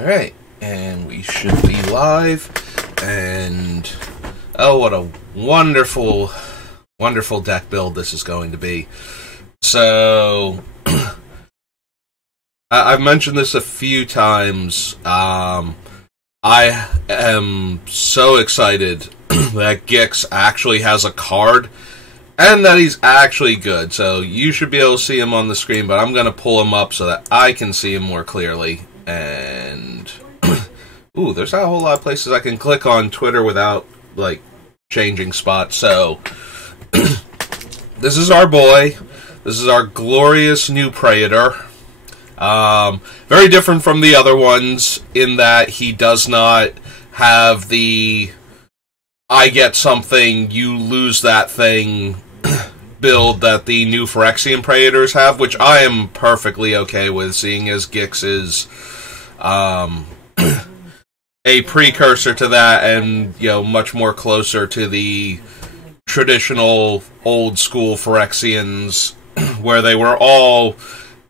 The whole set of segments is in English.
Alright, and we should be live, and oh, what a wonderful, wonderful deck build this is going to be. So, I've mentioned this a few times. I am so excited that Gix actually has a card, and that he's actually good. So, you should be able to see him on the screen, but I'm going to pull him up so that I can see him more clearly. And, ooh, there's not a whole lot of places I can click on Twitter without, like, changing spots. So, this is our boy. This is our glorious new Praetor. Very different from the other ones in that he does not have the I get something, you lose that thing build that the new Phyrexian Praetors have, which I am perfectly okay with, seeing as Gix is a precursor to that, and much more closer to the traditional old school Phyrexians, where they were all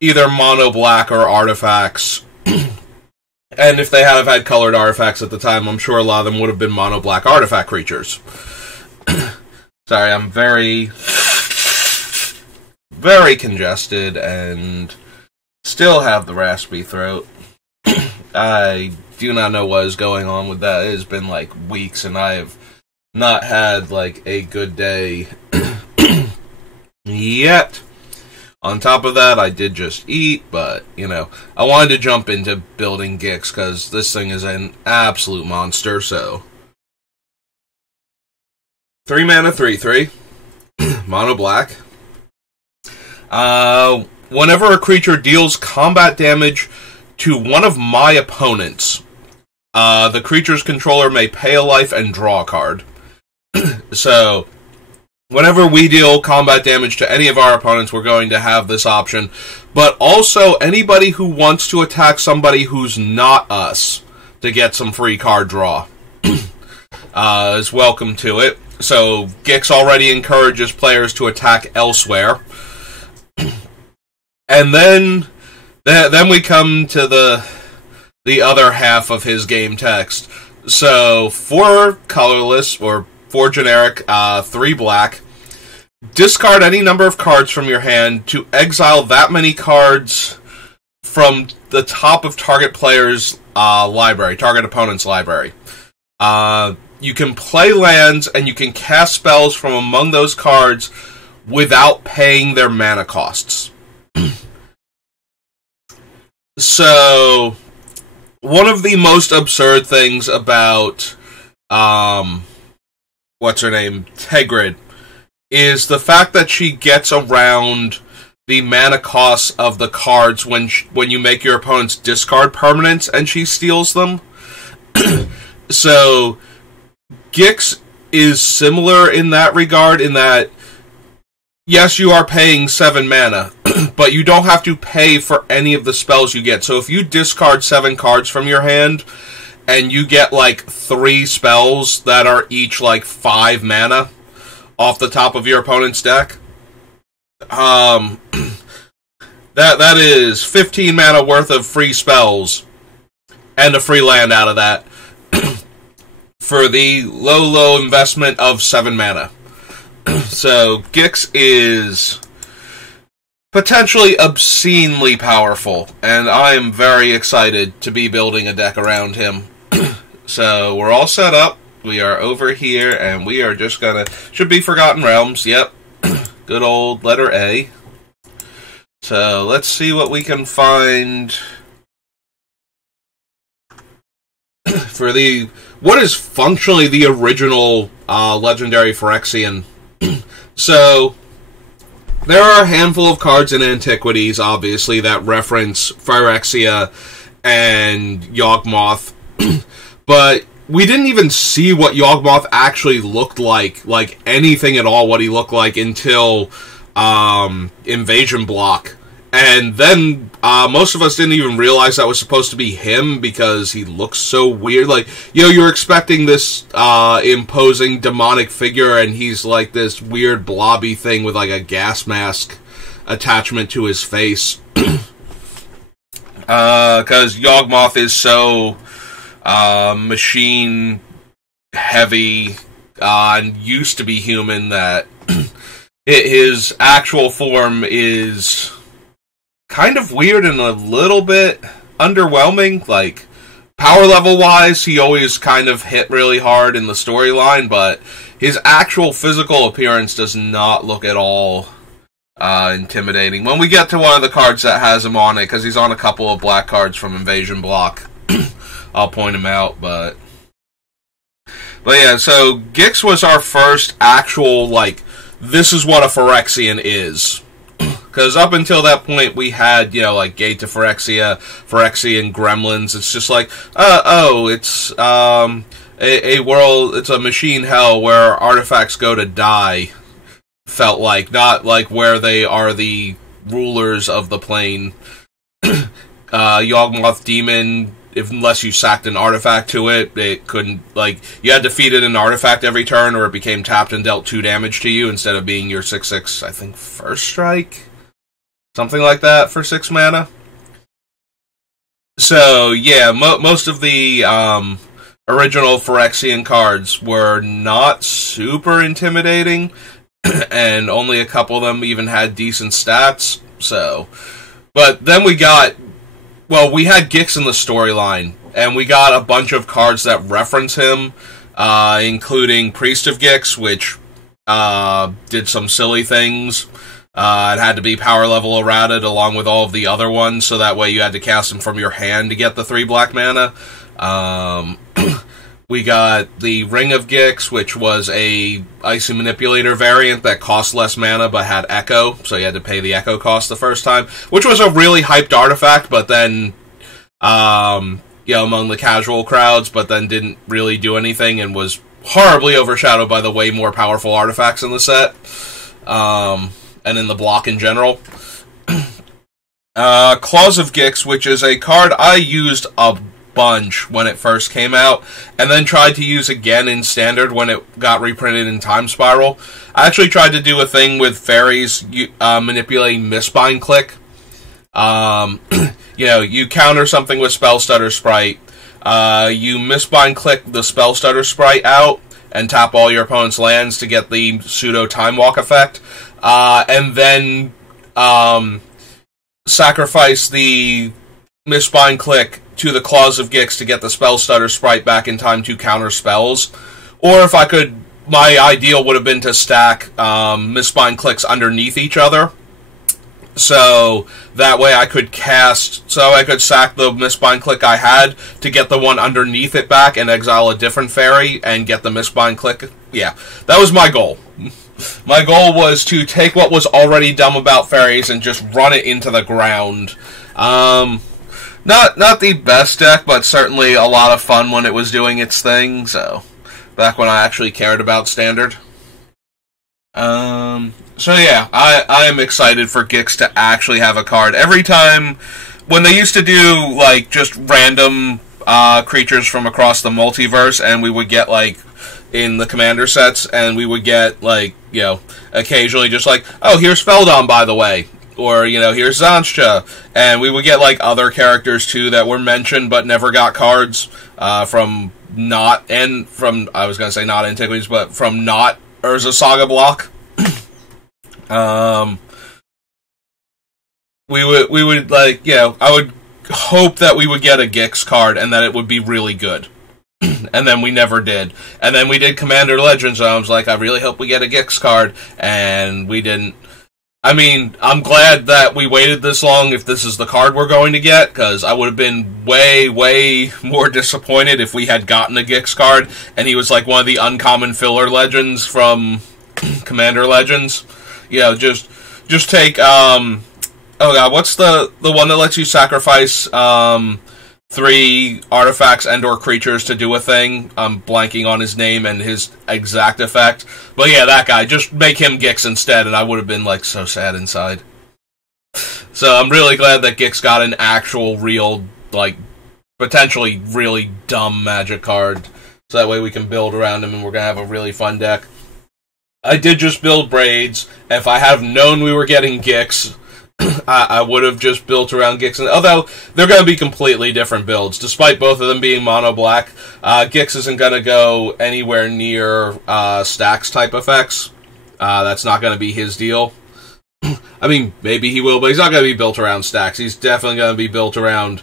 either mono black or artifacts. And if they had had colored artifacts at the time, I'm sure a lot of them would have been mono black artifact creatures. Sorry, I'm very congested and still have the raspy throat. I do not know what is going on with that. It has been like weeks, and I have not had like a good day yet. On top of that, I did just eat, but, I wanted to jump into building Gix, because this thing is an absolute monster, so. 3 mana, 3/3. Mono black. Whenever a creature deals combat damage to one of my opponents, the creature's controller may pay a life and draw a card. So, whenever we deal combat damage to any of our opponents, we're going to have this option. But also, anybody who wants to attack somebody who's not us to get some free card draw is welcome to it. So, Gix already encourages players to attack elsewhere. And then we come to the other half of his game text. So, 4 colorless, or 4 generic, 3 black. Discard any number of cards from your hand to exile that many cards from the top of target player's library, target opponent's library. You can play lands, and you can cast spells from among those cards without paying their mana costs. So, one of the most absurd things about, what's her name, Tergrid, is the fact that she gets around the mana costs of the cards when you make your opponents discard permanents and she steals them. So, Gix is similar in that regard, in that, yes, you are paying 7 mana, but you don't have to pay for any of the spells you get. So if you discard 7 cards from your hand, and you get, 3 spells that are each, 5 mana off the top of your opponent's deck, that is 15 mana worth of free spells, and a free land out of that, for the low investment of 7 mana. So, Gix is potentially obscenely powerful, and I am very excited to be building a deck around him. So, we're all set up. We are over here, and we are just gonna... Should be Forgotten Realms, yep. Good old letter A. So, let's see what we can find for what is functionally the original legendary Phyrexian. So, there are a handful of cards in Antiquities, obviously, that reference Phyrexia and Yawgmoth, but we didn't even see what Yawgmoth actually looked like anything at all, what he looked like, until Invasion Block. And then most of us didn't even realize that was supposed to be him, because he looks so weird. You're expecting this imposing demonic figure, and he's like this weird blobby thing with a gas mask attachment to his face. Because Yawgmoth is so machine heavy and used to be human that his actual form is kind of weird and a little bit underwhelming. Like, power level wise, he always kind of hit really hard in the storyline, but his actual physical appearance does not look at all intimidating. When we get to one of the cards that has him on it, because he's on a couple of black cards from Invasion Block, I'll point him out, but yeah, so Gix was our first actual, like, this is what a Phyrexian is. Because up until that point, we had, you know, like, Gate to Phyrexia, Phyrexian Gremlins. It's just like, it's a world, it's a machine hell where artifacts go to die. Felt like, not like where they are the rulers of the plane. Yawgmoth Demon, unless you sacked an artifact to it, it couldn't, like, you had defeated an artifact every turn, or it became tapped and dealt 2 damage to you instead of being your 6/6, I think, first strike? Something like that for 6 mana. So, yeah, most of the original Phyrexian cards were not super intimidating, and only a couple of them even had decent stats, so. But then we got, well, we had Gix in the storyline, and we got a bunch of cards that reference him, including Priest of Gix, which did some silly things. It had to be power level errated along with all of the other ones, so that way you had to cast them from your hand to get the 3 black mana. We got the Ring of Gix, which was a Icy Manipulator variant that cost less mana but had Echo, so you had to pay the Echo cost the first time, which was a really hyped artifact, but then, you know, among the casual crowds, but then didn't really do anything and was horribly overshadowed by the way more powerful artifacts in the set, and in the block in general. Claws of Gix, which is a card I used a bunch when it first came out, and then tried to use again in Standard when it got reprinted in Time Spiral. I actually tried to do a thing with fairies manipulating Mistbind Click. You know, you counter something with Spell Stutter Sprite, you Mistbind Click the Spell Stutter Sprite out, and tap all your opponent's lands to get the pseudo Time Walk effect, and then sacrifice the Mistbind Click to the Claws of Gix to get the Spell Stutter Sprite back in time to counter spells. Or if I could, my ideal would have been to stack Mistbind Clicks underneath each other. So that way I could sack the Mistbind Click I had to get the one underneath it back and exile a different fairy and get the Mistbind Click. Yeah, that was my goal. My goal was to take what was already dumb about fairies and just run it into the ground. Not the best deck, but certainly a lot of fun when it was doing its thing, so back when I actually cared about Standard. So yeah, I am excited for Gix to actually have a card. Every time, when they used to do, like, just random creatures from across the multiverse, and we would get, like, in the commander sets, and we would get, like, you know, occasionally just like, oh, here's Feldon, by the way. Or, you know, here's Zansha. And we would get, like, other characters, too, that were mentioned but never got cards from not Antiquities, but from not Urza Saga block. We would, like, you know, I would hope that we would get a Gix card and that it would be really good. And then we never did. And then we did Commander Legends, and I was like, I really hope we get a Gix card, and we didn't. I mean, I'm glad that we waited this long if this is the card we're going to get, because I would have been way, way more disappointed if we had gotten a Gix card, and he was like one of the uncommon filler legends from Commander Legends. You know, just take, oh god, what's the one that lets you sacrifice, 3 artifacts and or creatures to do a thing? I'm blanking on his name and his exact effect. But yeah, that guy. Just make him Gix instead, and I would have been, like, so sad inside. So I'm really glad that Gix got an actual, real, like, potentially really dumb Magic card. So that way we can build around him, and we're going to have a really fun deck. I did just build Braids. If I had known we were getting Gix, I would have just built around Gix, although they're going to be completely different builds. Despite both of them being mono black, Gix isn't going to go anywhere near stacks type effects. That's not going to be his deal. I mean, maybe he will, but he's not going to be built around stacks. He's definitely going to be built around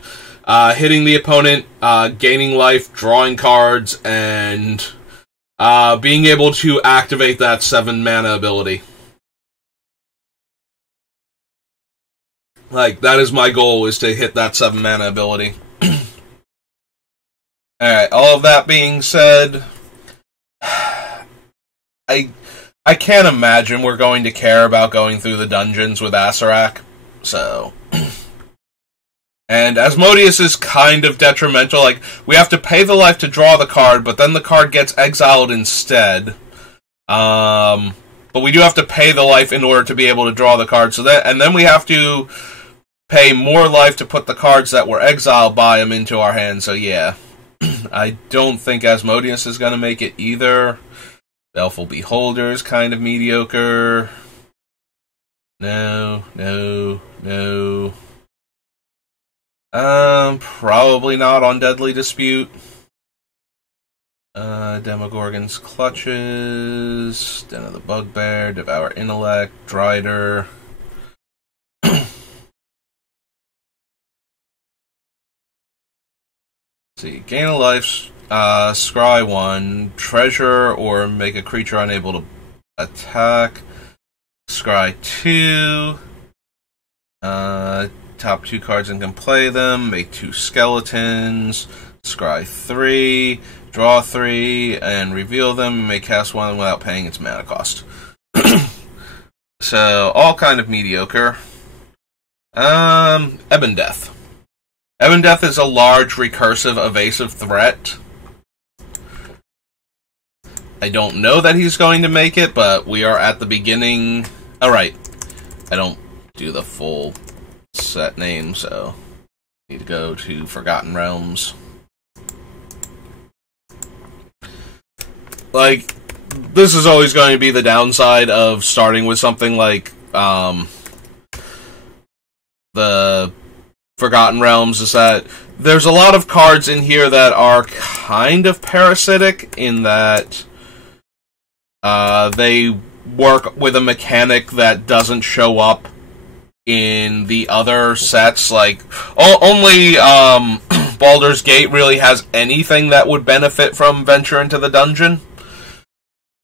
hitting the opponent, gaining life, drawing cards, and being able to activate that 7 mana ability. Like, that is my goal, is to hit that 7 mana ability. Alright, all of that being said, I can't imagine we're going to care about going through the dungeons with Acererak, so... And Asmodeus is kind of detrimental, like, we have to pay the life to draw the card, but then the card gets exiled instead. But we do have to pay the life in order to be able to draw the card, and then we have to pay more life to put the cards that were exiled by him into our hand, so yeah. I don't think Asmodeus is going to make it either. Baleful Beholder is kind of mediocre. No. Probably not on Deadly Dispute. Demogorgon's Clutches, Den of the Bugbear, Devour Intellect, Drider. See, gain a life, scry 1, treasure, or make a creature unable to attack. Scry 2. Top 2 cards and can play them. Make 2 skeletons. Scry 3. Draw 3, and reveal them. You may cast one without paying its mana cost. So, all kind of mediocre. Ebon Death. Ebon Death is a large, recursive, evasive threat. I don't know that he's going to make it, but we are at the beginning. Alright. I don't do the full set name, so need to go to Forgotten Realms. Like, this is always going to be the downside of starting with something like the Forgotten Realms, is that there's a lot of cards in here that are kind of parasitic in that they work with a mechanic that doesn't show up in the other sets. Like, only Baldur's Gate really has anything that would benefit from Venture into the Dungeon.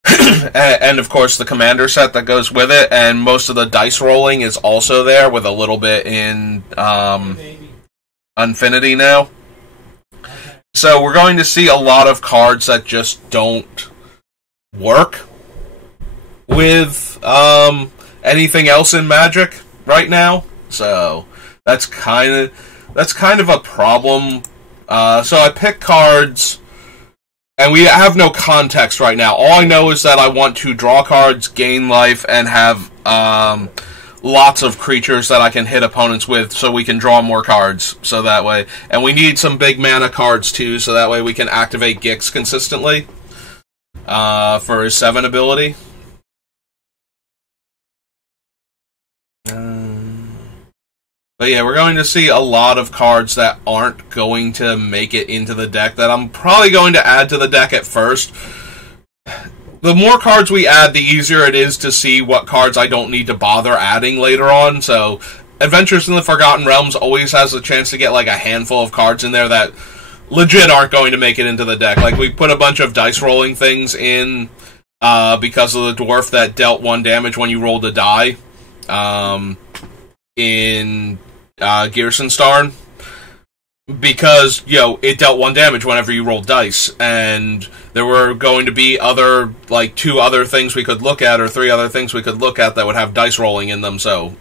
And of course the Commander set that goes with it, and most of the dice rolling is also there, with a little bit in Infinity now. So we're going to see a lot of cards that just don't work with anything else in Magic right now. So that's kind of a problem. So I pick cards, and we have no context right now. All I know is that I want to draw cards, gain life, and have lots of creatures that I can hit opponents with, so we can draw more cards. So that way, and we need some big mana cards too, so that way we can activate Gix consistently for his 7 ability. But yeah, we're going to see a lot of cards that aren't going to make it into the deck that I'm probably going to add to the deck at first. The more cards we add, the easier it is to see what cards I don't need to bother adding later on. So, Adventures in the Forgotten Realms always has a chance to get like a handful of cards in there that legit aren't going to make it into the deck. Like, we put a bunch of dice rolling things in because of the dwarf that dealt 1 damage when you rolled a die in Gearsenstarn, because, it dealt 1 damage whenever you rolled dice, and there were going to be other, like, 2 other things we could look at, or 3 other things we could look at that would have dice rolling in them, so,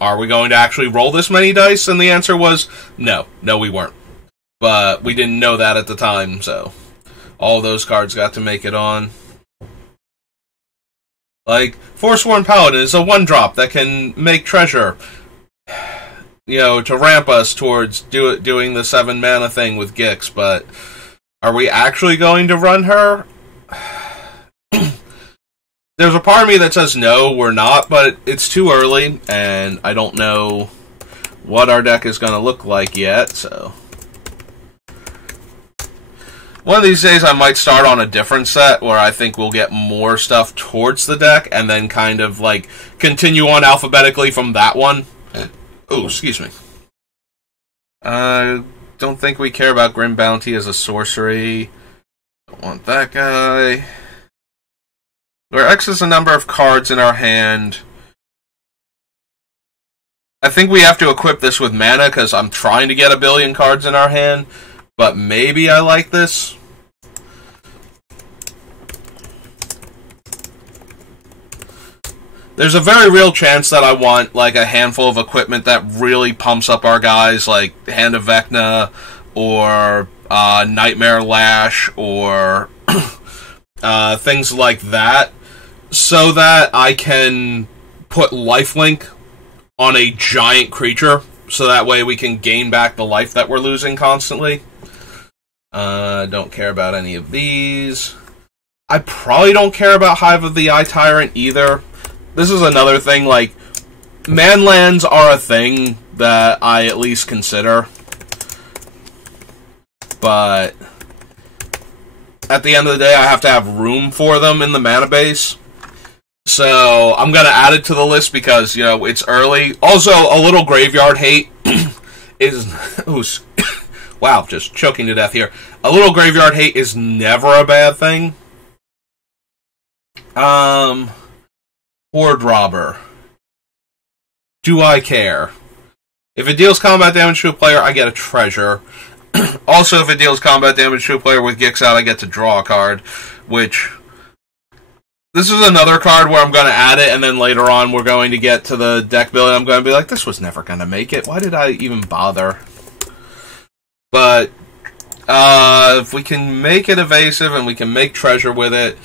are we going to actually roll this many dice? And the answer was, no, we weren't. But we didn't know that at the time, so all those cards got to make it on. Like, Forsworn Paladin is a 1-drop that can make treasure, to ramp us towards doing the 7 mana thing with Gix, but are we actually going to run her? There's a part of me that says no, we're not, but it's too early, and I don't know what our deck is going to look like yet, so... One of these days I might start on a different set where I think we'll get more stuff towards the deck and then kind of like continue on alphabetically from that one. Oh, excuse me. Don't think we care about Grim Bounty as a sorcery. Don't want that guy. Where X is the number of cards in our hand. I think we have to equip this with mana because I'm trying to get 1 billion cards in our hand. But maybe I like this. There's a very real chance that I want like a handful of equipment that really pumps up our guys, like Hand of Vecna or Nightmare Lash or things like that, so that I can put lifelink on a giant creature, so that way we can gain back the life that we're losing constantly. Don't care about any of these. I probably don't care about Hive of the Eye Tyrant either. This is another thing, like, manlands are a thing that I at least consider. But at the end of the day, I have to have room for them in the mana base. So I'm going to add it to the list because, you know, it's early. Also, a little Graveyard Hate is... wow, just choking to death here. A little Graveyard Hate is never a bad thing. Horde Robber. Do I care? If it deals combat damage to a player, I get a treasure. Also, if it deals combat damage to a player with Gix out, I get to draw a card, which... This is another card where I'm going to add it, and then later on we're going to get to the deck building. I'm going to be like, this was never going to make it. Why did I even bother? But, if we can make it evasive and we can make treasure with it...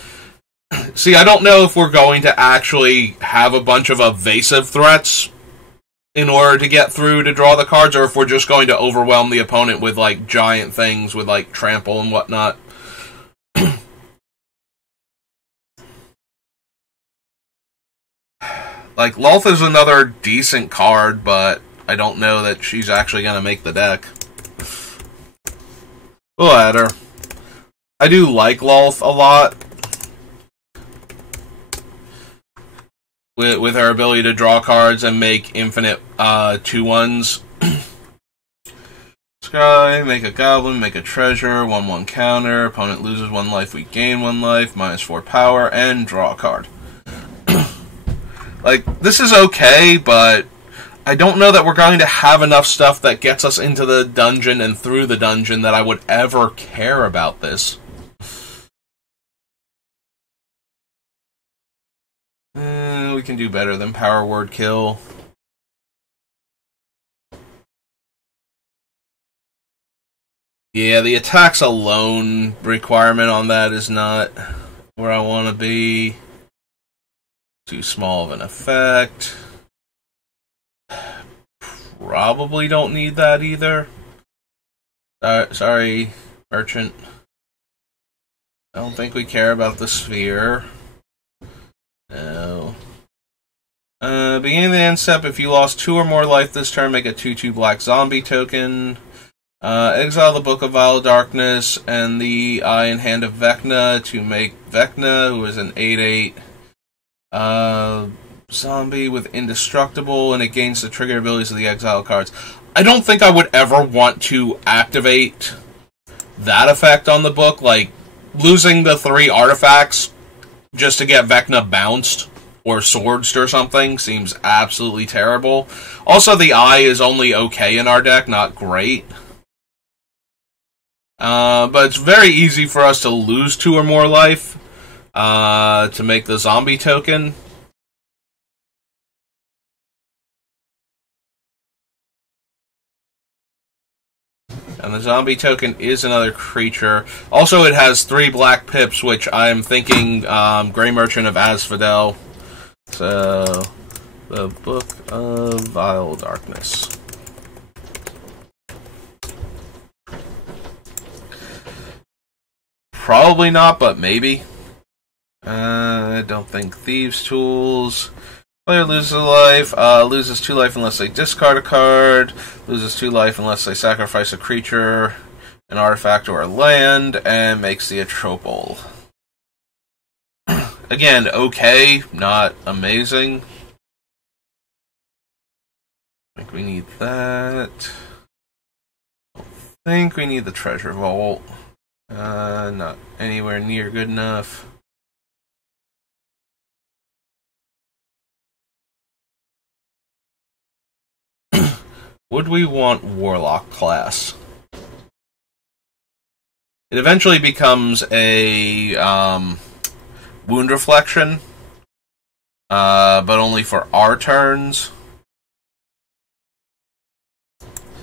See, I don't know if we're going to actually have a bunch of evasive threats in order to get through to draw the cards, or if we're just going to overwhelm the opponent with, like, giant things with, like, trample and whatnot. Like, Lolth is another decent card, but I don't know that she's actually going to make the deck. We'll add her. I do like Lolth a lot. With her ability to draw cards and make infinite 2/1s. Scry, make a goblin, make a treasure, 1/1 counter, opponent loses 1 life, we gain 1 life, -4 power, and draw a card. Like, this is okay, but I don't know that we're going to have enough stuff that gets us into the dungeon and through the dungeon that I would ever care about this. We can do better than Power Word Kill. Yeah, the attacks alone requirement on that is not where I want to be. Too small of an effect. Probably don't need that either. Sorry, Merchant. I don't think we care about the sphere. No. Beginning of the end step, if you lost 2 or more life this turn, make a 2/2 black zombie token. Exile the Book of Vile Darkness and the Eye and Hand of Vecna to make Vecna, who is an 8/8 zombie with indestructible, and it gains the trigger abilities of the exile cards. I don't think I would ever want to activate that effect on the book, like losing the 3 artifacts just to get Vecna bounced or swordsed or something seems absolutely terrible. Also, the Eye is only okay in our deck, not great. But it's very easy for us to lose 2 or more life to make the zombie token. And the zombie token is another creature. Also, it has 3 black pips, which I'm thinking Grey Merchant of Asphodel. So, the Book of Vile Darkness. Probably not, but maybe. Don't think Thieves' Tools. Player loses a life, loses 2 life unless they discard a card, loses 2 life unless they sacrifice a creature, an artifact, or a land, and makes the Atropal. Again, okay, not amazing. I think we need that. I think we need the Treasure Vault. Not anywhere near good enough. Would we want Warlock class? It eventually becomes a wound reflection, but only for our turns.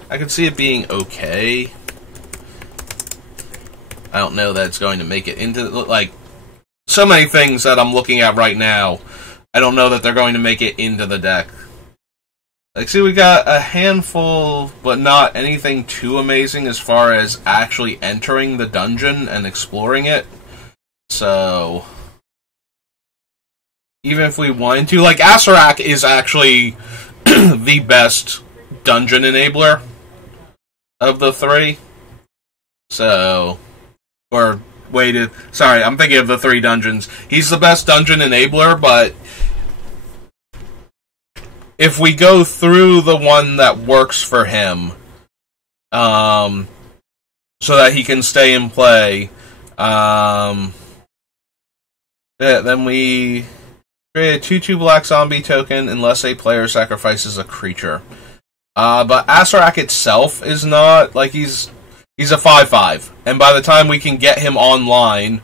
I can see it being okay. I don't know that it's going to make it into, like, so many things that I'm looking at right now. I don't know that they're going to make it into the deck. Like, see, we got a handful, but not anything too amazing as far as actually entering the dungeon and exploring it. So, even if we wanted to, like, Acererak is actually the best dungeon enabler of the 3. So, or, sorry, I'm thinking of the 3 dungeons. He's the best dungeon enabler, but if we go through the one that works for him, so that he can stay in play, then we create a 2/2 black zombie token unless a player sacrifices a creature. But Acererak itself is not, like, he's a 5/5, and by the time we can get him online,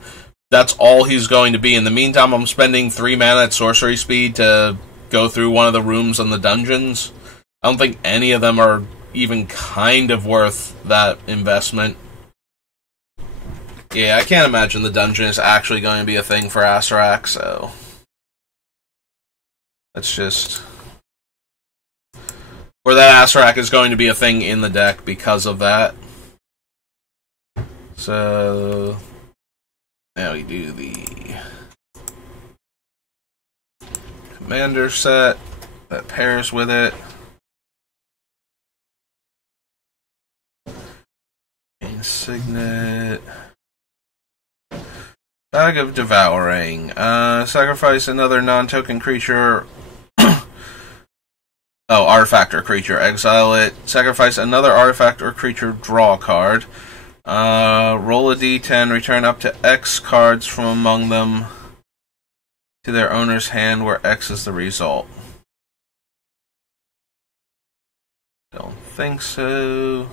that's all he's going to be. In the meantime, I'm spending 3 mana at sorcery speed to go through one of the rooms in the dungeons. I don't think any of them are even kind of worth that investment. Yeah, I can't imagine the dungeon is actually going to be a thing for Acererak, so let's just... Or that Acererak is going to be a thing in the deck because of that. So now we do the commander set that pairs with it. Signet. Bag of Devouring. Sacrifice another non-token creature. Artifact or creature. Exile it. Sacrifice another artifact or creature. Draw a card. Roll a d10. Return up to X cards from among them to their owner's hand, where X is the result. Don't think so.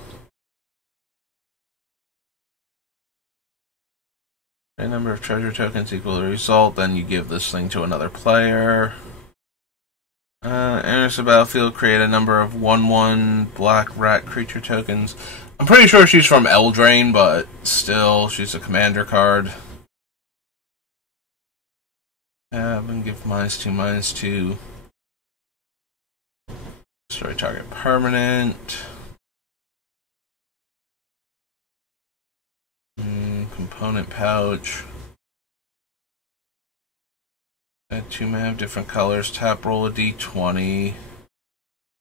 A number of treasure tokens equal the result, then you give this thing to another player. Enters the battlefield, create a number of 1/1 black rat creature tokens. I'm pretty sure she's from Eldraine, but still, she's a commander card. I'm going to give -2/-2. Destroy target permanent. Component pouch. Add 2 mana of different colors. Tap, roll a d20.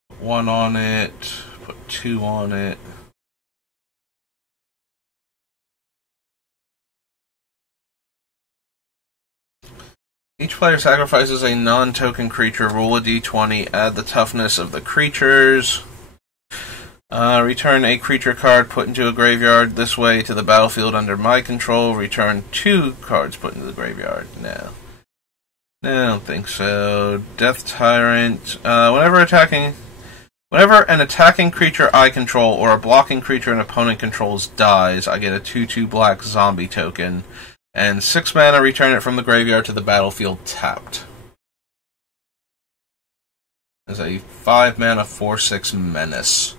Put 1 on it. Put 2 on it. Each player sacrifices a non-token creature. Roll a d20. Add the toughness of the creatures. Return a creature card put into a graveyard this way to the battlefield under my control. Return 2 cards put into the graveyard. No, I don't think so. Death Tyrant. Whenever an attacking creature I control or a blocking creature an opponent controls dies, I get a 2/2 black zombie token. And 6 mana, return it from the graveyard to the battlefield tapped. There's a 5 mana 4/6 menace.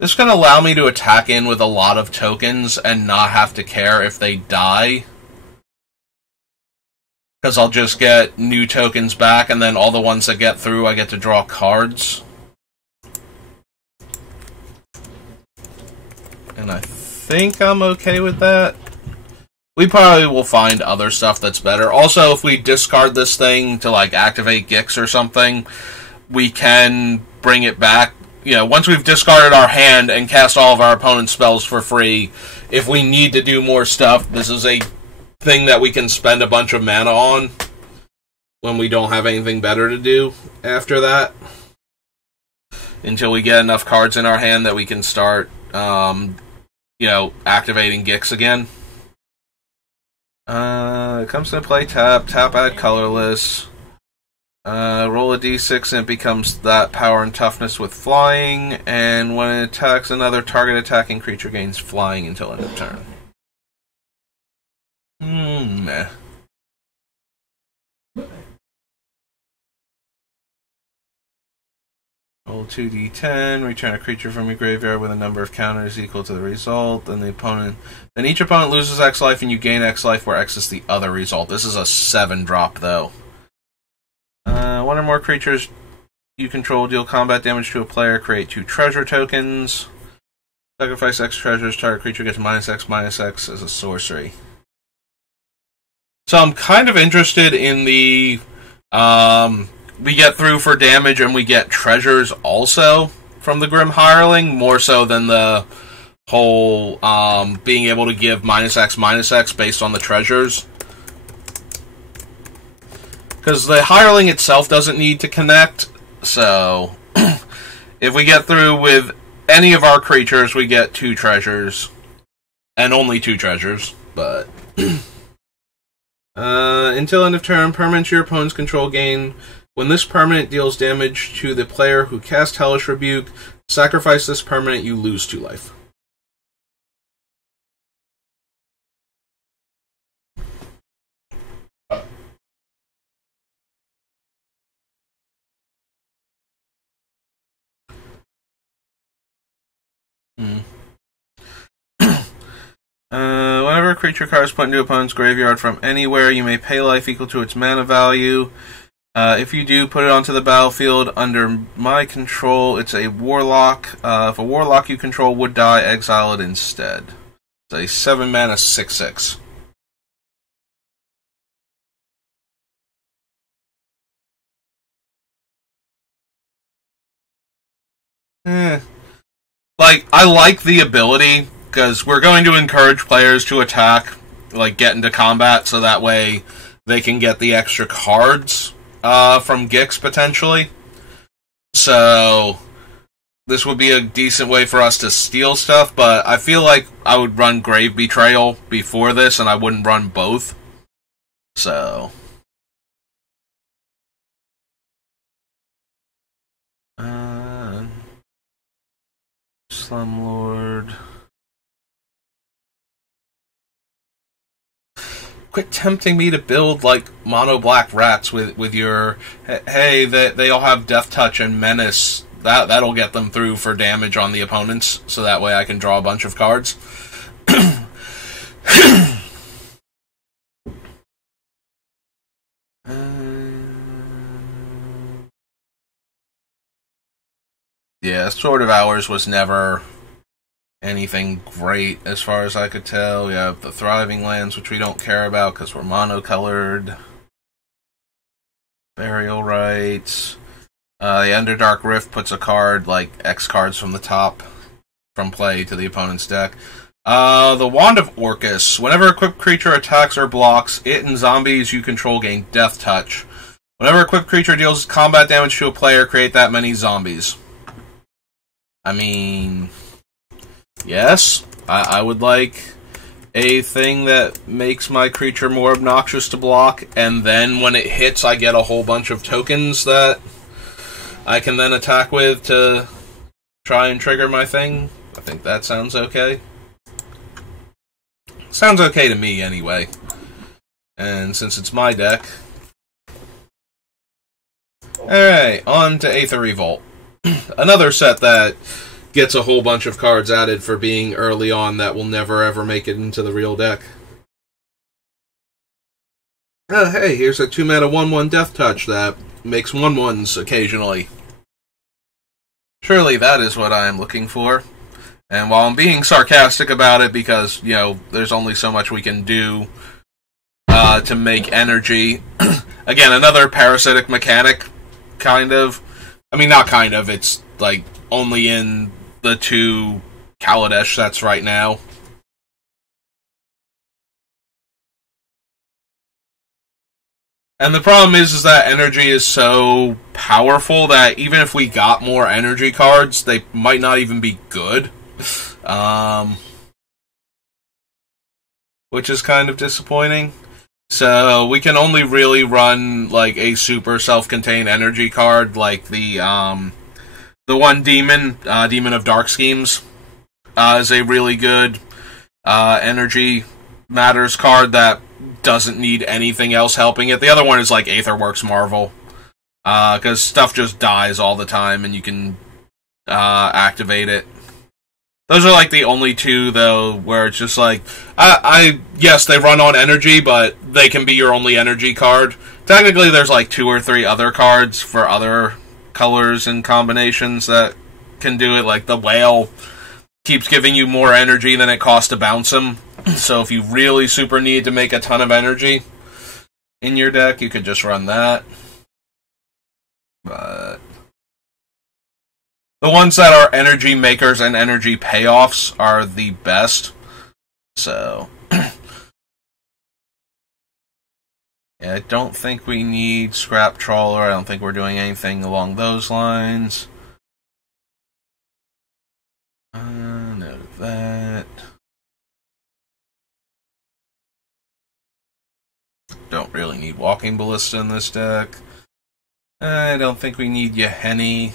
This can allow me to attack in with a lot of tokens and not have to care if they die. because I'll just get new tokens back, and then all the ones that get through, I get to draw cards. And I think I'm okay with that. We probably will find other stuff that's better. Also, if we discard this thing to, like, activate Gix or something, we can bring it back. You know, once we've discarded our hand and cast all of our opponent's spells for free, if we need to do more stuff, this is a thing that we can spend a bunch of mana on when we don't have anything better to do after that. Until we get enough cards in our hand that we can start, you know, activating Gix again. It comes into play, tap, add colorless. Roll a d6 and it becomes that power and toughness with flying, and when it attacks another target attacking creature gains flying until end of turn. Meh. Roll 2d10, return a creature from your graveyard with a number of counters equal to the result, then each opponent loses X life and you gain X life where X is the other result. This is a 7-drop though. One or more creatures you control deal combat damage to a player, create 2 treasure tokens. Sacrifice X treasures, target creature gets -X as a sorcery. So I'm kind of interested in the, we get through for damage and we get treasures also from the Grim Hireling, more so than the whole, being able to give -X based on the treasures. Because the Hireling itself doesn't need to connect, so if we get through with any of our creatures, we get 2 treasures. And only 2 treasures, but... until end of turn, permanents your opponent's control gain. When this permanent deals damage to the player who cast Hellish Rebuke, sacrifice this permanent, you lose 2 life. Whenever a creature card is put into opponent's graveyard from anywhere, you may pay life equal to its mana value. If you do, put it onto the battlefield under my control. It's a warlock. If a warlock you control would die, exile it instead. It's a 7-mana 6/6. Like, I like the ability, because we're going to encourage players to attack, like, get into combat, so that way they can get the extra cards from Gix, potentially. So, this would be a decent way for us to steal stuff, but I feel like I would run Grave Betrayal before this, and I wouldn't run both. So... Slumlord... Quit tempting me to build, like, mono black rats with your... Hey, they all have Death Touch and Menace. That'll get them through for damage on the opponents, so that way I can draw a bunch of cards. Yeah, Sword of Hours was never anything great as far as I could tell. We have the Thriving Lands, which we don't care about because we're monocolored. Burial Rites. The Underdark Rift puts a card, like X cards from the top from play to the opponent's deck. The Wand of Orcus. Whenever a equipped creature attacks or blocks, it and zombies you control gain Death Touch. Whenever a equipped creature deals combat damage to a player, create that many zombies. I mean... Yes, I would like a thing that makes my creature more obnoxious to block, and then when it hits, I get a whole bunch of tokens that I can then attack with to try and trigger my thing. I think that sounds okay. Sounds okay to me, anyway. And since it's my deck... Alright, on to Aether Revolt. Another set that gets a whole bunch of cards added for being early on that will never ever make it into the real deck. Oh, hey, here's a 2-mana 1/1 Death Touch that makes 1/1s occasionally. Surely that is what I am looking for. And while I'm being sarcastic about it because, you know, there's only so much we can do to make energy. Again, another parasitic mechanic, kind of. I mean, not kind of, it's, like, only in the 2 Kaladesh sets right now. And the problem is that energy is so powerful that even if we got more energy cards, they might not even be good. Which is kind of disappointing. So we can only really run like a super self-contained energy card, like the one Demon of Dark Schemes, is a really good energy matters card that doesn't need anything else helping it. The other one is like Aetherworks Marvel, because stuff just dies all the time and you can activate it. Those are like the only 2 though where it's just like yes, they run on energy, but they can be your only energy card. Technically there's like 2 or 3 other cards for other colors and combinations that can do it, like the Whale keeps giving you more energy than it costs to bounce him. So if you really super need to make a ton of energy in your deck, you could just run that. But the ones that are energy makers and energy payoffs are the best. So yeah, I don't think we need Scrap Trawler. I don't think we're doing anything along those lines. Note of that. Don't really need Walking Ballista in this deck. I don't think we need Yahenni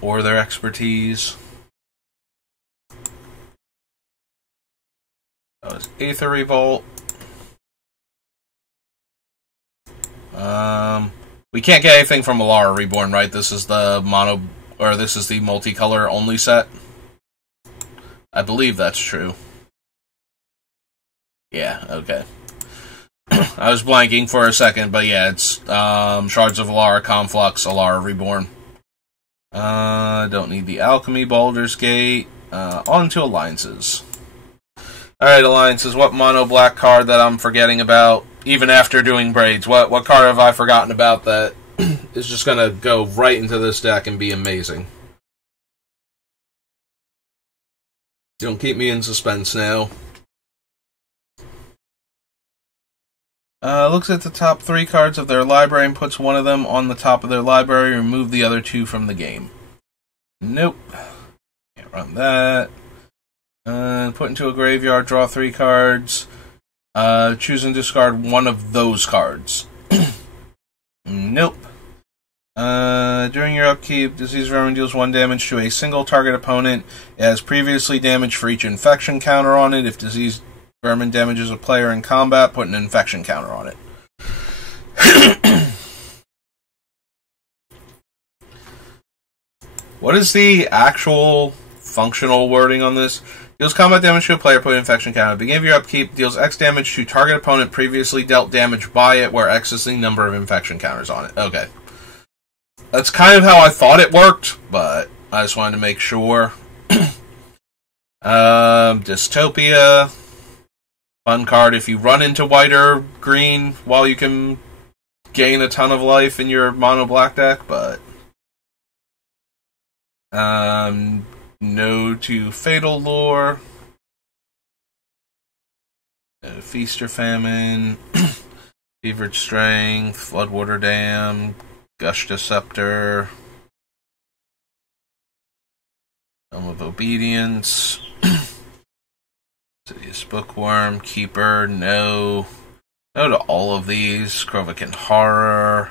or their expertise. That was Aether Revolt. We can't get anything from Alara Reborn, right? This is the this is the multicolor only set. I believe that's true. Yeah, okay. I was blanking for a second, but yeah, it's Shards of Alara, Conflux, Alara Reborn. Don't need the Alchemy, Baldur's Gate. On to Alliances. Alright, Alliances, what mono black card that I'm forgetting about, even after doing Braids? What card have I forgotten about that is just gonna go right into this deck and be amazing? Don't keep me in suspense now. Looks at the top 3 cards of their library and puts one of them on the top of their library. Remove the other 2 from the game. Nope. Can't run that. Put into a graveyard, draw 3 cards. Choose and discard one of those cards. Nope. During your upkeep, Disease Vermin deals 1 damage to a single target opponent. It has previously damaged for each infection counter on it. If Disease Vermin damages a player in combat, put an infection counter on it. What is the actual functional wording on this? Deals combat damage to a player, put an infection counter. At the beginning of your upkeep, deals X damage to target opponent previously dealt damage by it, where X is the number of infection counters on it. Okay. That's kind of how I thought it worked, but I just wanted to make sure. Dystopia. Fun card if you run into white or green while you can gain a ton of life in your mono black deck, but no to Fatal Lore, no Feast or Famine, Fevered Strength, Floodwater Dam, Gush Scepter, Helm of Obedience, Sidious Bookworm, Keeper, no. No to all of these. Krovikan Horror.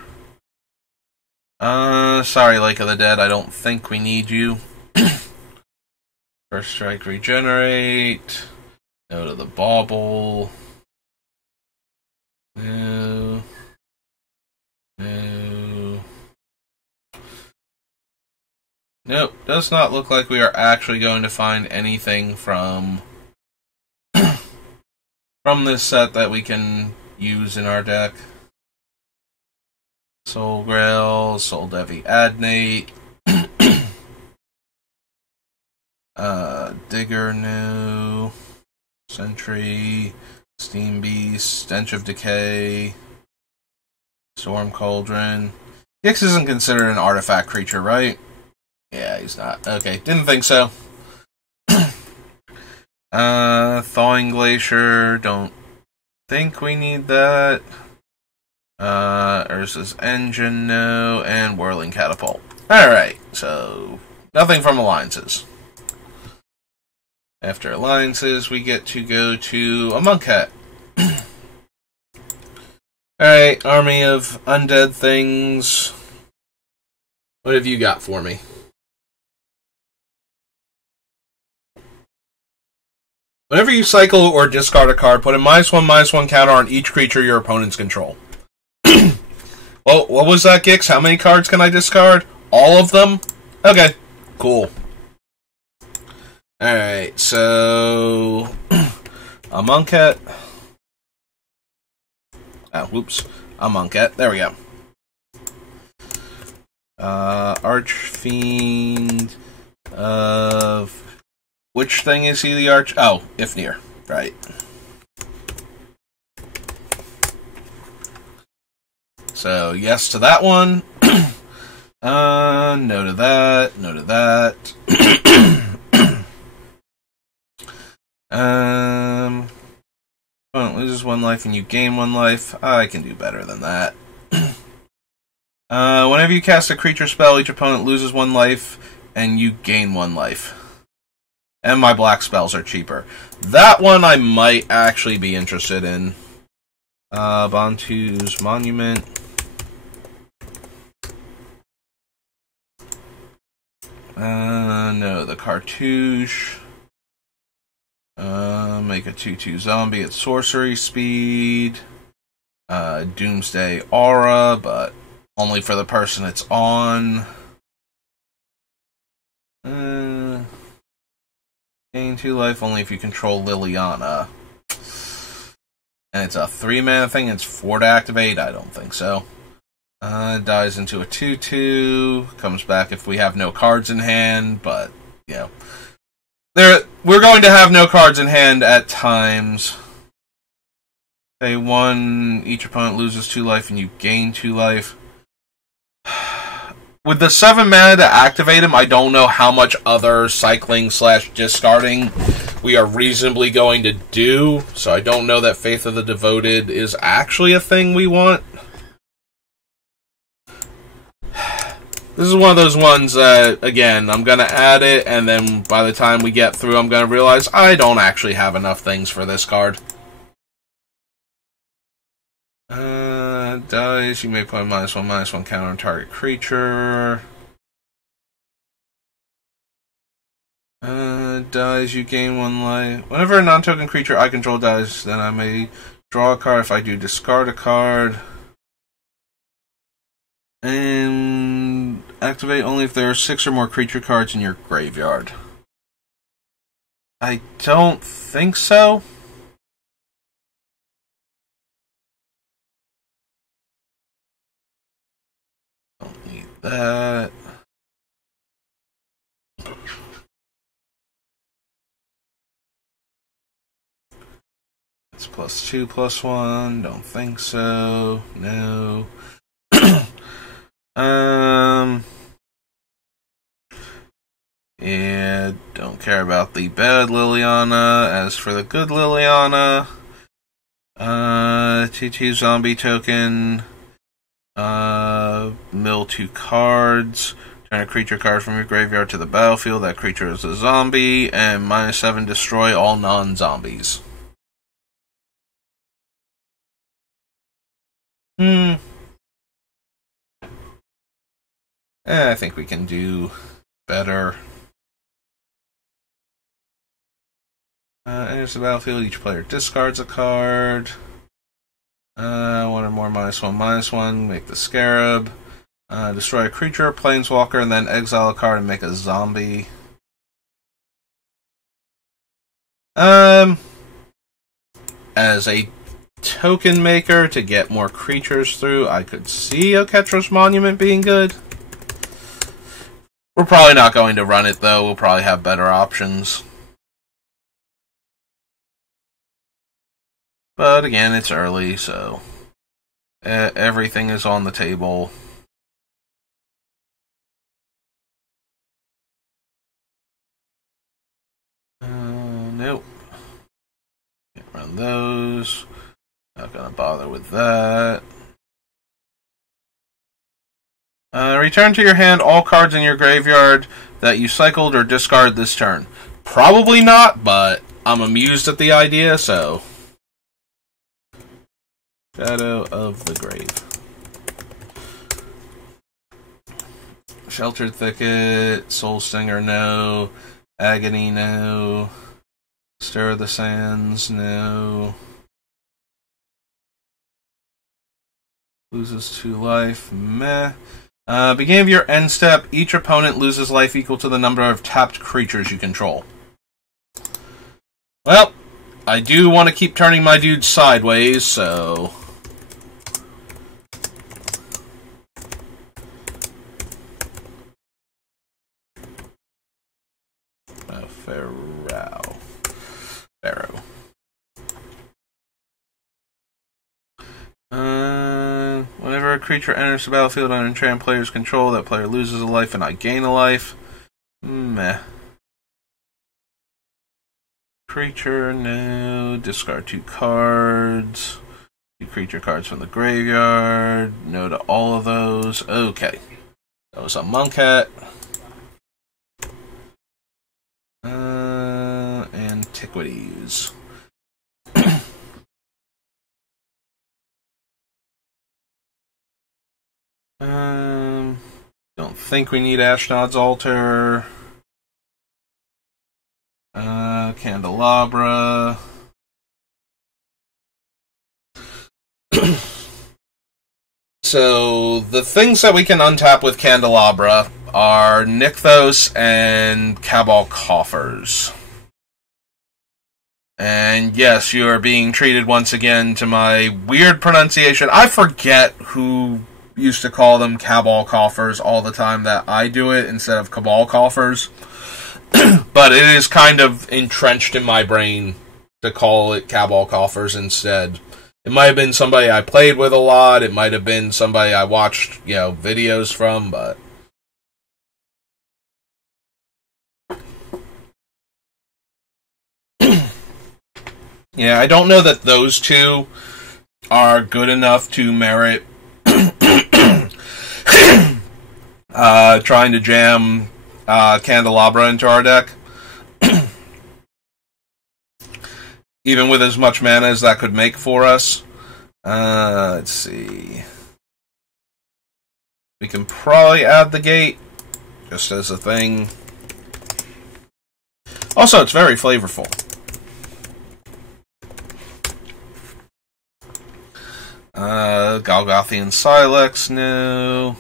Sorry, Lake of the Dead, I don't think we need you. First Strike, Regenerate. No to the Bauble. No. No. Nope, does not look like we are actually going to find anything from this set that we can use in our deck. Soul Grail, Soul Devi Adnate, Digger new, Sentry, Steam Beast, Stench of Decay, Storm Cauldron. Gix isn't considered an artifact creature, right? Yeah, he's not. Okay, didn't think so. Thawing Glacier, don't think we need that. Urza's Engine, no, and Whirling Catapult. Alright, so nothing from Alliances. After Alliances, we get to go to a Monk Hat. Alright, army of undead things. What have you got for me? Whenever you cycle or discard a card, put a -1/-1 counter on each creature your opponents control. Well, what was that, Gix? How many cards can I discard? All of them? Okay, cool. Alright, so... a Monk Hat. Oh, whoops. A Monk Hat. There we go. Archfiend of... Which thing is he the arch... Oh, Ifnir. Right. So, yes to that one. No to that. No to that. Opponent loses 1 life and you gain 1 life. I can do better than that. Whenever you cast a creature spell, each opponent loses 1 life and you gain 1 life. And my black spells are cheaper. That one I might actually be interested in. Bantu's Monument. No, the Cartouche. Make a 2/2 zombie at sorcery speed. Doomsday Aura, but only for the person it's on. Gain 2 life only if you control Liliana. And it's a 3-mana thing, it's 4 to activate? I don't think so. Dies into a 2/2. Comes back if we have no cards in hand, but, you know. We're going to have no cards in hand at times. Okay, 1, each opponent loses 2 life and you gain 2 life. With the 7 mana to activate him, I don't know how much other cycling/discarding we are reasonably going to do, so I don't know that Faith of the Devoted is actually a thing we want. This is one of those ones that, again, I'm going to add it, and then by the time we get through, I'm going to realize I don't actually have enough things for this card. Dies, you may put a -1/-1 counter on target creature. Dies, you gain 1 life. Whenever a non-token creature I control dies, then I may draw a card. If I do, discard a card. And activate only if there are 6 or more creature cards in your graveyard. I don't think so. Don't need that. It's +2/+1. Don't think so. No. Yeah, don't care about the bad Liliana. As for the good Liliana, 2/2 zombie token, mill 2 cards, turn a creature card from your graveyard to the battlefield. That creature is a zombie, and -7 destroy all non-zombies. I think we can do better. Enters the battlefield, each player discards a card. 1 or more -1/-1, make the Scarab. Destroy a creature or planeswalker, and then exile a card and make a zombie. As a Token Maker to get more creatures through. I could see Oketra's Monument being good. We're probably not going to run it, though. We'll probably have better options. But again, it's early, so everything is on the table. Nope. Can't run those. Not gonna bother with that. Return to your hand all cards in your graveyard that you cycled or discard this turn. Probably not, but I'm amused at the idea, so. Shadow of the Grave. Sheltered Thicket, Soul Stinger, no. Agony, no. Stir the Sands, no. Loses 2 life, meh. Beginning of your end step, each opponent loses life equal to the number of tapped creatures you control. Well, I do want to keep turning my dudes sideways, so. Pharaoh. Whenever a creature enters the battlefield under enchantment player's control, that player loses a life and I gain a life. Meh. Creature, no. Discard 2 cards. 2 creature cards from the graveyard. No to all of those. Okay. That was a Monkhat. Antiquities. Don't think we need Ashnod's Altar. Candelabra. So, the things that we can untap with Candelabra are Nykthos and Cabal Coffers. And yes, you are being treated once again to my weird pronunciation. I forget who used to call them Cabal Coffers all the time that I do it instead of Cabal Coffers. But it is kind of entrenched in my brain to call it Cabal Coffers instead. It might have been somebody I played with a lot. It might have been somebody I watched, videos from, but. Yeah, I don't know that those two are good enough to merit trying to jam Candelabra into our deck. Even with as much mana as that could make for us. Let's see. We can probably add the gate, just as a thing. Also, it's very flavorful. Golgothian Silex, no.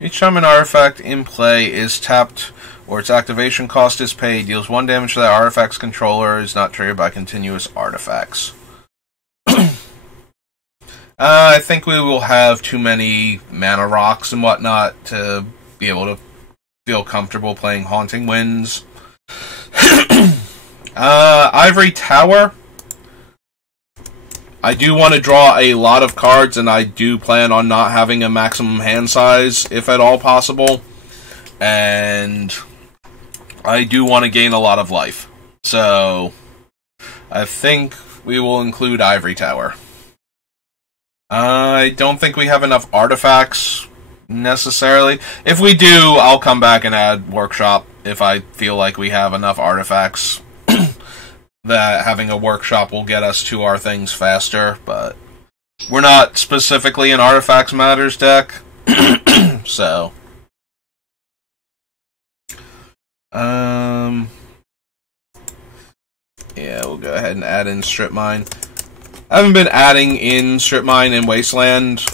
Each time an artifact in play is tapped or its activation cost is paid, deals 1 damage to that artifact's controller, is not triggered by continuous artifacts. I think we will have too many mana rocks and whatnot to be able to feel comfortable playing Haunting Winds. Ivory Tower. I do want to draw a lot of cards, and I do plan on not having a maximum hand size, if at all possible. And I do want to gain a lot of life. So, I think we will include Ivory Tower. I don't think we have enough artifacts, necessarily. If we do, I'll come back and add Workshop, if I feel like we have enough artifacts. That having a workshop will get us to our things faster, but we're not specifically an Artifacts Matters deck, so. Yeah, we'll go ahead and add in Strip Mine. I haven't been adding in Strip Mine and Wasteland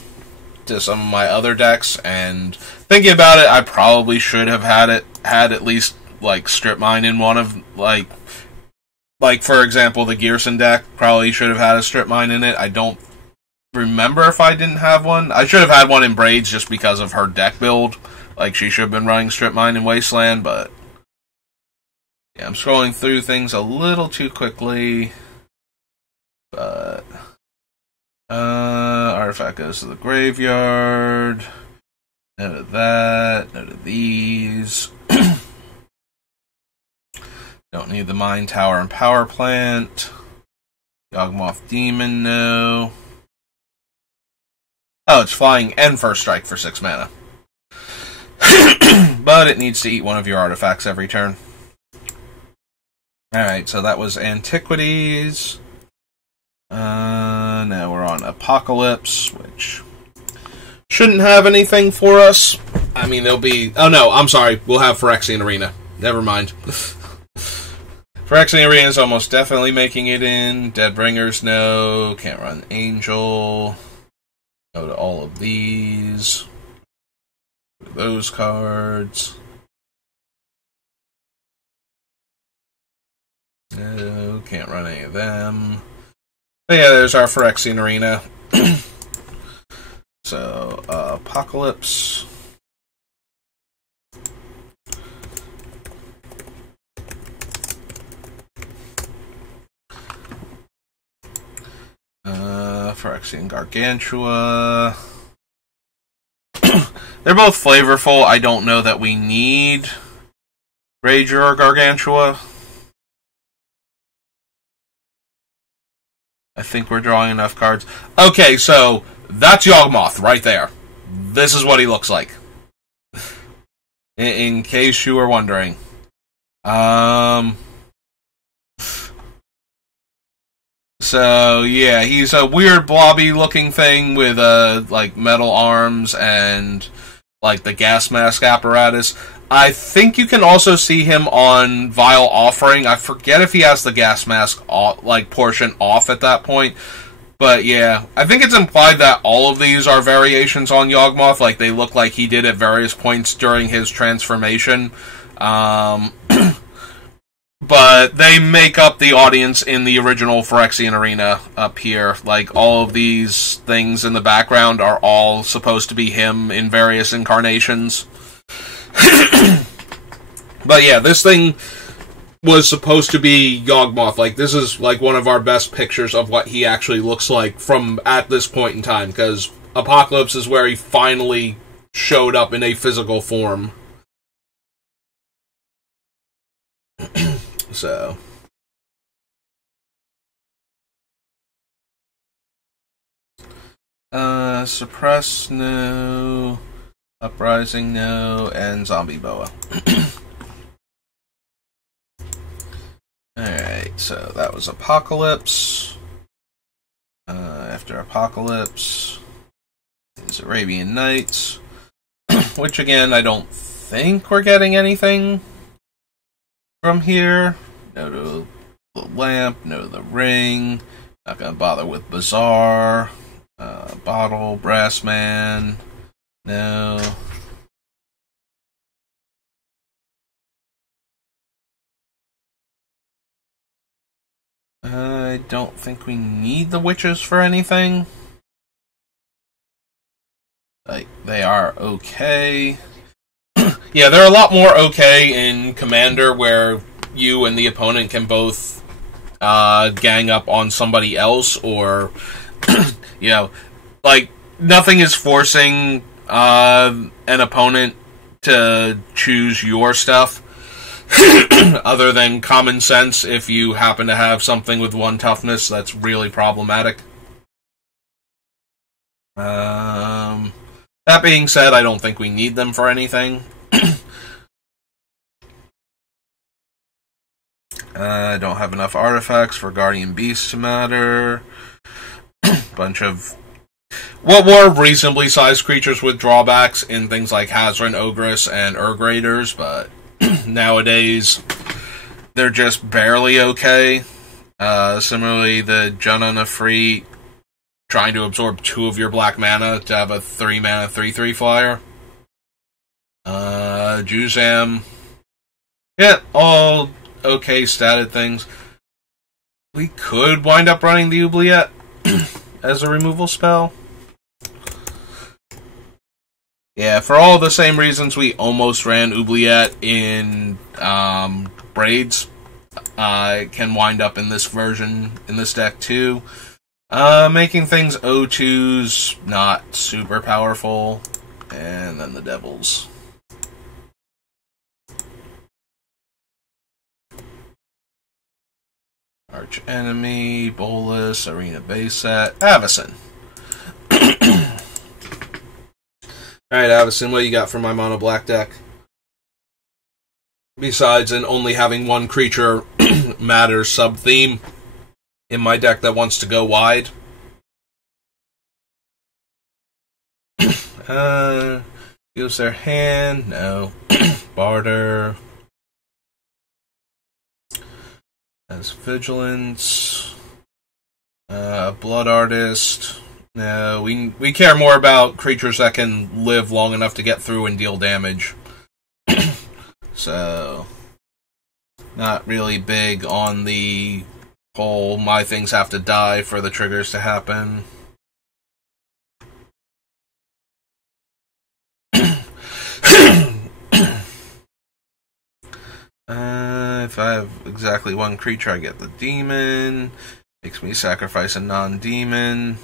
to some of my other decks, and thinking about it, I probably should have had at least, Strip Mine in one like, for example, the Gearson deck probably should have had a strip mine in it. I don't remember if I didn't have one. I should have had one in Braids just because of her deck build. Like, she should have been running strip mine in Wasteland, but yeah, I'm scrolling through things a little too quickly. But artifact goes to the graveyard. Note of that. Note of these. Don't need the Mine Tower and Power Plant. Yawgmoth Demon, no. Oh, it's flying and first strike for 6 mana. But it needs to eat one of your artifacts every turn. Alright, so that was Antiquities. Now we're on Apocalypse, which shouldn't have anything for us. I mean, there'll be... Oh no, I'm sorry. We'll have Phyrexian Arena. Never mind. Phyrexian Arena is almost definitely making it in. Deadbringers, no. Can't run Angel. Go to all of these. Those cards. No, can't run any of them. But yeah, there's our Phyrexian Arena. So, Apocalypse. Phyrexian Gargantua. They're both flavorful. I don't know that we need Rager or Gargantua. I think we're drawing enough cards. Okay, so that's Yawgmoth right there. This is what he looks like. In case you were wondering. So, yeah, he's a weird blobby looking thing with, like, metal arms and, like, the gas mask apparatus. I think you can also see him on Vile Offering. I forget if he has the gas mask, like, portion off at that point. But, yeah, I think it's implied that all of these are variations on Yawgmoth. Like, they look like he did at various points during his transformation. But they make up the audience in the original Phyrexian Arena up here. Like, all of these things in the background are all supposed to be him in various incarnations. But yeah, this thing was supposed to be Yawgmoth. Like, this is, like, one of our best pictures of what he actually looks like from at this point in time, because Apocalypse is where he finally showed up in a physical form. So, Suppress, no. Uprising, no. And Zombie Boa. Alright, so that was Apocalypse. After Apocalypse is Arabian Nights. Which, again, I don't think we're getting anything from here. No to the Lamp, no to the Ring. Not gonna bother with Bazaar. Bottle, Brass Man. No. I don't think we need the Witches for anything. Like, they are okay. Yeah, they're a lot more okay in Commander, where you and the opponent can both gang up on somebody else, or, you know, like, nothing is forcing an opponent to choose your stuff, other than common sense if you happen to have something with 1 toughness that's really problematic. That being said, I don't think we need them for anything. I don't have enough artifacts for Guardian Beast to matter. Bunch of what were reasonably sized creatures with drawbacks in things like Hazoran Ogress and Urgrators, but nowadays they're just barely okay. Similarly, the Janna Nefrit trying to absorb 2 of your black mana to have a 3 mana 3/3 flyer. Juzam. Yeah, all okay statted things. We could wind up running the Oubliette as a removal spell. Yeah, for all the same reasons we almost ran Oubliette in Braids, it can wind up in this version, in this deck too. Making things O2s not super powerful. And then the Devils. Arch Enemy, Bolas, Arena Base Set, Avacyn. Alright, Avacyn, what you got for my mono black deck? Besides in only having one creature matters sub-theme in my deck that wants to go wide. Use their hand, no. Barter. As Vigilance. Blood Artist. No, we care more about creatures that can live long enough to get through and deal damage. So, not really big on the whole my things have to die for the triggers to happen. If I have exactly one creature, I get the demon. Makes me sacrifice a non-demon.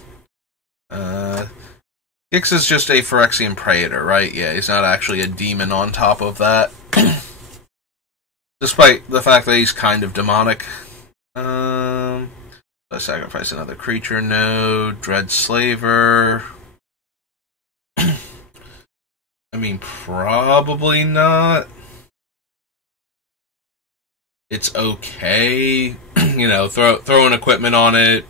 Gix is just a Phyrexian Praetor, right? Yeah, he's not actually a demon on top of that. Despite the fact that he's kind of demonic. I sacrifice another creature, no. Dread Slaver. I mean, probably not. It's okay. You know, throw an equipment on it.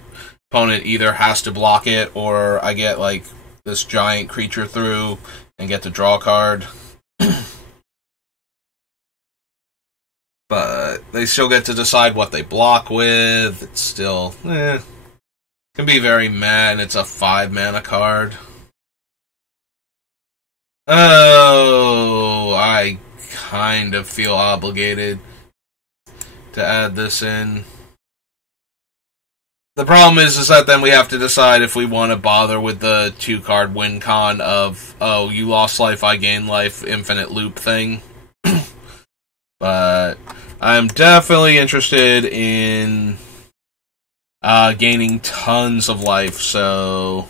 Opponent either has to block it, or I get, like, this giant creature through and get to draw a card. But they still get to decide what they block with. It's still, can be very meh, and it's a 5-mana card. Oh, I kind of feel obligated to add this in. The problem is that then we have to decide if we want to bother with the 2-card win con of, oh, you lost life, I gain life, infinite loop thing. But I'm definitely interested in gaining tons of life, so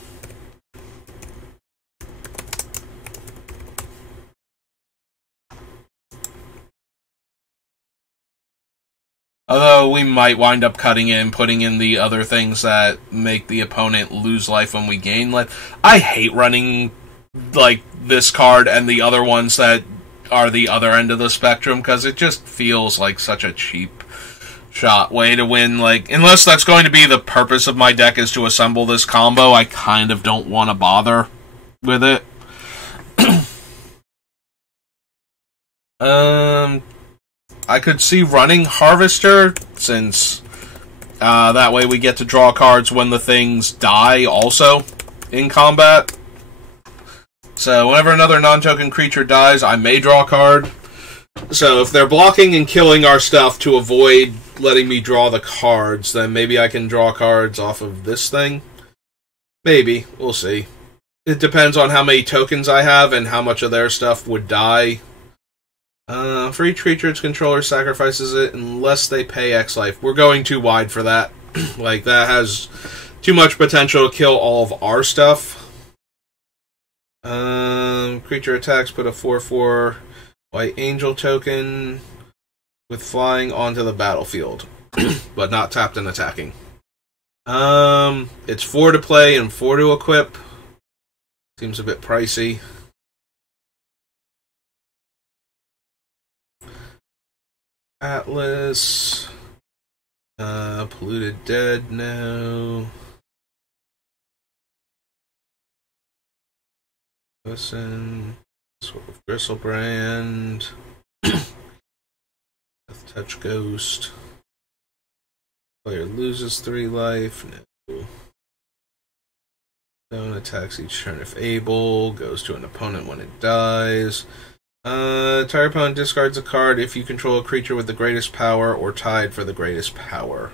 although we might wind up cutting it and putting in the other things that make the opponent lose life when we gain life. I hate running, like, this card and the other ones that are the other end of the spectrum, because it just feels like such a cheap shot way to win. Like, unless that's going to be the purpose of my deck is to assemble this combo, I kind of don't want to bother with it. I could see running Harvester, since that way we get to draw cards when the things die also in combat. So whenever another non-token creature dies, I may draw a card. So if they're blocking and killing our stuff to avoid letting me draw the cards, then maybe I can draw cards off of this thing. Maybe. We'll see. It depends on how many tokens I have and how much of their stuff would die. For each creature its controller sacrifices it unless they pay X life. We're going too wide for that. Like, that has too much potential to kill all of our stuff. Creature attacks, put a 4/4 White Angel token with flying onto the battlefield, but not tapped and attacking. It's 4 to play and 4 to equip. Seems a bit pricey. Atlas. Polluted Dead, no. Listen. Sort of Gristlebrand. Death Touch Ghost. Player loses 3 life, no. Zone attacks each turn if able. Goes to an opponent when it dies. Target opponent discards a card if you control a creature with the greatest power or tied for the greatest power.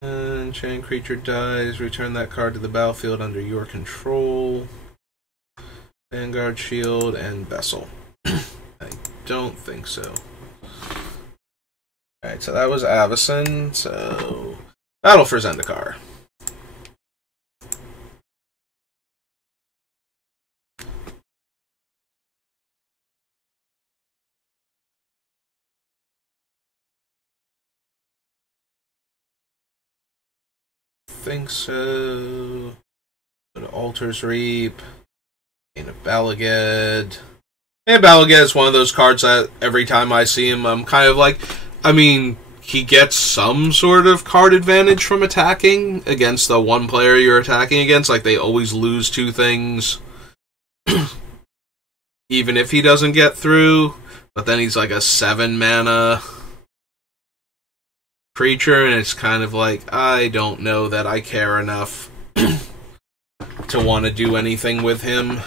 And chain creature dies. Return that card to the battlefield under your control. Vanguard, Shield, and Vessel. I don't think so. Alright, so that was Avacyn. So, battle for Zendikar. Think so. Go to Altar's Reap. Bane of Balaged. And Balaged is one of those cards that every time I see him, I'm kind of like, I mean, he gets some sort of card advantage from attacking against the one player you're attacking against. Like, they always lose 2 things. Even if he doesn't get through. But then he's like a 7 mana creature, and it's kind of like, I don't know that I care enough to want to do anything with him.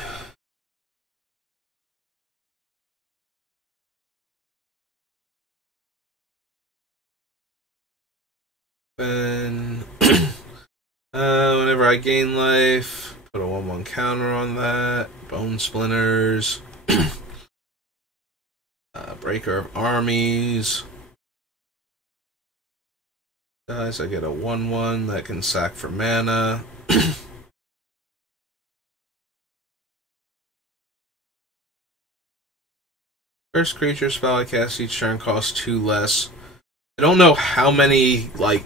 Then, whenever I gain life, put a 1/1 counter on that. Bone Splinters. Breaker of Armies. Guys, I get a 1/1 that can sack for mana. First creature spell I cast each turn costs 2 less. I don't know how many, like,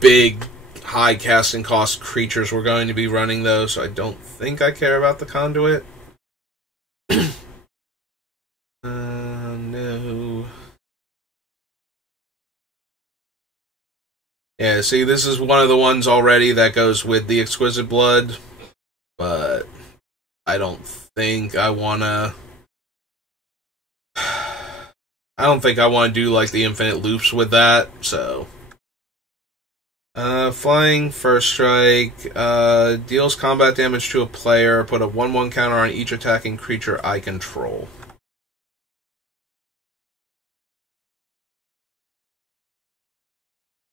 big, high casting cost creatures we're going to be running, though, so I don't think I care about the Conduit. No. Yeah, see, this is one of the ones already that goes with the Exquisite Blood, but I don't think I want to... I don't think I want to do, like, the infinite loops with that, so... Flying, First Strike, deals combat damage to a player, put a 1/1 counter on each attacking creature I control.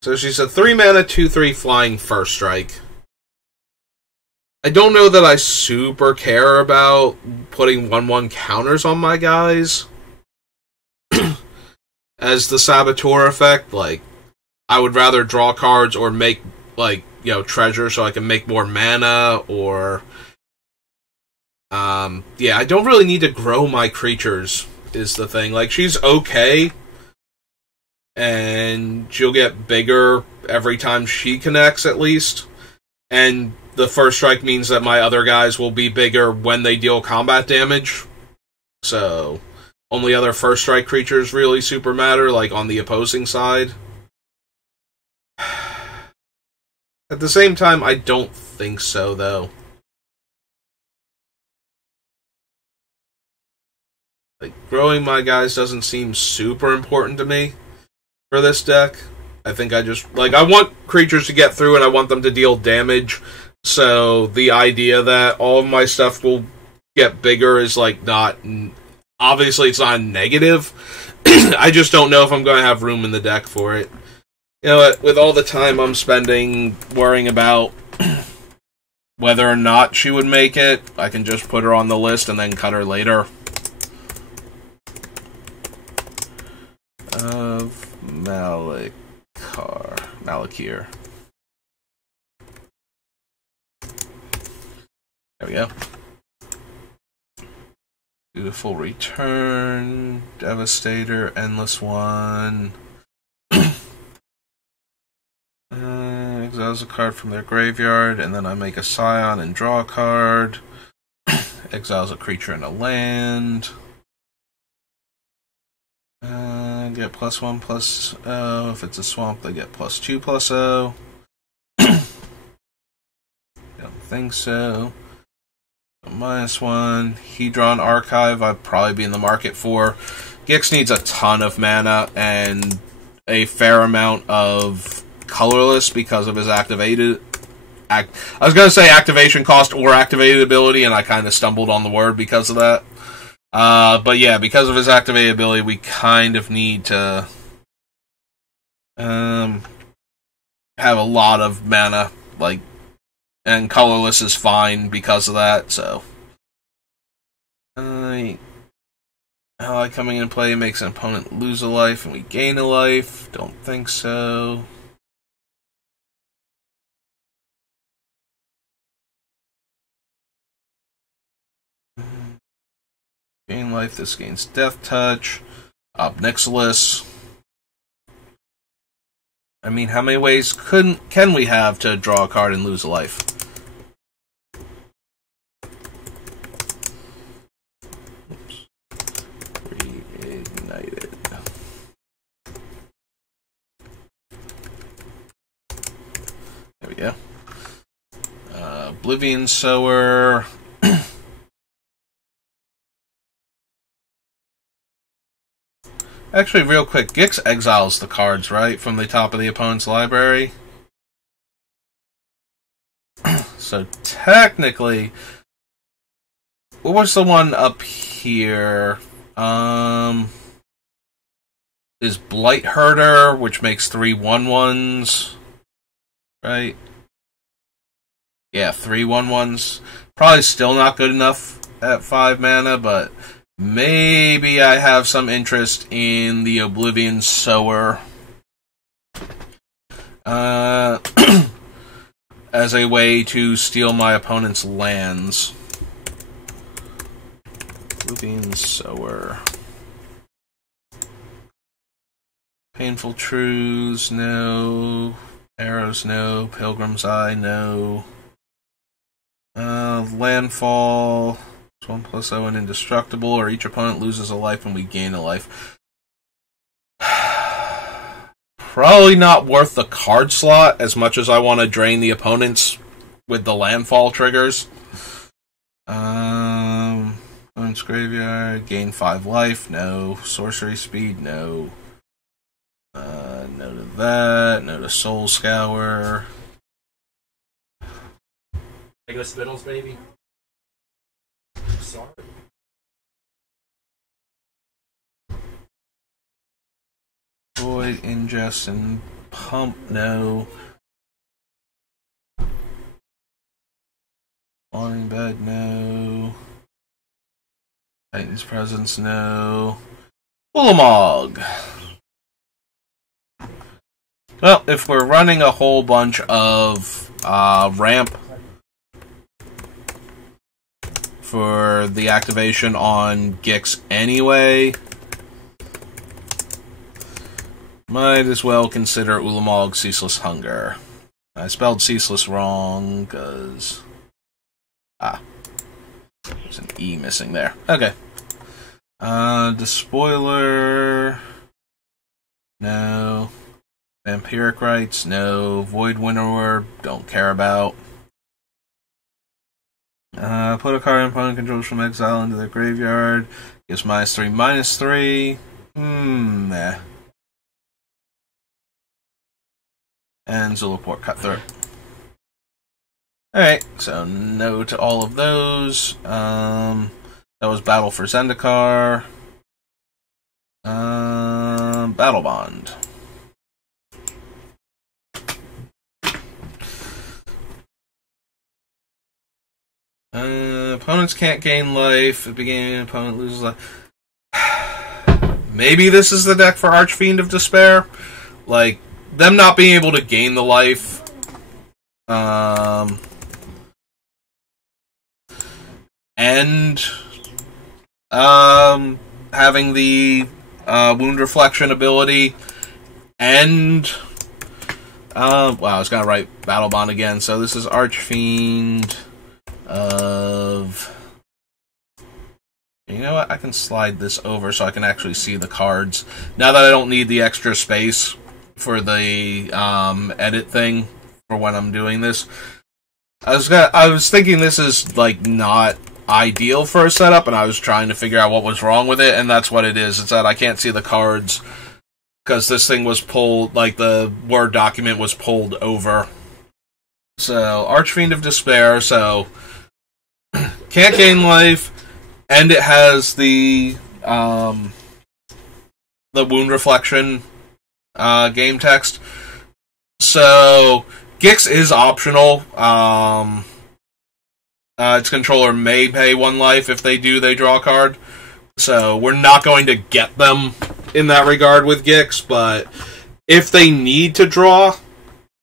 So she's a 3 mana, 2/3 flying First Strike. I don't know that I super care about putting 1/1 counters on my guys. As the Saboteur effect, like, I would rather draw cards or make, like, you know, treasure so I can make more mana, or... yeah, I don't really need to grow my creatures, is the thing. Like, she's okay, and she'll get bigger every time she connects, at least. And the First Strike means that my other guys will be bigger when they deal combat damage. So, only other First Strike creatures really super matter, like, on the opposing side. At the same time, I don't think so, though. Like, growing my guys doesn't seem super important to me for this deck. I think I just... Like, I want creatures to get through, and I want them to deal damage. So, the idea that all of my stuff will get bigger is, like, not... Obviously, it's not a negative. I just don't know if I'm going to have room in the deck for it. You know what, with all the time I'm spending worrying about whether or not she would make it, I can just put her on the list and then cut her later. Of Malakir. There we go. Beautiful Return, Devastator, Endless One. Exiles a card from their graveyard, and then I make a Scion and draw a card. Exiles a creature and a land. Get +1/+0. If it's a swamp, they get +2/+0. Don't think so. -1. Hedron Archive, I'd probably be in the market for. Gix needs a ton of mana and a fair amount of colorless because of his activated... I was going to say activation cost or activated ability, and I kind of stumbled on the word because of that. But yeah, because of his activated ability, we kind of need to have a lot of mana, like, and colorless is fine because of that, so. Ally coming in play makes an opponent lose a life and we gain a life. Don't think so. Gain life, this gains Death Touch. Obnixilis. I mean, how many ways can we have to draw a card and lose a life? Oops. Reignited. There we go. Oblivion Sower. Actually, real quick, Gix exiles the cards, right, from the top of the opponent's library. So technically, what was the one up here? Is Blight Herder, which makes 3 1/1s, right? Yeah, 3 1/1s. Probably still not good enough at 5 mana, but maybe I have some interest in the Oblivion Sower as a way to steal my opponent's lands. Oblivion Sower. Painful Truths, no. Arrows, no. Pilgrim's Eye, no. Landfall. 1+0 and indestructible, or each opponent loses a life and we gain a life. Probably not worth the card slot as much as I want to drain the opponents with the landfall triggers. Opponent's graveyard, gain 5 life, no. Sorcery speed, no. No to that, no to Soul Scour. I go Spittles, baby. Sorry. Void, Ingest, and Pump, no. Falling Bed, no. Titan's Presence, no. Ulamog. Well, if we're running a whole bunch of ramp for the activation on Gix anyway, might as well consider Ulamog Ceaseless Hunger. I spelled Ceaseless wrong, because... there's an E missing there. Okay. Despoiler... no. Vampiric Rites, no. Void Winnower, don't care about. Put a card opponent controls from exile into their graveyard. Gives -3/-3. Nah. And Zulaport Cutthroat. Alright, so no to all of those. That was Battle for Zendikar. Battle Bond. Opponents can't gain life. At the beginning, opponent loses life. Maybe this is the deck for Archfiend of Despair. Like, them not being able to gain the life. And having the wound reflection ability. And wow, I was gonna write Battle Bond again. So this is Archfiend of... You know what? I can slide this over so I can actually see the cards. Now that I don't need the extra space for the edit thing for when I'm doing this. I was thinking this is like not ideal for a setup, and I was trying to figure out what was wrong with it, and that's what it is. It's that I can't see the cards because this thing was pulled, like the Word document was pulled over. So, Archfiend of Despair, so can't gain life, and it has the wound reflection game text. So Gix is optional. Its controller may pay 1 life. If they do, they draw a card. So we're not going to get them in that regard with Gix, but if they need to draw,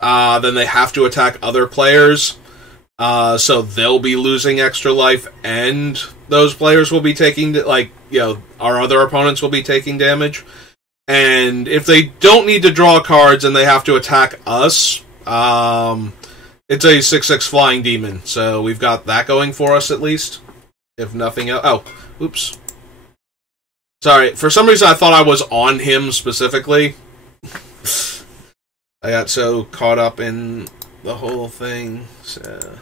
then they have to attack other players. So they'll be losing extra life, and those players will be taking, our other opponents will be taking damage. And if they don't need to draw cards and they have to attack us, it's a 6/6 flying demon. So we've got that going for us at least. If nothing else. Oh, oops. Sorry, for some reason I thought I was on him specifically. I got so caught up in the whole thing. So,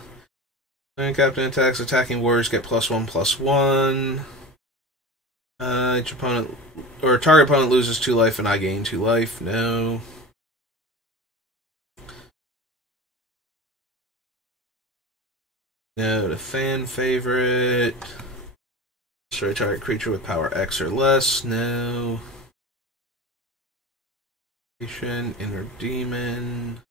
when Captain attacks, attacking warriors get +1/+1. Each opponent or target opponent loses 2 life, and I gain 2 life. No. No, the fan favorite. Destroy target creature with power X or less. No. Inner demon.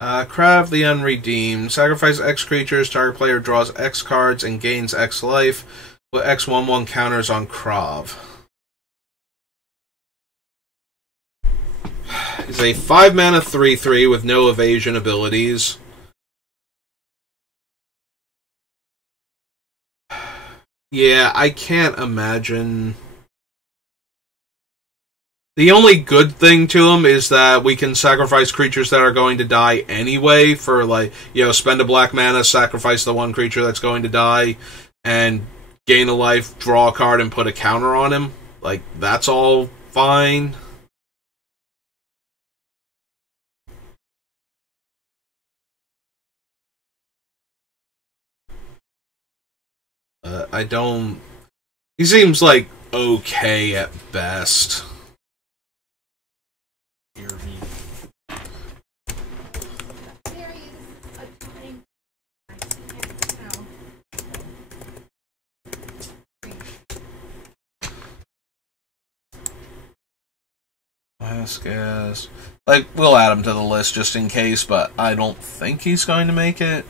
Krav the Unredeemed. Sacrifice X creatures. Target player draws X cards and gains X life. With X/1/1 counters on Krav. He's a 5-mana 3/3 with no evasion abilities. Yeah, I can't imagine. The only good thing to him is that we can sacrifice creatures that are going to die anyway for, spend a black mana, sacrifice the 1 creature that's going to die, and gain a life, draw a card, and put a counter on him. That's all fine. I don't... He seems okay at best. Guess. We'll add him to the list just in case, but I don't think he's going to make it.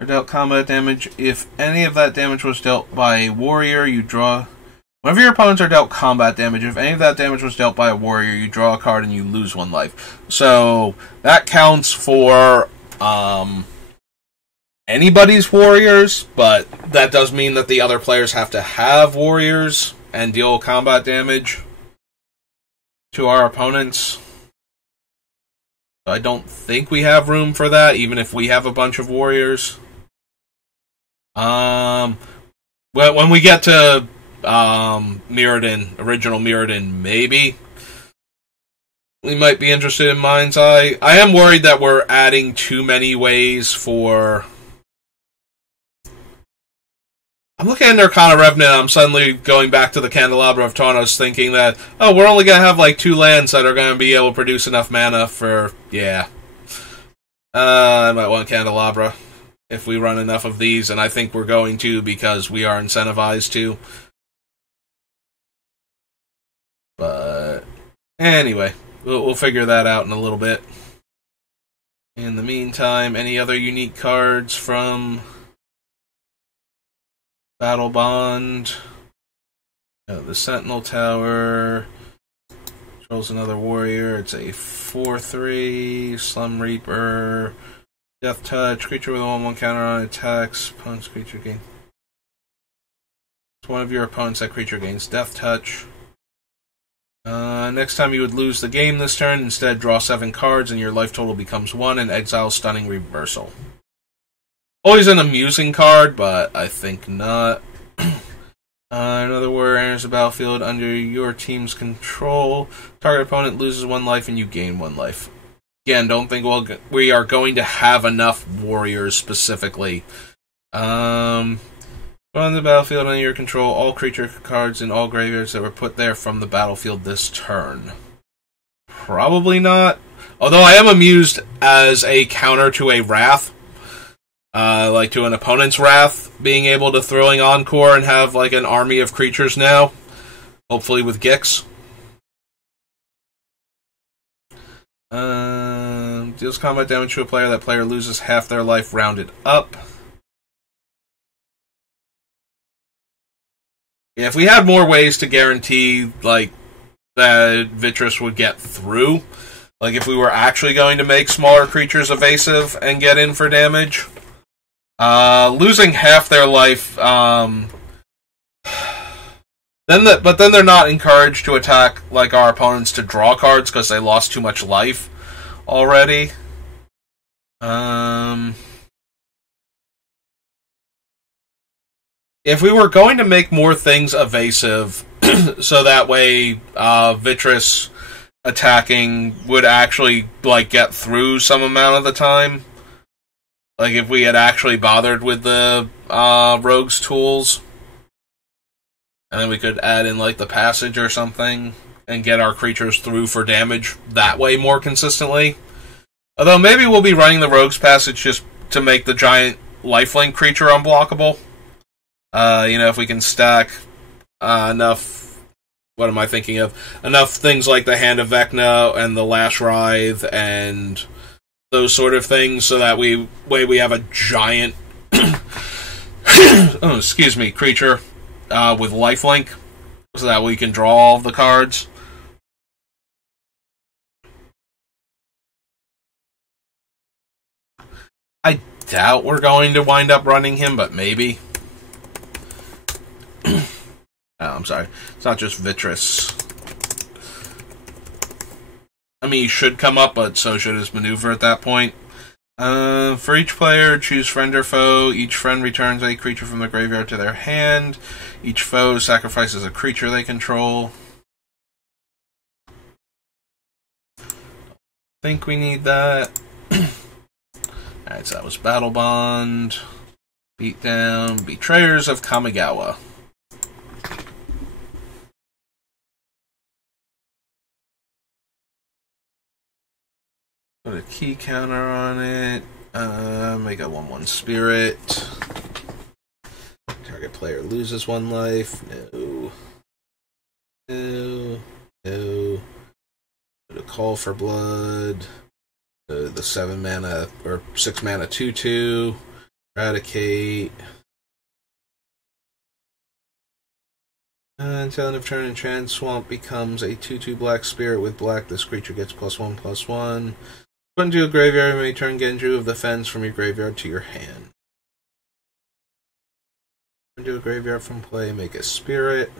Or dealt combat damage. If any of that damage was dealt by a warrior, you draw... Whenever your opponents are dealt combat damage, if any of that damage was dealt by a warrior, you draw a card and you lose 1 life. So, that counts for anybody's warriors, but that does mean that the other players have to have warriors and deal combat damage to our opponents. I don't think we have room for that, even if we have a bunch of warriors. When we get to Mirrodin, original Mirrodin, maybe we might be interested in Mind's Eye. I am worried that we're adding too many ways for... I'm looking at Nirkana Revenant, I'm suddenly going back to the Candelabra of Tawnos, thinking that, we're only going to have 2 lands that are going to be able to produce enough mana for, yeah. I might want Candelabra if we run enough of these, and I think we're going to because we are incentivized to. But, anyway, we'll figure that out in a little bit. In the meantime, any other unique cards from... Battle Bond. The Sentinel Tower. Controls another warrior. It's a 4/3. Slum Reaper. Death Touch. Creature with a 1/1 counter on attacks. Opponent's creature gain. It's one of your opponents that creature gains Death Touch. Next time you would lose the game this turn, instead draw 7 cards and your life total becomes 1 and exile Stunning Reversal. Always an amusing card, but I think not. Another warrior enters the battlefield under your team's control. Target opponent loses 1 life and you gain 1 life. Again, don't think we are going to have enough warriors specifically. On the battlefield under your control, all creature cards in all graveyards that were put there from the battlefield this turn. Probably not. Although I am amused as a counter to a Wrath. like to an opponent's wrath, being able to throwing Encore and have like an army of creatures now, hopefully with Gix. Deals combat damage to a player. That player loses half their life rounded up. Yeah, if we had more ways to guarantee like that Vitris would get through, like if we were actually going to make smaller creatures evasive and get in for damage, losing half their life, but then they're not encouraged to attack like our opponents to draw cards because they lost too much life already. If we were going to make more things evasive, so that way Vitris attacking would actually like get through some amount of the time, like if we had actually bothered with the Rogue's tools, and then we could add in like the passage or something and get our creatures through for damage that way more consistently. Although maybe we'll be running the Rogue's Passage just to make the giant lifelink creature unblockable. If we can stack enough... What am I thinking of? Enough things like the Hand of Vecna and the Lash Writhe and those sort of things, so that we have a giant creature with lifelink, so that we can draw all of the cards. I doubt we're going to wind up running him, but maybe. I'm sorry. It's not just Vitris. I mean, he should come up, but so should his maneuver at that point. For each player, choose friend or foe. Each friend returns a creature from the graveyard to their hand. Each foe sacrifices a creature they control. Think we need that. Alright, so that was Battle Bond. Beatdown. Betrayers of Kamigawa. Put a key counter on it. Make a 1/1 spirit. Target player loses 1 life. No. Put a Call for Blood. The 7 mana or 6 mana 2/2. Eradicate. Until end of turn, Enchant Swamp becomes a 2/2 black spirit with black. This creature gets +1/+1. Put into a graveyard, you may turn Genju of the Fence from your graveyard to your hand. Put into a graveyard from play, make a spirit.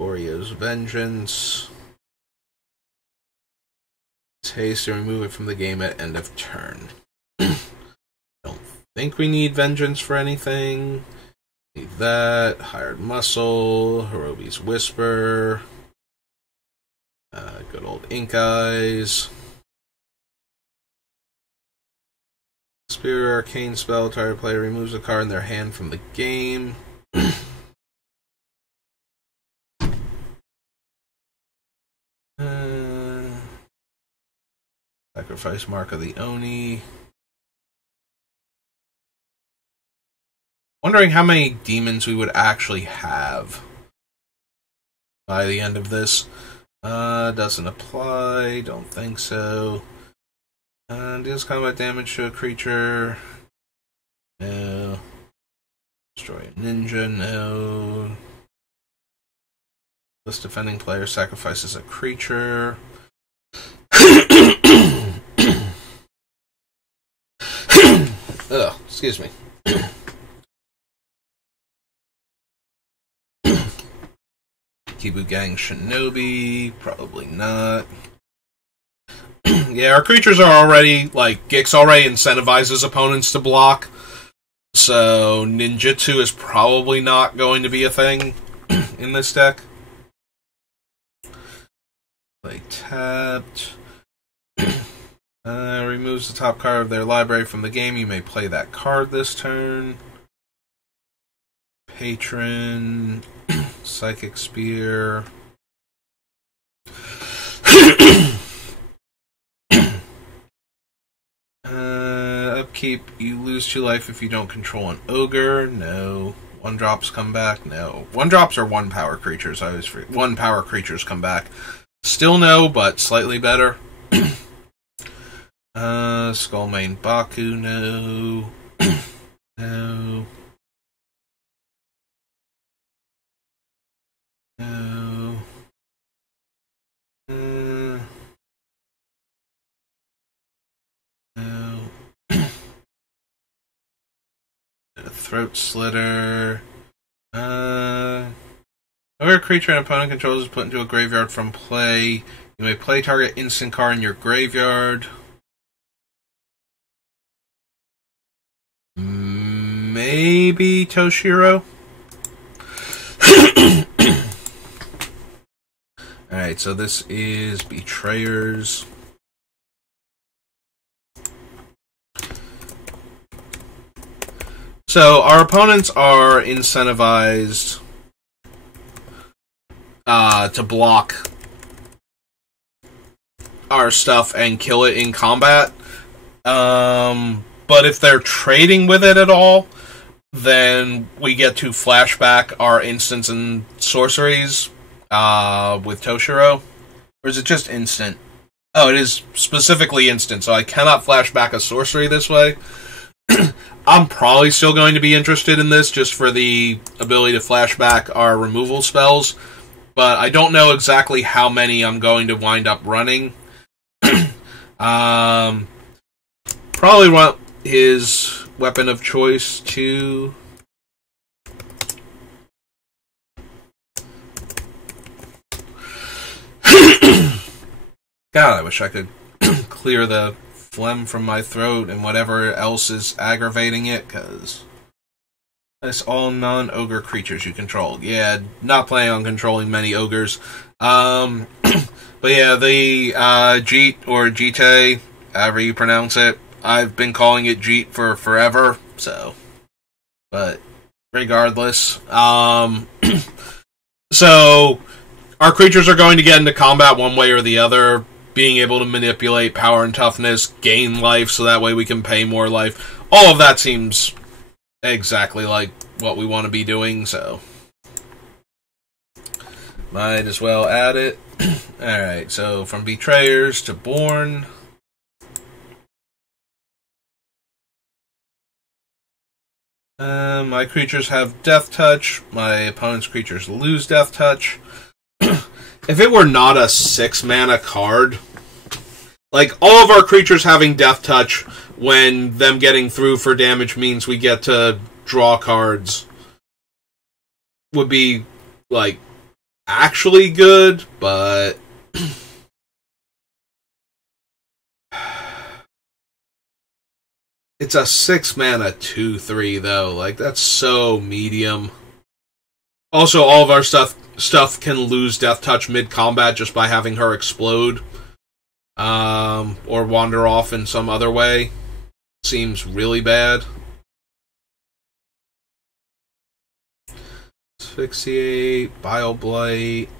Goryo's Vengeance. Haste to remove it from the game at end of turn. Don't think we need Vengeance for anything. Need that. Hired Muscle. Hirobi's Whisper. Good old Ink Eyes. Spirit Arcane Spell. Target player removes a card in their hand from the game. Sacrifice Mark of the Oni. Wondering how many demons we would actually have by the end of this. Doesn't apply. Don't think so. Deals combat damage to a creature. No. Destroy a ninja. No. This defending player sacrifices a creature. Ugh, excuse me. Kibu Gang Shinobi, probably not. Yeah, our creatures are already, like, Gix already incentivizes opponents to block, so ninjutsu is probably not going to be a thing in this deck. Play tapped. Removes the top card of their library from the game. You may play that card this turn. Patron. Psychic Spear. upkeep, you lose 2 life if you don't control an ogre. No. 1-drops come back. No. 1-drops are 1 power creatures. I always forget. 1 power creatures come back. Still no, but slightly better. Skullmane Baku. No. No. No. No. Throat Slitter. Whenever a creature an opponent controls is put into a graveyard from play, you may play target instant card in your graveyard. Maybe Toshiro? Alright, so this is Betrayers. So our opponents are incentivized to block our stuff and kill it in combat. But if they're trading with it at all, then we get to flashback our instants and sorceries with Toshiro. Or is it just instant? Oh, it is specifically instant, so I cannot flashback a sorcery this way. I'm probably still going to be interested in this just for the ability to flashback our removal spells, but I don't know exactly how many I'm going to wind up running. Probably want his weapon of choice too. God, I wish I could clear the phlegm from my throat and whatever else is aggravating it, because it's all non-ogre creatures you control. Yeah, not planning on controlling many ogres. But yeah, the Jeet, or Jite, however you pronounce it, I've been calling it Jeet for forever, so... But, regardless. So, our creatures are going to get into combat one way or the other, being able to manipulate power and toughness, gain life, so that way we can pay more life. All of that seems exactly like what we want to be doing, so... Might as well add it. Alright, so from Betrayers to Born. My creatures have Death Touch. My opponent's creatures lose Death Touch. If it were not a 6-mana card, like, all of our creatures having Death Touch when them getting through for damage means we get to draw cards would be, like, actually good, but... It's a 6-mana 2/3, though. Like, that's so medium. Also, all of our stuff can lose Death Touch mid-combat just by having her explode. Or wander off in some other way. Seems really bad. Asphyxiate, Bile Blight.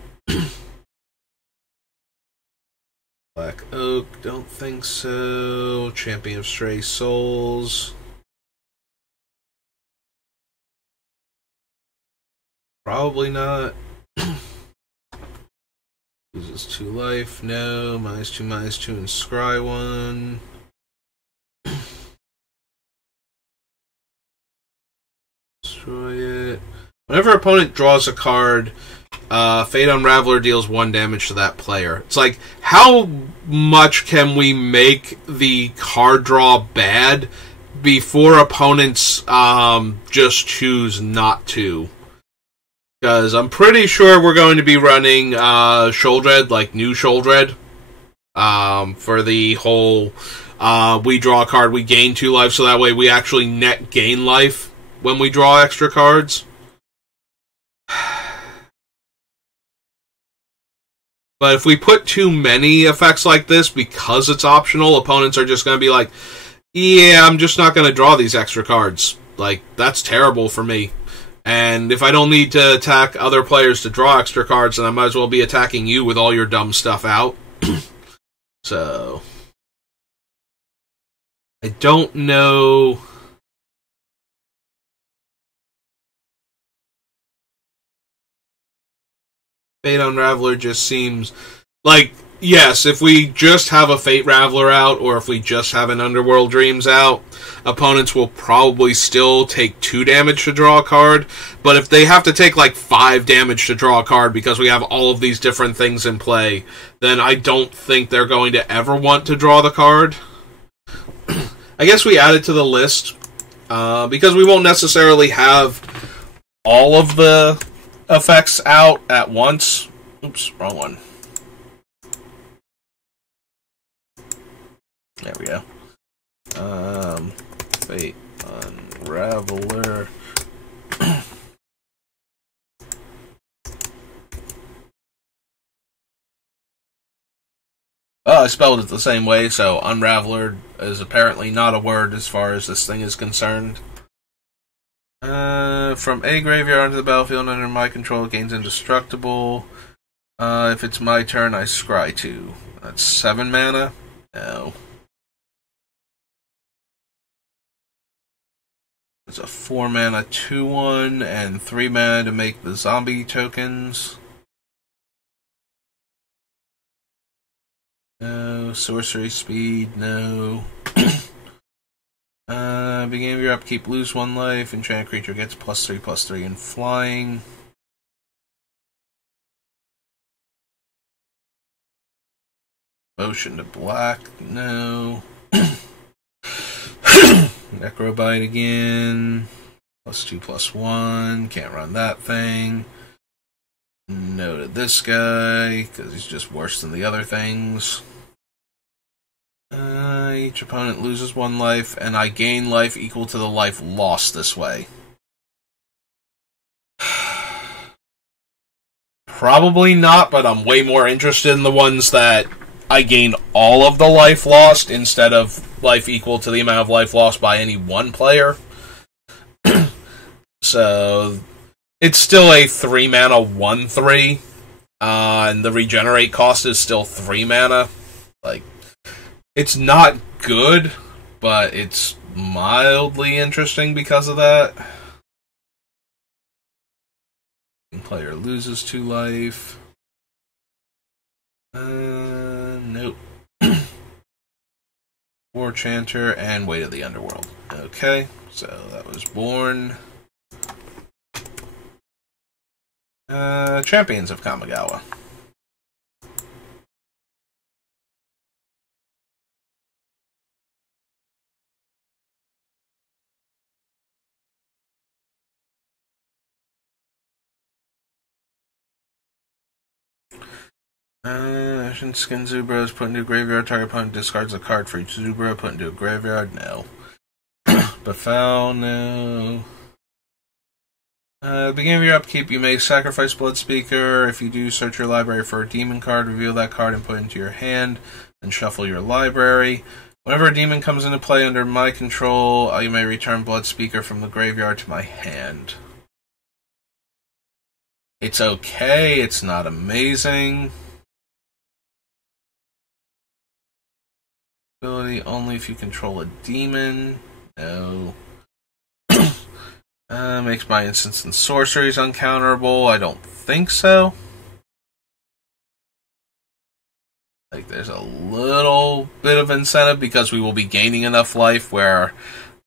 Black Oak, don't think so. Champion of Stray Souls. Probably not. Loses 2 life. No. -2/-2 and scry 1. Destroy it. Whenever opponent draws a card, Fate Unraveler deals 1 damage to that player. It's like, how much can we make the card draw bad before opponents just choose not to? Because I'm pretty sure we're going to be running Sheoldred, like new Sheoldred, for the whole we draw a card, we gain 2 life, so that way we actually net gain life when we draw extra cards. But if we put too many effects like this, because it's optional, opponents are just going to be like, yeah, I'm just not going to draw these extra cards. Like, that's terrible for me. And if I don't need to attack other players to draw extra cards, then I might as well be attacking you with all your dumb stuff out. So... I don't know. Fate Unraveler just seems like, yes, if we just have a Fate Raveler out, or if we just have an Underworld Dreams out, opponents will probably still take 2 damage to draw a card. But if they have to take like 5 damage to draw a card because we have all of these different things in play, then I don't think they're going to ever want to draw the card. I guess we add it to the list because we won't necessarily have all of the effects out at once. Oops, wrong one. There we go. Fate Unraveler. I spelled it the same way, so Unraveler is apparently not a word as far as this thing is concerned. From a graveyard onto the battlefield under my control, it gains indestructible. If it's my turn, I scry 2. That's 7 mana? No. It's a 4 mana 2/1 and 3 mana to make the zombie tokens. No. Sorcery speed, no. Beginning of your upkeep, lose 1 life. Enchanted creature gets +3/+3 in flying. Motion to black, no. Necrobite again. +2/+1. Can't run that thing. No to this guy, because he's just worse than the other things. Each opponent loses 1 life, and I gain life equal to the life lost this way. Probably not, but I'm way more interested in the ones that I gain all of the life lost instead of life equal to the amount of life lost by any one player. So, it's still a 3 mana 1/3, and the regenerate cost is still 3 mana. Like, it's not good, but it's mildly interesting because of that. Player loses 2 life. Nope. War Chanter and Weight of the Underworld. Okay, so that was Born. Champions of Kamigawa. Skin Zubra is put into a graveyard. Target opponent discards a card for each Zubra put into a graveyard. No. Befoul, no. Beginning of your upkeep, you may sacrifice Bloodspeaker. If you do, search your library for a demon card, reveal that card and put it into your hand, then shuffle your library. Whenever a demon comes into play under my control, you may return Bloodspeaker from the graveyard to my hand. It's okay, it's not amazing. Ability only if you control a demon. No. Makes my instants and sorceries uncounterable. I don't think so. Like, there's a little bit of incentive because we will be gaining enough life where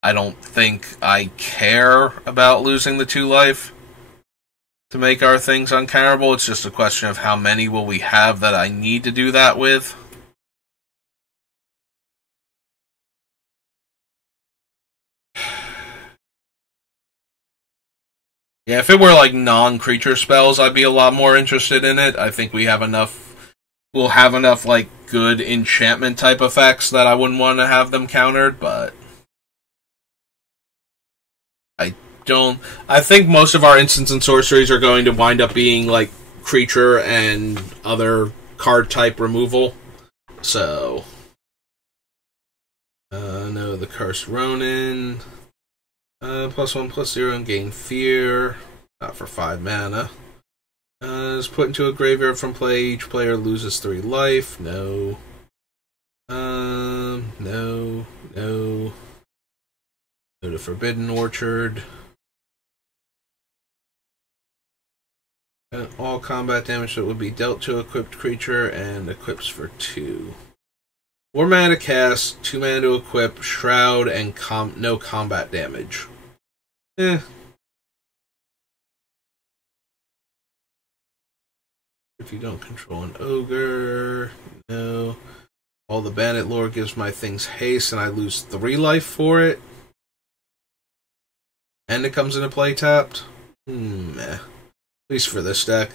I don't think I care about losing the 2 life to make our things uncounterable. It's just a question of how many will we have that I need to do that with. Yeah, if it were like non-creature spells, I'd be a lot more interested in it. I think we have enough. We'll have enough like good enchantment type effects that I wouldn't want to have them countered, but I think most of our instants and sorceries are going to wind up being like creature and other card type removal. So, no, the Cursed Ronin. +1/+0 and gain fear. Not for 5 mana. Is put into a graveyard from play. Each player loses 3 life. No. No. No. Go to Forbidden Orchard. And all combat damage that would be dealt to equipped creature and equips for 2. 4 mana to cast, 2 mana to equip, Shroud, and no combat damage. If you don't control an ogre, no. All the bandit lore gives my things haste, and I lose 3 life for it. And it comes into play tapped. At least for this deck.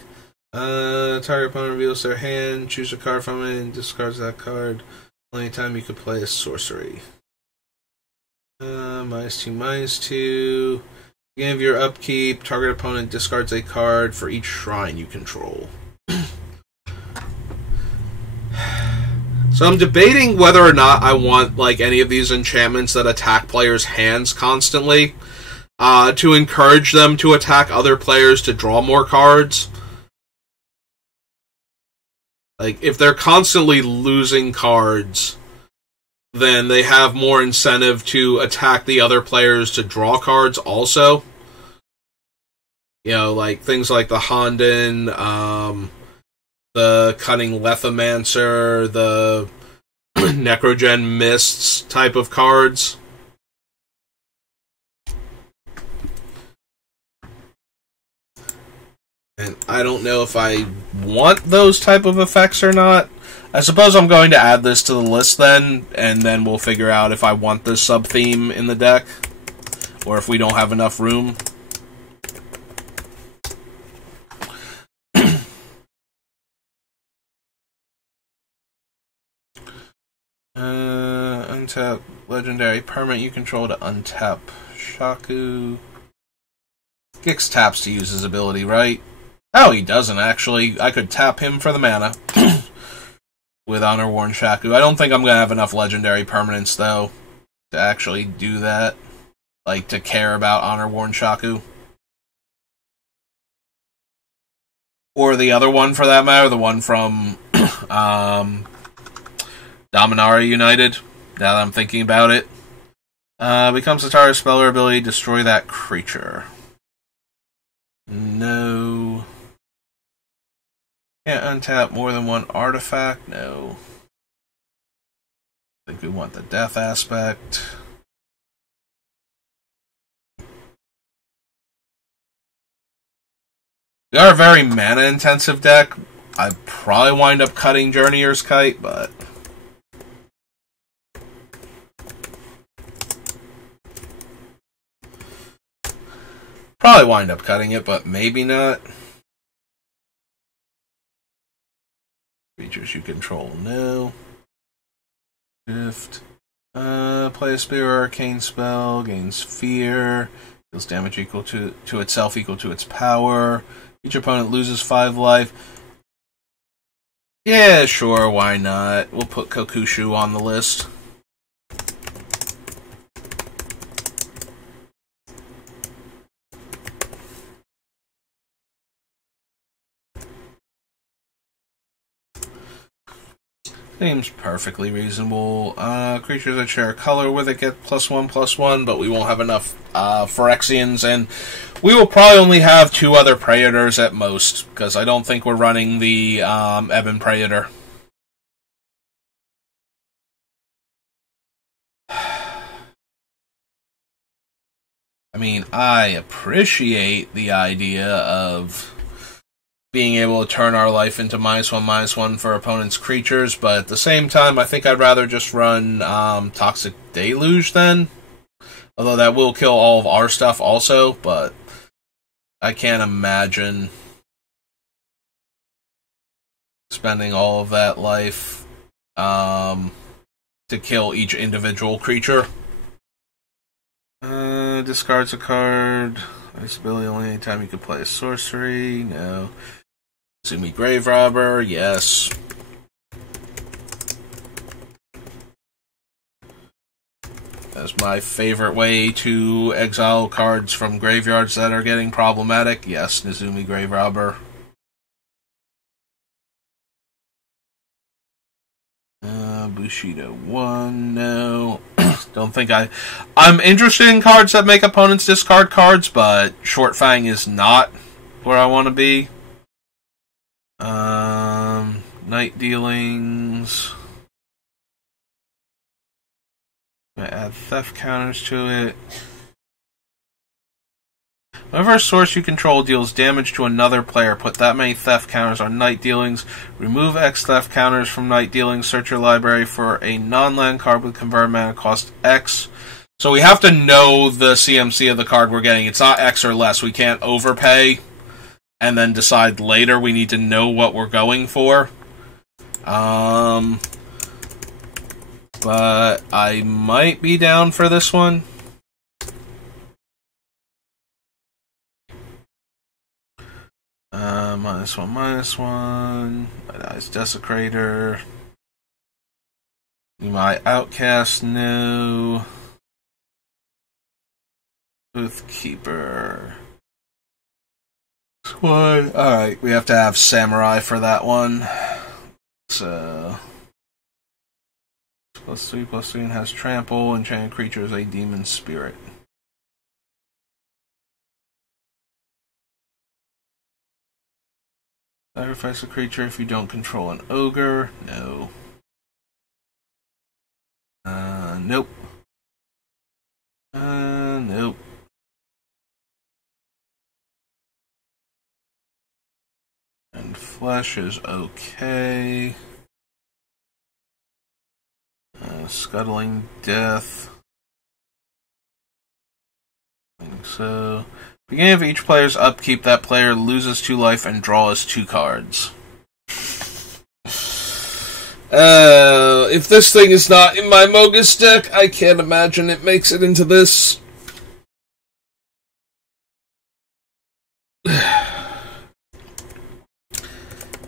Target opponent reveals their hand, choose a card from it, and discards that card. Only time you could play a sorcery. -2/-2. Beginning of your upkeep, target opponent discards a card for each shrine you control. So I'm debating whether or not I want like any of these enchantments that attack players' hands constantly, to encourage them to attack other players to draw more cards. Like, if they're constantly losing cards, then they have more incentive to attack the other players to draw cards also. You know, like things like the Honden, the Cunning Lethomancer, the Necrogen Mists type of cards. And I don't know if I want those type of effects or not. I suppose I'm going to add this to the list then, and then we'll figure out if I want this sub-theme in the deck, or if we don't have enough room. Untap legendary permanent you control to untap Shaku. Gix taps to use his ability, right? Oh, he doesn't, actually. I could tap him for the mana with Honor Worn Shaku. I don't think I'm going to have enough legendary permanents, though, to actually do that. Like, to care about Honor Worn Shaku. Or the other one, for that matter, the one from Dominaria United, now that I'm thinking about it. Becomes a target spell or ability, destroy that creature. No. Can't untap more than one artifact? No. I think we want the death aspect. We are a very mana-intensive deck. I'd probably wind up cutting Journeyer's Kite, but... probably wind up cutting it, but maybe not. Creatures you control, no. Shift. Play a Spear or Arcane spell, gains Fear, deals damage equal to itself equal to its power. Each opponent loses 5 life. Yeah, sure, why not? We'll put Kokushu on the list. Seems perfectly reasonable. Creatures that share a color with it get +1/+1, but we won't have enough Phyrexians, and we will probably only have 2 other Praetors at most, because I don't think we're running the Ebon Praetor. I mean, I appreciate the idea of being able to turn our life into -1/-1 for opponent's creatures, but at the same time, I think I'd rather just run Toxic Deluge then. Although that will kill all of our stuff also, but I can't imagine spending all of that life to kill each individual creature. Discards a card. This ability only anytime you can play a sorcery. No. Izumi Grave Robber, yes. That's my favorite way to exile cards from graveyards that are getting problematic. Yes, Izumi Grave Robber. Bushido 1, no. Don't think I'm interested in cards that make opponents discard cards, but Short Fang is not where I want to be. Night Dealings. I'm gonna add theft counters to it. Whenever a source you control deals damage to another player, put that many theft counters on Night Dealings. Remove X theft counters from Night Dealings. Search your library for a non-land card with converted mana cost X. So we have to know the CMC of the card we're getting. It's not X or less. We can't overpay and then decide later. We need to know what we're going for. But I might be down for this one. -1/-1. My Eyes Desecrator. My Outcast, no. Oathkeeper. Squad. Alright, we have to have Samurai for that one. So. +3/+3 and has Trample. Enchanted creature is a Demon Spirit. Sacrifice a creature if you don't control an ogre. No. Nope. Nope. And flesh is okay. Scuttling Death. I think so. Beginning of each player's upkeep, that player loses 2 life and draws 2 cards. If this thing is not in my Mogus deck, I can't imagine it makes it into this.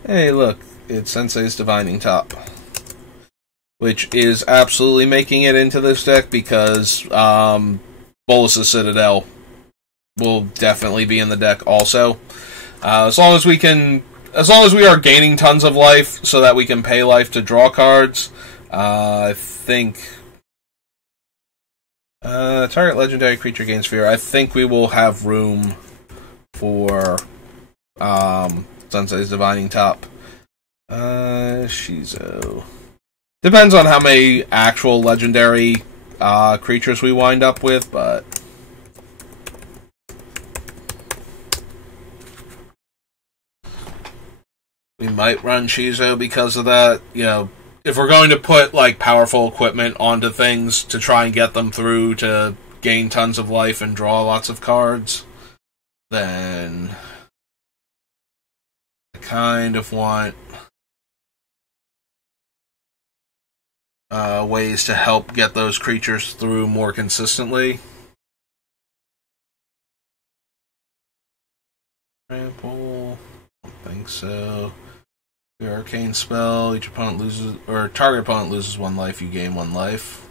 Hey, look, it's Sensei's Divining Top, which is absolutely making it into this deck because Bolas' Citadel will definitely be in the deck also. As long as we are gaining tons of life so that we can pay life to draw cards, I think target legendary creature gains fear. I think we will have room for Sensei's Divining Top. Shizo. Depends on how many actual legendary creatures we wind up with, but we might run Shizo because of that. You know, if we're going to put like powerful equipment onto things to try and get them through to gain tons of life and draw lots of cards, then I kind of want ways to help get those creatures through more consistently. Trample. Don't think so. Your arcane spell. Each opponent loses, or target opponent loses 1 life. You gain 1 life.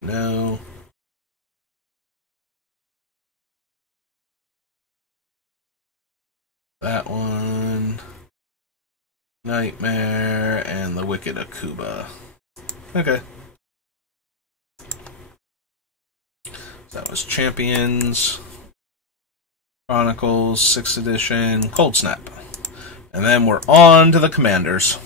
No. That one. Nightmare and the Wicked Akuba. Okay. That was Champions, Chronicles, 6th edition, Cold Snap. And then we're on to the Commanders.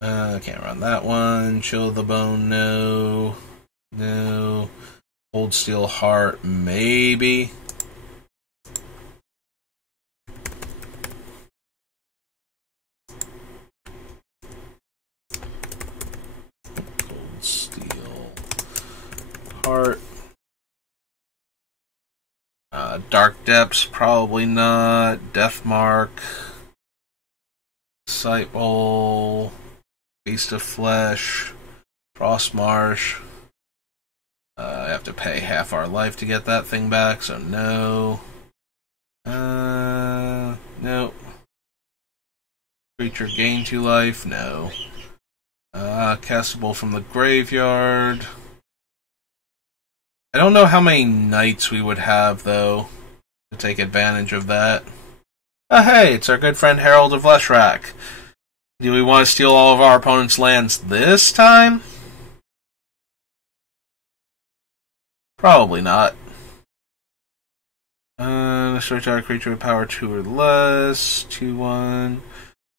I can't run that one. Chill the Bone, no. No. Old Steel Heart, maybe. Steel Heart. Dark Depths, probably not. Deathmark. Sight Bowl. Beast of Flesh. Frostmarsh. I have to pay half our life to get that thing back, so no. Nope. Creature gain 2 life, no. Castable from the graveyard. I don't know how many nights we would have, though, to take advantage of that. Oh, hey, it's our good friend Harold of Leshrac. Do we want to steal all of our opponent's lands this time? Probably not. Search out a creature with power 2 or less. 2/1.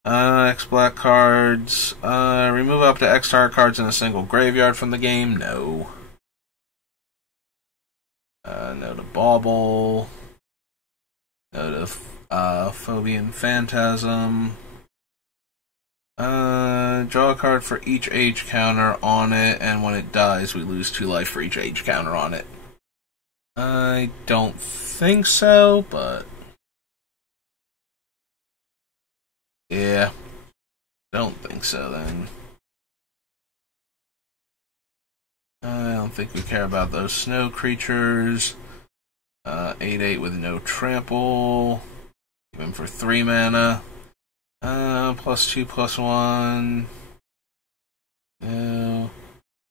X black cards. Remove up to X target cards in a single graveyard from the game. No. No to Bauble. No to Phobian Phantasm. Draw a card for each age counter on it, and when it dies, we lose 2 life for each age counter on it. I don't think so, but yeah, don't think so then. I don't think we care about those snow creatures. 8/8 with no trample, even for 3 mana. +2/+1. No.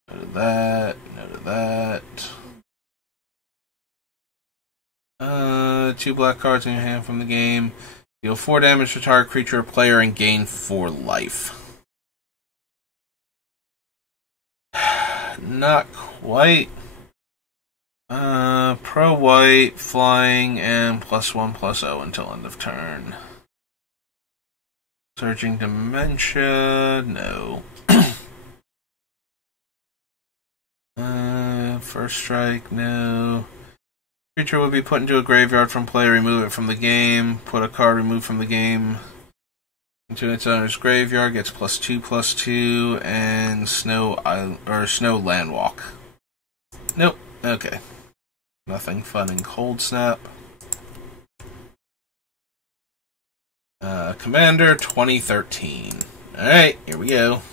No to that. No to that. 2 black cards in your hand from the game. Deal 4 damage to target creature or player and gain 4 life. Not quite. Pro white, flying, and +1/+0 until end of turn. Searching Dementia, no. First strike, no. Creature will be put into a graveyard from play, remove it from the game. Put a card removed from the game into its owner's graveyard, gets +2/+2, and Snow Landwalk. Nope, okay. Nothing fun in Cold Snap. Commander 2013. Alright, here we go.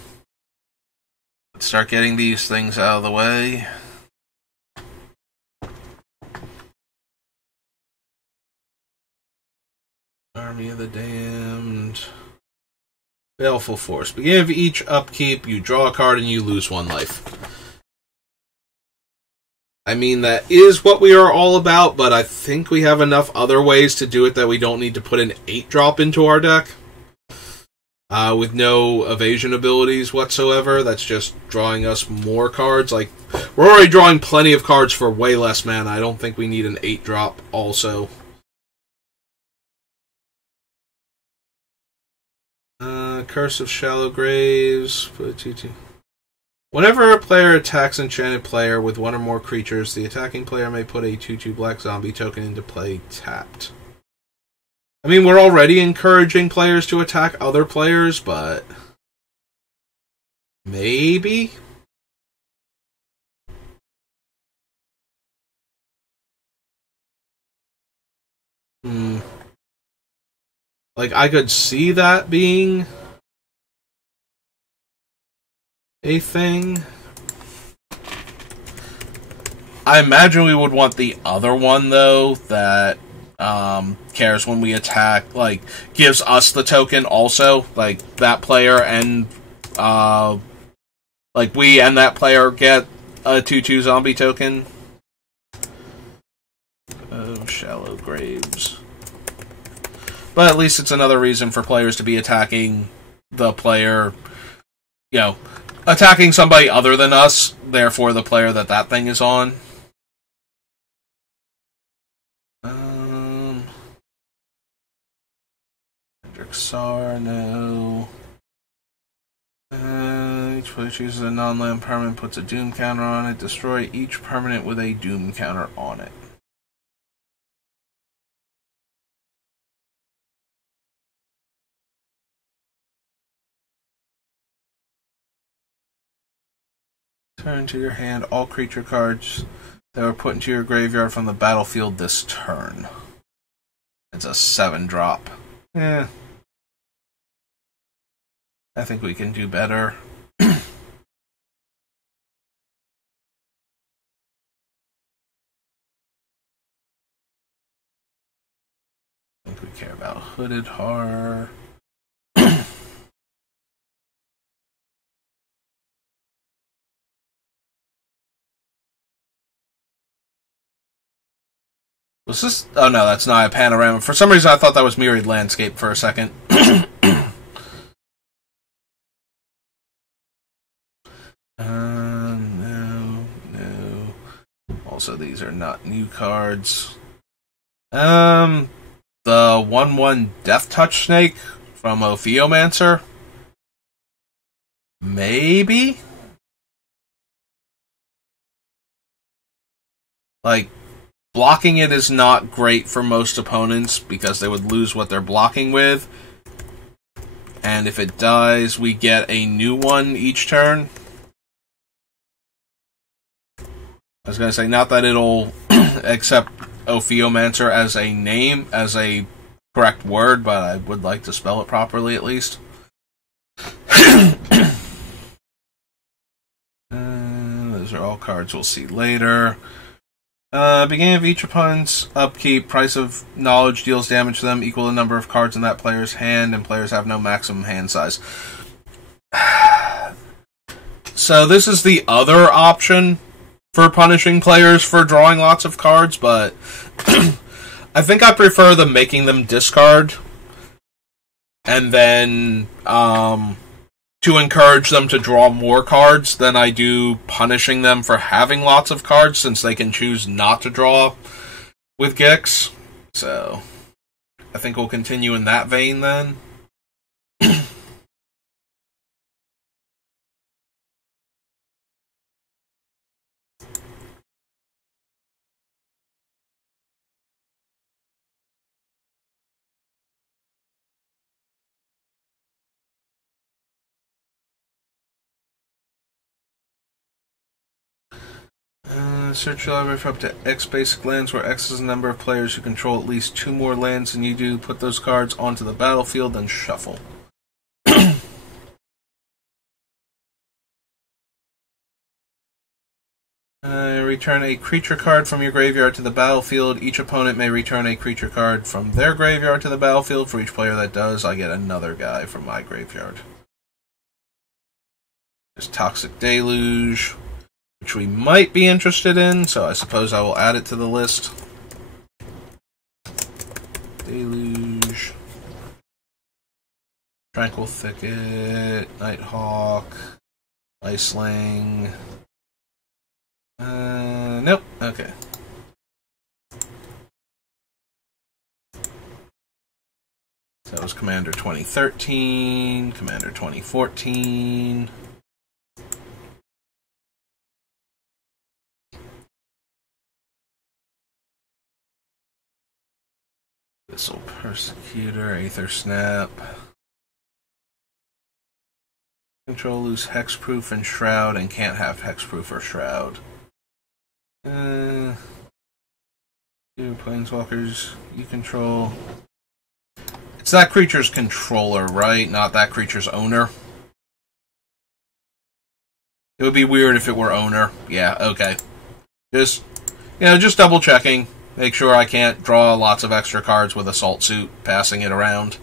Let's start getting these things out of the way. Army of the Damned. Baleful Force. Beginning of each upkeep, you draw a card and you lose 1 life. I mean, that is what we are all about, but I think we have enough other ways to do it that we don't need to put an 8-drop into our deck. With no evasion abilities whatsoever. That's just drawing us more cards. Like, we're already drawing plenty of cards for way less mana. I don't think we need an 8-drop also. Curse of Shallow Graves. Put a 2/2. Whenever a player attacks enchanted player with 1 or more creatures, the attacking player may put a 2/2 black zombie token into play tapped. I mean, we're already encouraging players to attack other players, but maybe? Like, I could see that being a thing. I imagine we would want the other one, though, that cares when we attack, like, gives us the token also. Like, that player and, like, we and that player get a 2/2 zombie token. Oh, Shallow Graves. But at least it's another reason for players to be attacking the player, you know, attacking somebody other than us, therefore the player that thing is on. Drixar, no. Each player chooses a non-land permanent, puts a doom counter on it. Destroy each permanent with a doom counter on it. Turn to your hand all creature cards that were put into your graveyard from the battlefield this turn. It's a 7-drop. Yeah. I think we can do better. I think we care about Hooded Horror. Was this? Oh no, that's not a panorama. For some reason, I thought that was Myriad Landscape for a second. No. Also, these are not new cards. The 1/1 Death Touch Snake from Ophiomancer. Maybe? Like, blocking it is not great for most opponents because they would lose what they're blocking with. And if it dies, we get a new one each turn. I was going to say, not that it'll accept Ophiomancer as a name, as a correct word, but I would like to spell it properly at least. Those are all cards we'll see later. Beginning of each opponent's upkeep, price of knowledge deals damage to them equal to the number of cards in that player's hand, and players have no maximum hand size. So this is the other option for punishing players for drawing lots of cards, but I think I prefer them making them discard, and then to encourage them to draw more cards than I do punishing them for having lots of cards, since they can choose not to draw with Gix. So I think we'll continue in that vein then. Search your library for up to X basic lands, where X is the number of players who control at least 2 more lands than you do. Put those cards onto the battlefield, then shuffle. Return a creature card from your graveyard to the battlefield. Each opponent may return a creature card from their graveyard to the battlefield. For each player that does, I get another guy from my graveyard. There's Toxic Deluge, which we might be interested in, so I suppose I will add it to the list. Deluge, Tranquil Thicket, Nighthawk, Iceling. Nope, okay. So that was Commander 2013, Commander 2014. Abyssal Persecutor, Aether Snap. Control, lose Hexproof and Shroud, and can't have Hexproof or Shroud. Two Planeswalkers you control. It's that creature's controller, right? Not that creature's owner. It would be weird if it were owner. Yeah, okay. Just double checking. Make sure I can't draw lots of extra cards with Assault Suit, passing it around.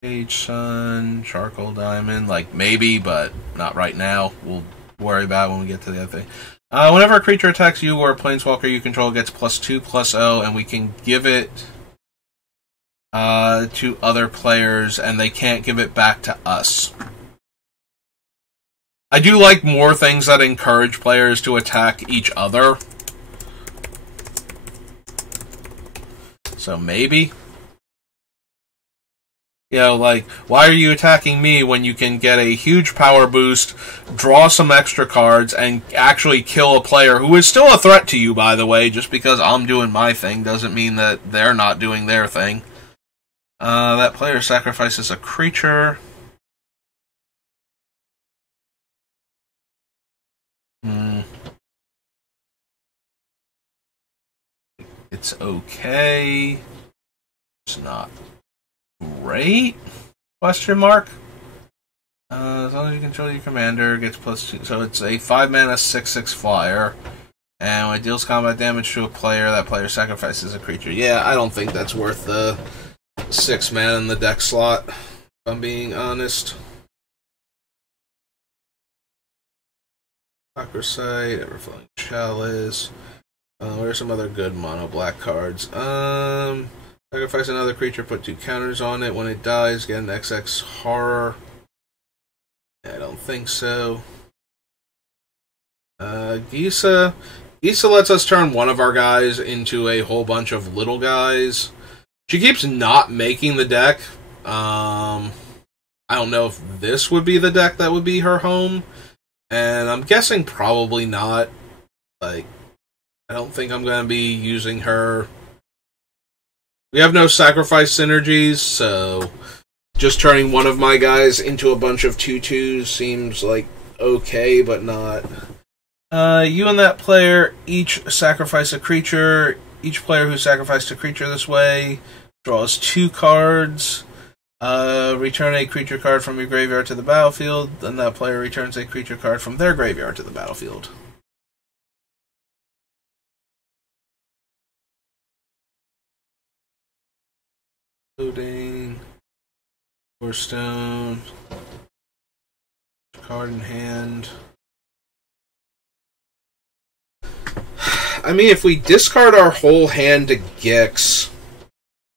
Cage Sun, Charcoal Diamond, like maybe, but not right now. We'll worry about it when we get to the other thing. Whenever a creature attacks you or a planeswalker you control, gets +2/+0, and we can give it to other players, and they can't give it back to us. I do like more things that encourage players to attack each other. So maybe. You know, like, why are you attacking me when you can get a huge power boost, draw some extra cards, and actually kill a player who is still a threat to you, by the way? Just because I'm doing my thing doesn't mean that they're not doing their thing. That player sacrifices a creature. It's okay. It's not great? Question mark? As long as you control your commander, gets +2. So it's a 5-mana 6/6 flyer. And when it deals combat damage to a player, that player sacrifices a creature. Yeah, I don't think that's worth the 6 mana in the deck slot, if I'm being honest. Site, Everflowing Chalice. What are some other good mono black cards? Sacrifice another creature, put 2 counters on it. When it dies, get an XX horror. I don't think so. Gisa. Gisa lets us turn one of our guys into a whole bunch of little guys. She keeps not making the deck. I don't know if this would be the deck that would be her home. And I'm guessing probably not. Like, I don't think I'm going to be using her. We have no sacrifice synergies, so just turning one of my guys into a bunch of 2/2s seems like okay, but not. You and that player each sacrifice a creature. Each player who sacrificed a creature this way draws 2 cards. Return a creature card from your graveyard to the battlefield. Then that player returns a creature card from their graveyard to the battlefield. Loading. Stone. Card in hand. I mean, if we discard our whole hand to Gix,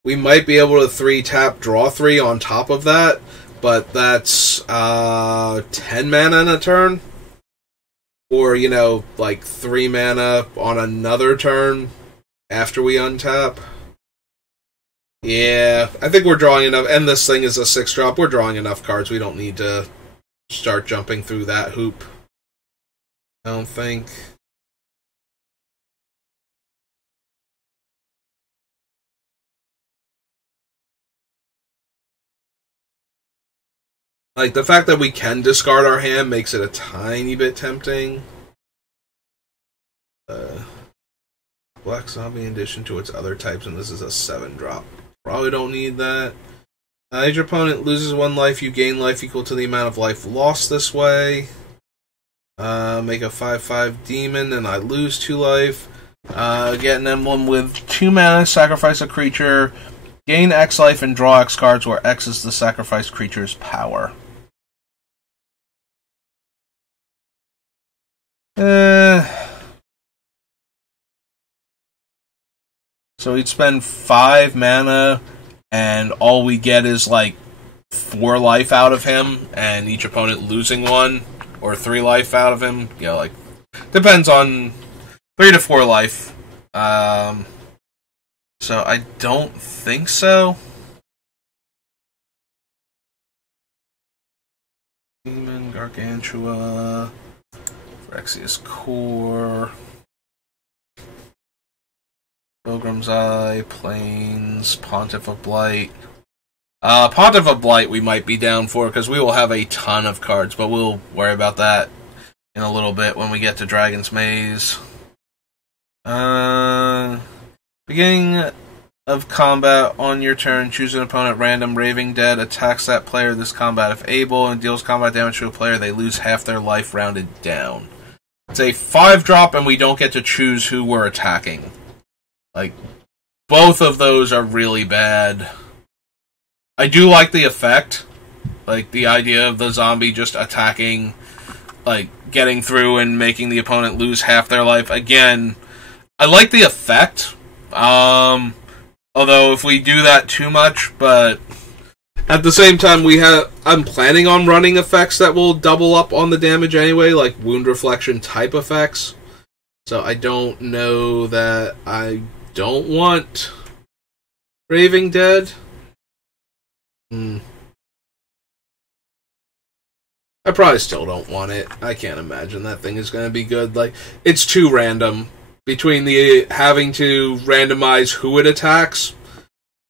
we might be able to 3-tap, draw 3 on top of that, but that's 10 mana in a turn. Or, you know, like 3 mana on another turn after we untap. Yeah, I think we're drawing enough, and this thing is a 6-drop. We're drawing enough cards. We don't need to start jumping through that hoop. I don't think. Like, the fact that we can discard our hand makes it a tiny bit tempting. Black Zombie in addition to its other types, and this is a 7-drop. Probably don't need that. As your opponent loses 1 life, you gain life equal to the amount of life lost this way. Make a 5/5 demon, and I lose 2 life. Get an emblem with 2 mana, sacrifice a creature, gain X life, and draw X cards, where X is the sacrificed creature's power. So we'd spend 5 mana, and all we get is like 4 life out of him, and each opponent losing 1, or 3 life out of him. You know, like, depends on 3 to 4 life. So I don't think so. Demon, Gargantua, Phyrexian Core, Pilgrim's Eye, Plains, Pontiff of Blight. Pontiff of Blight we might be down for, because we will have a ton of cards, but we'll worry about that in a little bit when we get to Dragon's Maze. Beginning of combat, on your turn, choose an opponent random. Raving Dead attacks that player this combat if able, and deals combat damage to a player. They lose half their life rounded down. It's a 5-drop, and we don't get to choose who we're attacking. Like, both of those are really bad. I do like the effect. Like, the idea of the zombie just attacking, like, getting through and making the opponent lose half their life. Again, I like the effect. Although, if we do that too much, but at the same time, I'm planning on running effects that will double up on the damage anyway, like wound reflection type effects. So I don't know that I don't want Raving Dead. I probably still don't want it. I can't imagine that thing is going to be good. Like, it's too random. Between the having to randomize who it attacks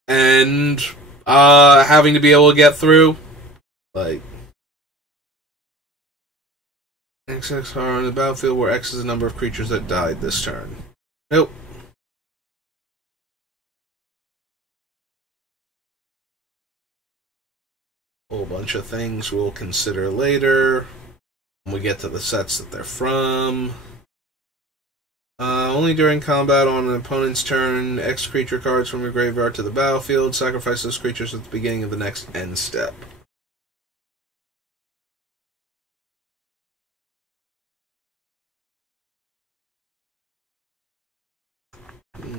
and having to be able to get through. Like, XX are on the battlefield where X is the number of creatures that died this turn. Nope. Whole bunch of things we'll consider later when we get to the sets that they're from. Only during combat on an opponent's turn, X creature cards from your graveyard to the battlefield. Sacrifice those creatures at the beginning of the next end step.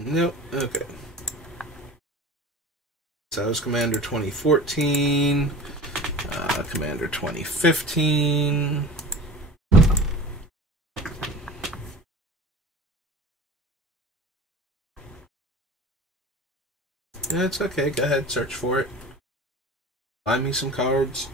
Nope. Okay. So that was Commander 2014. Commander 2015. Yeah, it's okay. Go ahead, search for it. Find me some cards.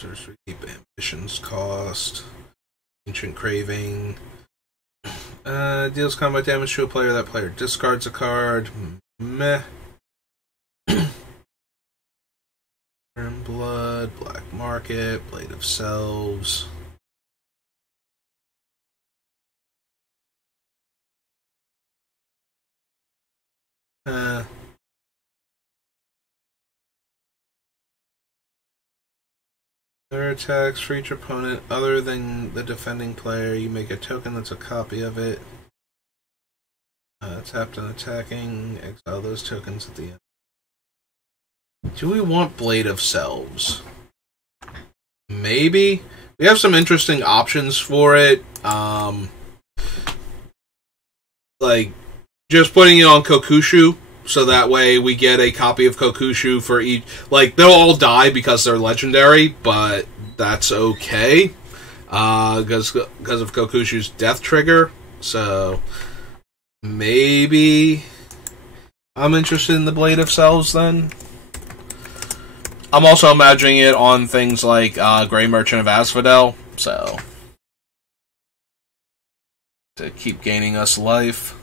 Sorcery, Ambitions Cost, Ancient Craving. Deals combat damage to a player. That player discards a card. Meh. Blood, Black Market, Blade of Selves. Their attacks for each opponent other than the defending player. You make a token that's a copy of it. Tapped and attacking. Exile those tokens at the end. Do we want Blade of Selves? Maybe. We have some interesting options for it. Like, just putting it on Kokushu, so that way we get a copy of Kokushu for each. Like, they'll all die because they're legendary, but that's okay. Because of Kokushu's death trigger. So, maybe I'm interested in the Blade of Selves then. I'm also imagining it on things like Grey Merchant of Asphodel, so to keep gaining us life.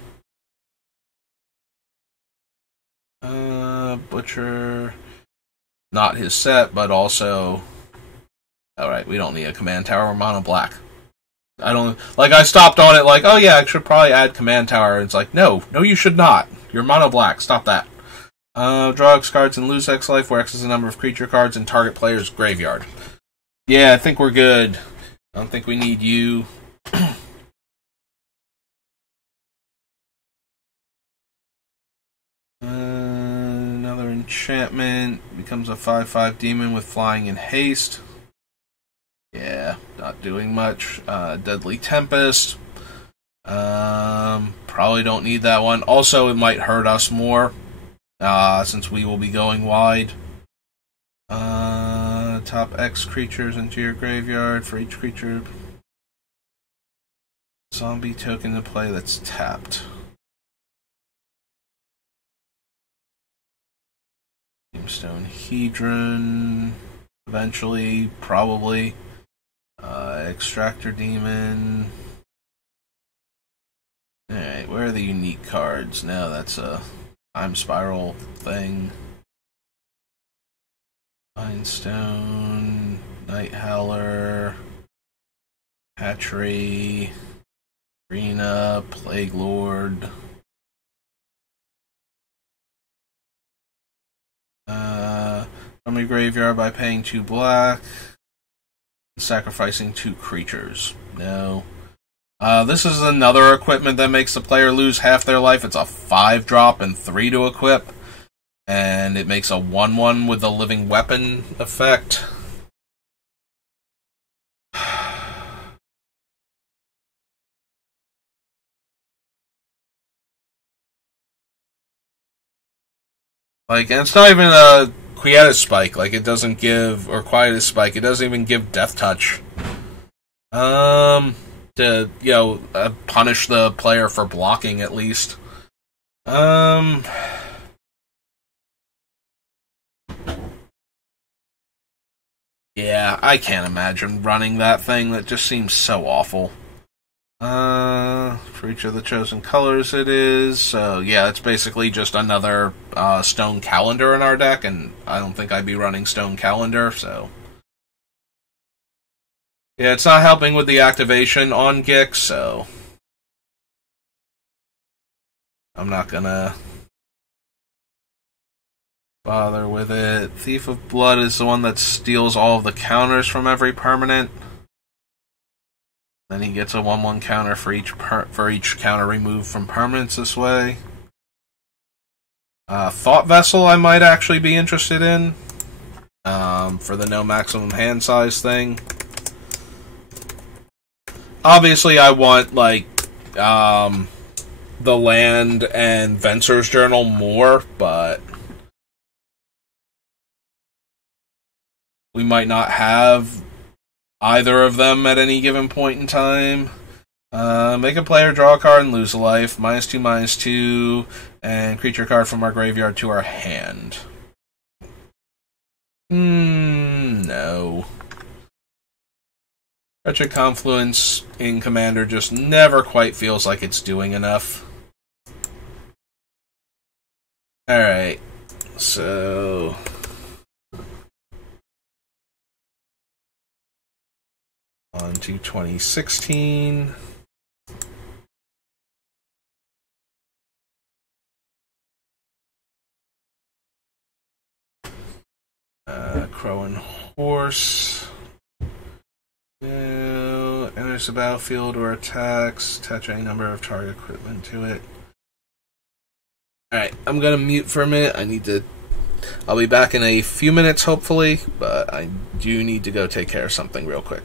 Butcher, not his set, but also. Alright, we don't need a command tower. We're mono black. I stopped on it like, oh yeah, I should probably add command tower. It's like, no, you should not. You're mono black. Stop that. Draw X cards and lose X life, where X is the number of creature cards in target player's graveyard. Yeah, I think we're good. I don't think we need you. Another enchantment. Becomes a 5/5 demon with flying and haste. Yeah, not doing much. Deadly Tempest. Probably don't need that one. Also, it might hurt us more. Since we will be going wide. Top X creatures into your graveyard for each creature. Zombie token to play that's tapped. Tombstone Hedron. Eventually, probably. Extractor Demon. Alright, where are the unique cards? No, that's a Time Spiral thing. Mindstone, Night Howler, Hatchery, Arena, Plague Lord. From your graveyard by paying 2 black, sacrificing 2 creatures. No. This is another equipment that makes the player lose half their life. It's a 5-drop and 3 to equip. And it makes a 1/1 with the living weapon effect. Like, and it's not even a Quietus Spike. Like, it doesn't give, or Quietus Spike, it doesn't even give Death Touch. To, punish the player for blocking, at least. Yeah, I can't imagine running that thing. That just seems so awful. For each of the chosen colors it is. So, yeah, it's basically just another Stone Calendar in our deck, and I don't think I'd be running Stone Calendar, so. Yeah, it's not helping with the activation on Gix, so I'm not gonna bother with it. Thief of Blood is the one that steals all of the counters from every permanent. Then he gets a 1/1 counter for each counter removed from permanents this way. Thought Vessel I might actually be interested in. for the no maximum hand size thing. Obviously, I want, like, the Land and Venser's Journal more, but we might not have either of them at any given point in time. Make a player draw a card and lose a life. -2/-2, and creature card from our graveyard to our hand. No. Wretched Confluence in Commander just never quite feels like it's doing enough. Alright, so on to 2016. Crow and Horse. Enters the battlefield or attacks. Attach any number of target equipment to it. Alright, I'm gonna mute for a minute. I'll be back in a few minutes, hopefully, but I do need to go take care of something real quick.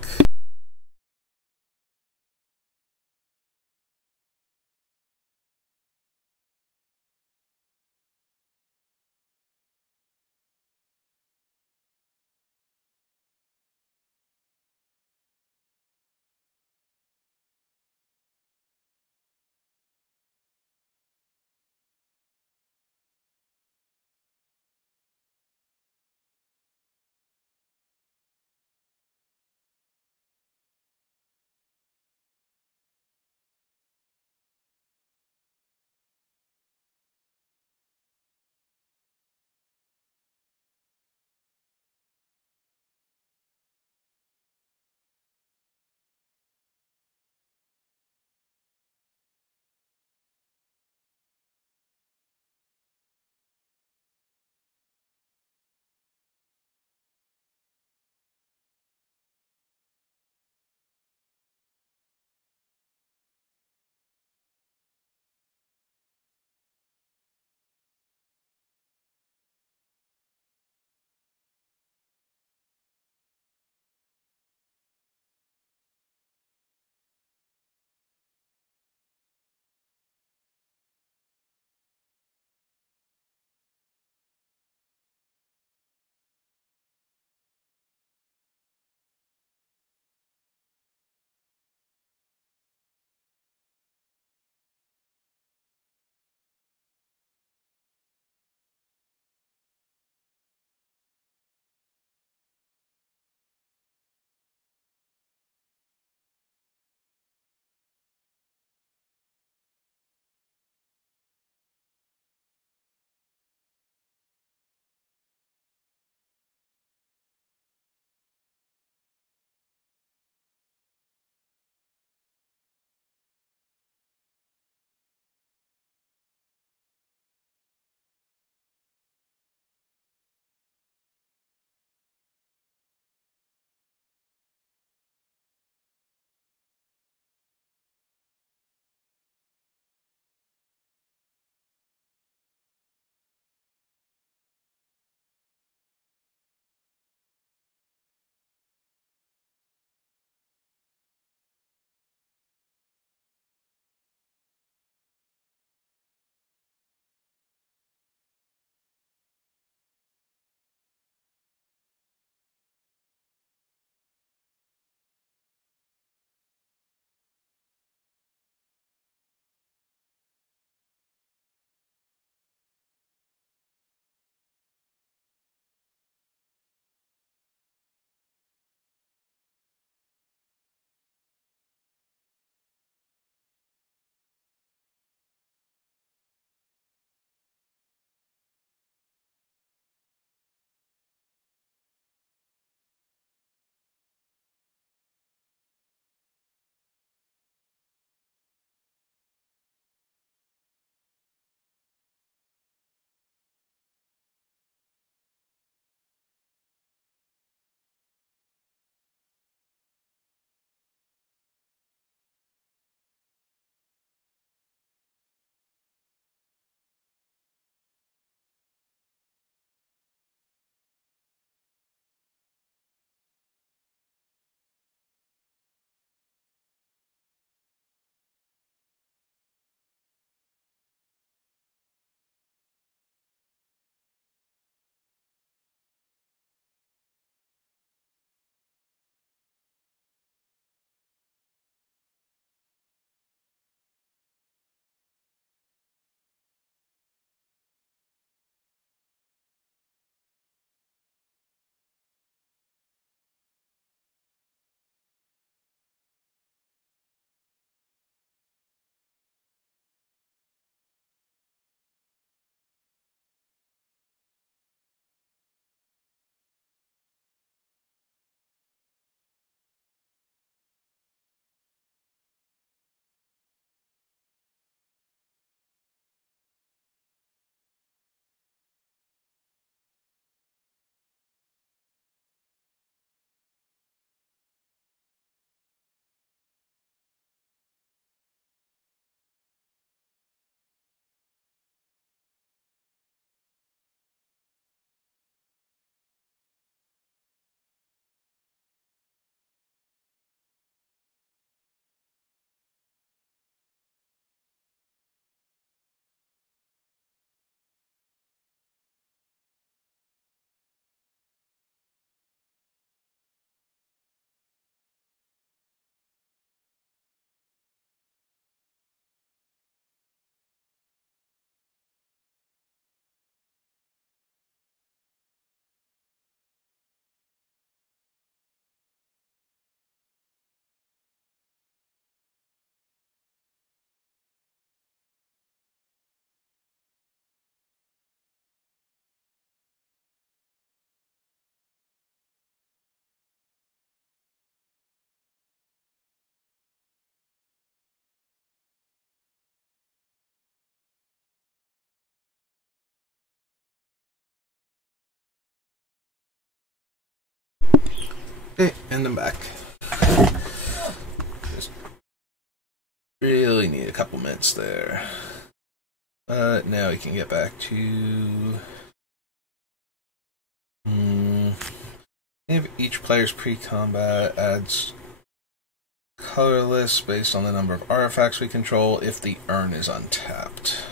Okay, and I'm back. Just really need a couple minutes there. But now we can get back to... If each player's pre-combat adds colorless based on the number of artifacts we control if the urn is untapped.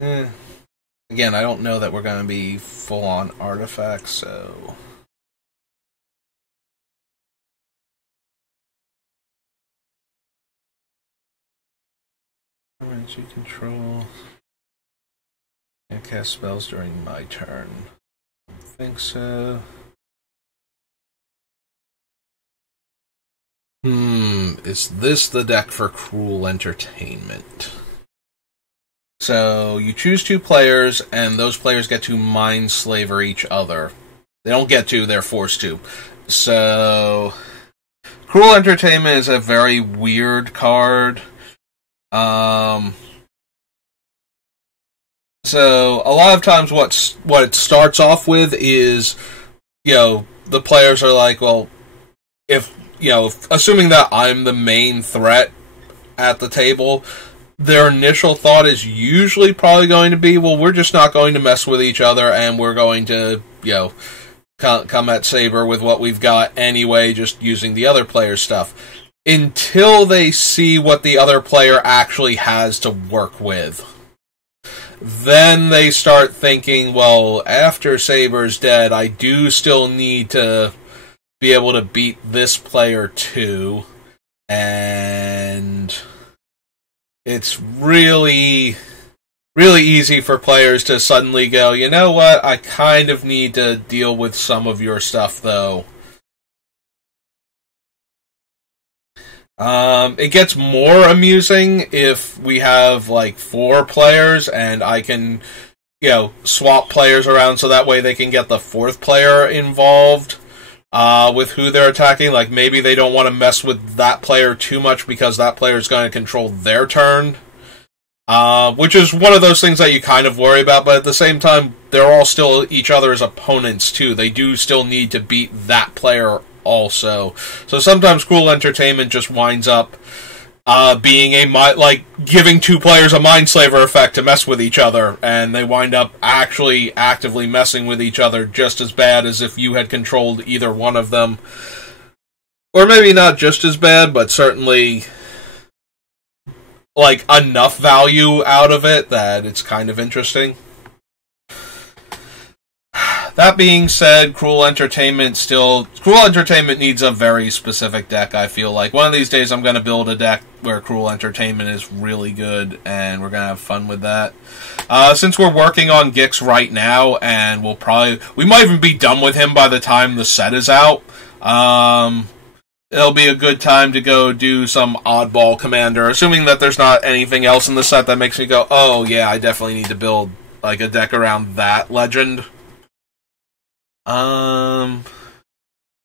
Again, I don't know that we're going to be full-on artifacts, so... Currency control. Can't cast spells during my turn. I don't think so. Is this the deck for Cruel Entertainment? So, you choose 2 players, and those players get to mind-slaver each other. They don't get to, they're forced to. So, Cruel Entertainment is a very weird card. So, a lot of times what it starts off with is, the players are like, well, assuming that I'm the main threat at the table, their initial thought is usually probably going to be, well, we're just not going to mess with each other, and we're going to, come at Saber with what we've got anyway, just using the other player's stuff. Until they see what the other player actually has to work with. Then they start thinking, well, after Saber's dead, I do still need to be able to beat this player too. And it's really, really easy for players to suddenly go, you know what, I kind of need to deal with some of your stuff though. It gets more amusing if we have, 4 players, and I can, swap players around so that way they can get the 4th player involved, with who they're attacking. Like, maybe they don't want to mess with that player too much because that player is going to control their turn. Which is one of those things that you kind of worry about, but at the same time, they're all still each other's opponents, too. They do still need to beat that player also. So sometimes Cruel Entertainment just winds up being giving 2 players a Mindslaver effect to mess with each other, and they wind up actually actively messing with each other just as bad as if you had controlled either one of them. Or maybe not just as bad, but certainly enough value out of it that it's kind of interesting. That being said, Cruel Entertainment needs a very specific deck, I feel like. One of these days I'm going to build a deck where Cruel Entertainment is really good, and we're going to have fun with that. Since we're working on Gix right now, and we might even be done with him by the time the set is out, it'll be a good time to go do some oddball commander, assuming that there's not anything else in the set that makes me go, oh yeah, I definitely need to build a deck around that legend. Yeah,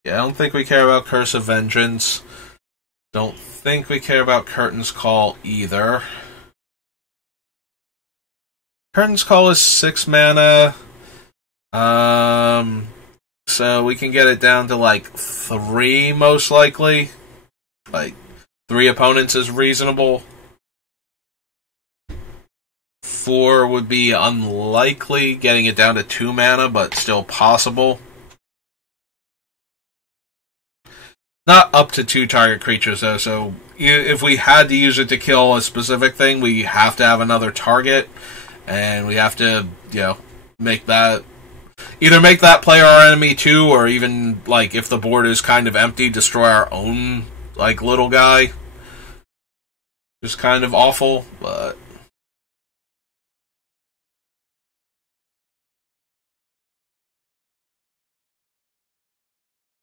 I don't think we care about Curse of Vengeance. Don't think we care about Curtain's Call either. Curtain's Call is 6 mana. So we can get it down to 3 most likely. 3 opponents is reasonable. 4 would be unlikely, getting it down to 2 mana, but still possible. Not up to 2 target creatures, though, so if we had to use it to kill a specific thing, we have to have another target, and we have to, make that... Either make that player our enemy too, or even, if the board is kind of empty, destroy our own, little guy. Just kind of awful, but...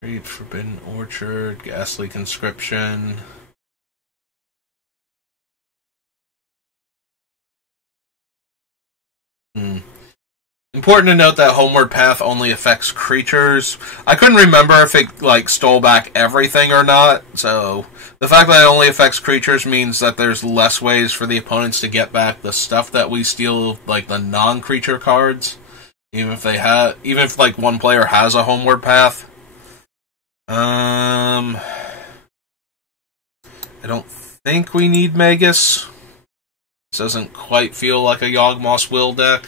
Read Forbidden Orchard, Ghastly Conscription. Important to note that Homeward Path only affects creatures. I couldn't remember if it, stole back everything or not, so the fact that it only affects creatures means that there's less ways for the opponents to get back the stuff that we steal, the non-creature cards. even if like one player has a homeward path. I don't think we need Magus. This doesn't quite feel like a Yawgmoth will deck.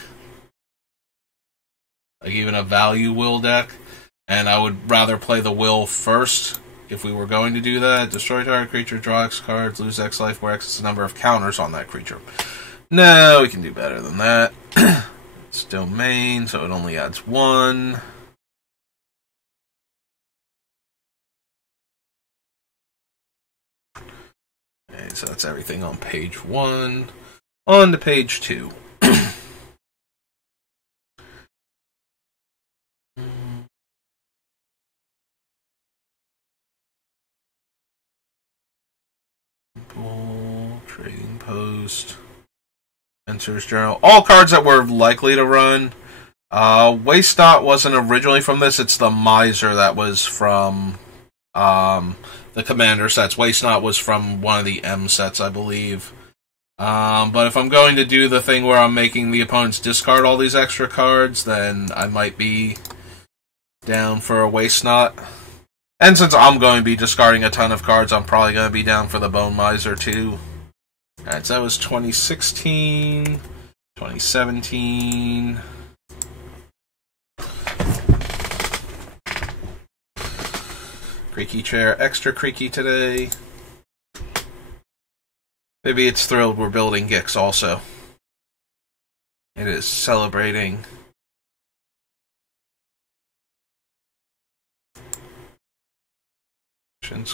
Like even a value will deck. And I would rather play the will first if we were going to do that. Destroy target creature, draw X cards, lose X life, where X is the number of counters on that creature. No, we can do better than that. It's domain, so it only adds 1. Okay, so that's everything on page 1. On to page 2. Trading Post. Enter's Journal. All cards that we're likely to run. Waste Not wasn't originally from this. It's the Miser that was from the Commander sets. Waste Not was from one of the M sets, I believe. But if I'm going to do the thing where I'm making the opponents discard all these extra cards, then I might be down for a Waste Not. And since I'm going to be discarding a ton of cards, I'm probably going to be down for the Bone Miser too. Alright, so that was 2016, 2017. Creaky chair, extra creaky today. Maybe it's thrilled we're building Gix also. It is celebrating.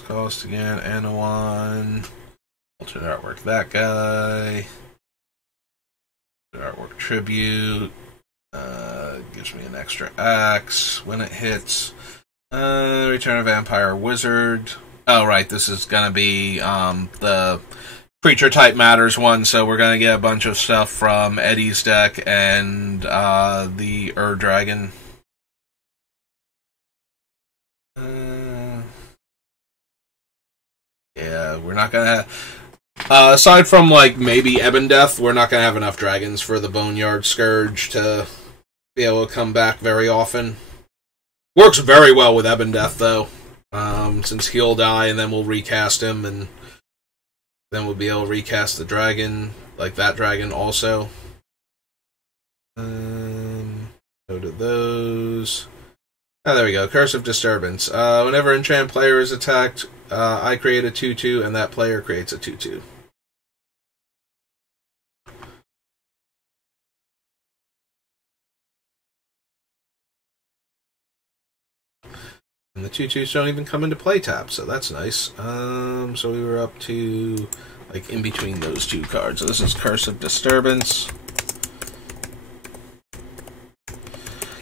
Cost again, Anawan. Alternate artwork, that guy. Artwork tribute. Gives me an extra axe when it hits. Return of Vampire Wizard. Oh, right, this is gonna be the Creature Type Matters one, so we're gonna get a bunch of stuff from Eddie's deck and the Dragon. Yeah, we're not gonna have... aside from, like, maybe Ebondeath, we're not gonna have enough dragons for the Boneyard Scourge to be able to come back very often. Works very well with Ebondeath, though, since he'll die, and then we'll recast him, and then we'll be able to recast the dragon, like that dragon also. Go to those... Oh, there we go. Curse of Disturbance. Whenever enchant player is attacked, I create a 2/2, and that player creates a 2/2. And the 2/2s don't even come into play tap, so that's nice. So we were up to, like, in between those two cards. So this is Curse of Disturbance.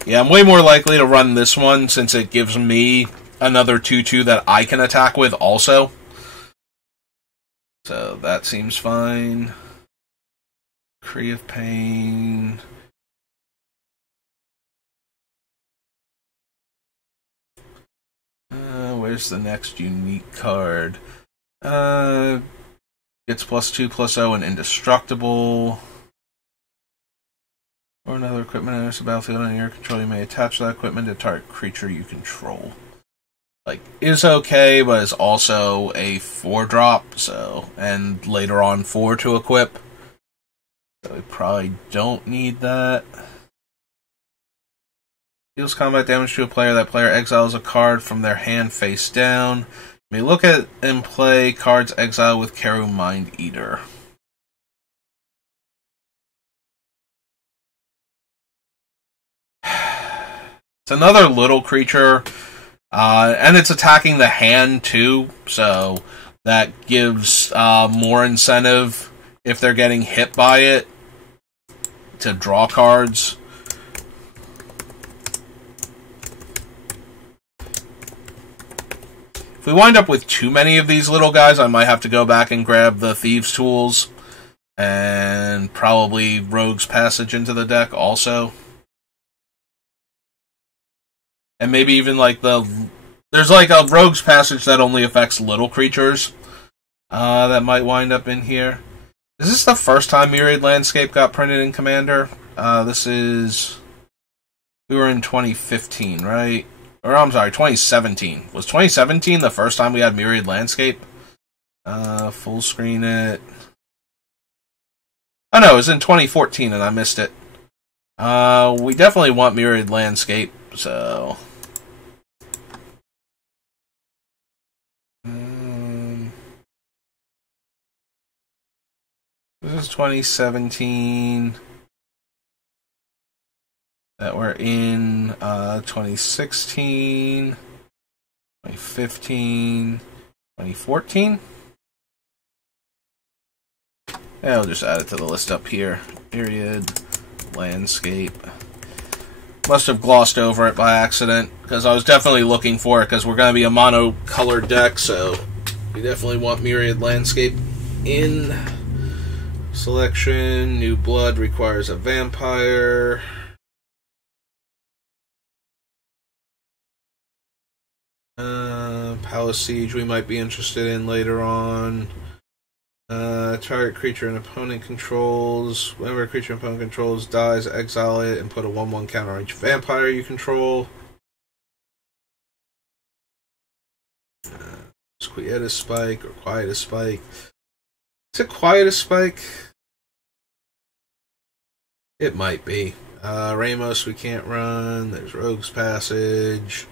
Yeah, I'm way more likely to run this one since it gives me another 2/2 that I can attack with also. So that seems fine. Cree of Pain. Where's the next unique card? Gets +2/+0 and indestructible. Or another equipment enters the battlefield under your control. You may attach that equipment to target creature you control. Like, is okay, but is also a 4-drop, so, and later on 4 to equip. So we probably don't need that. Deals combat damage to a player. That player exiles a card from their hand face down. You may look at and play cards exiled with Keru Mind Eater. It's another little creature, and it's attacking the hand too, so that gives more incentive if they're getting hit by it to draw cards. If we wind up with too many of these little guys, I might have to go back and grab the Thieves' Tools and probably Rogue's Passage into the deck also. And maybe even like there's like a Rogue's Passage that only affects little creatures that might wind up in here. Is this the first time Myriad Landscape got printed in Commander? This is We were in 2015, right? Or, I'm sorry, 2017. Was 2017 the first time we had Myriad Landscape? Full screen it. Oh no, it was in 2014 and I missed it. We definitely want Myriad Landscape, so... This is 2017. That we're in 2016, 2015, 2014. Yeah, I'll just add it to the list up here. Myriad Landscape. Must have glossed over it by accident, because I was definitely looking for it, because we're going to be a mono-colored deck, so we definitely want Myriad Landscape in selection. New Blood requires a vampire. Palace Siege we might be interested in later on. Target creature an opponent controls. Whenever a creature an opponent controls dies, exile it and put a 1/1 counter on each vampire you control. Quietus Spike or Quietus Spike. Is it Quietus Spike? It might be. Ramos we can't run. There's Rogue's Passage.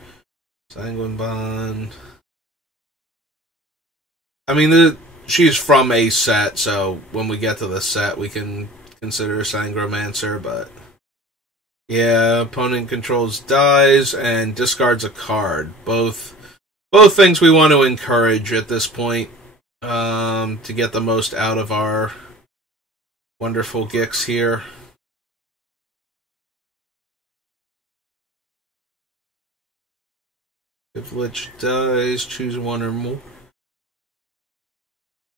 Sanguine Bond. I mean, she's from a set, so when we get to the set, we can consider Sangromancer, but... Yeah, opponent controls dies and discards a card. Both things we want to encourage at this point, to get the most out of our wonderful Gix here. If Lich dies, choose one or more.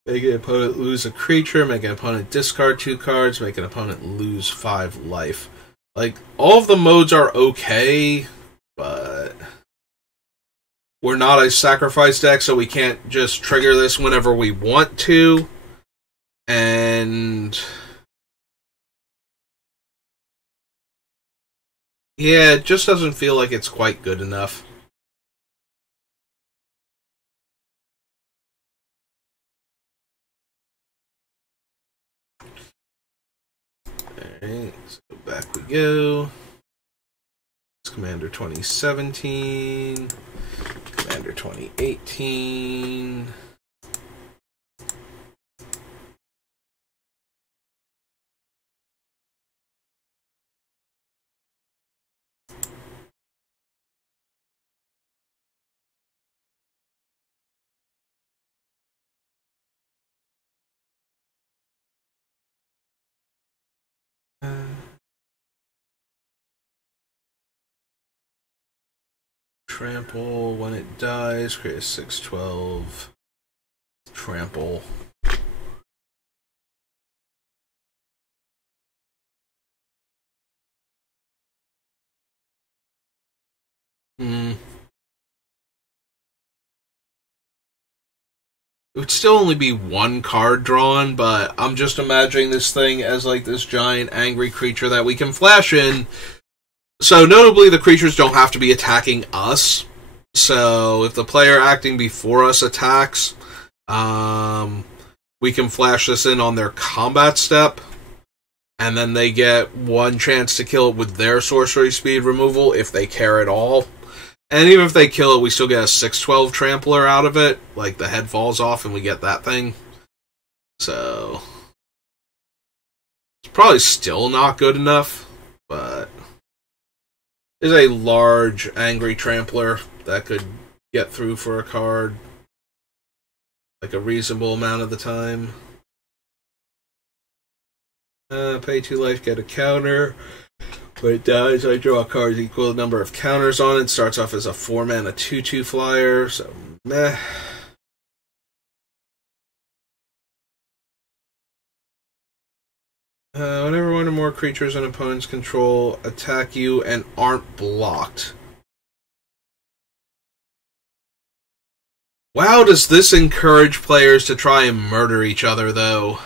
Make an opponent lose a creature, make an opponent discard 2 cards, make an opponent lose 5 life. Like, all of the modes are okay, but we're not a sacrifice deck, so we can't just trigger this whenever we want to. And yeah, it just doesn't feel like it's quite good enough. Alright, so back we go. It's Commander 2017, Commander 2018. Trample, when it dies, create a 6/12. Trample. It would still only be 1 card drawn, but I'm just imagining this thing as like this giant angry creature that we can flash in. So, notably, the creatures don't have to be attacking us. So, if the player acting before us attacks, we can flash this in on their combat step, and then they get 1 chance to kill it with their sorcery speed removal, if they care at all. And even if they kill it, we still get a 6/12 trampler out of it. Like, the head falls off and we get that thing. So, it's probably still not good enough, but is a large, angry trampler that could get through for a card, like a reasonable amount of the time. Pay 2 life, get a counter. When it dies, I draw a card equal to the number of counters on it. Starts off as a 4-mana 2/2 flyer, so meh. Whenever 1 or more creatures an opponent's control attack you and aren't blocked. Wow, does this encourage players to try and murder each other, though?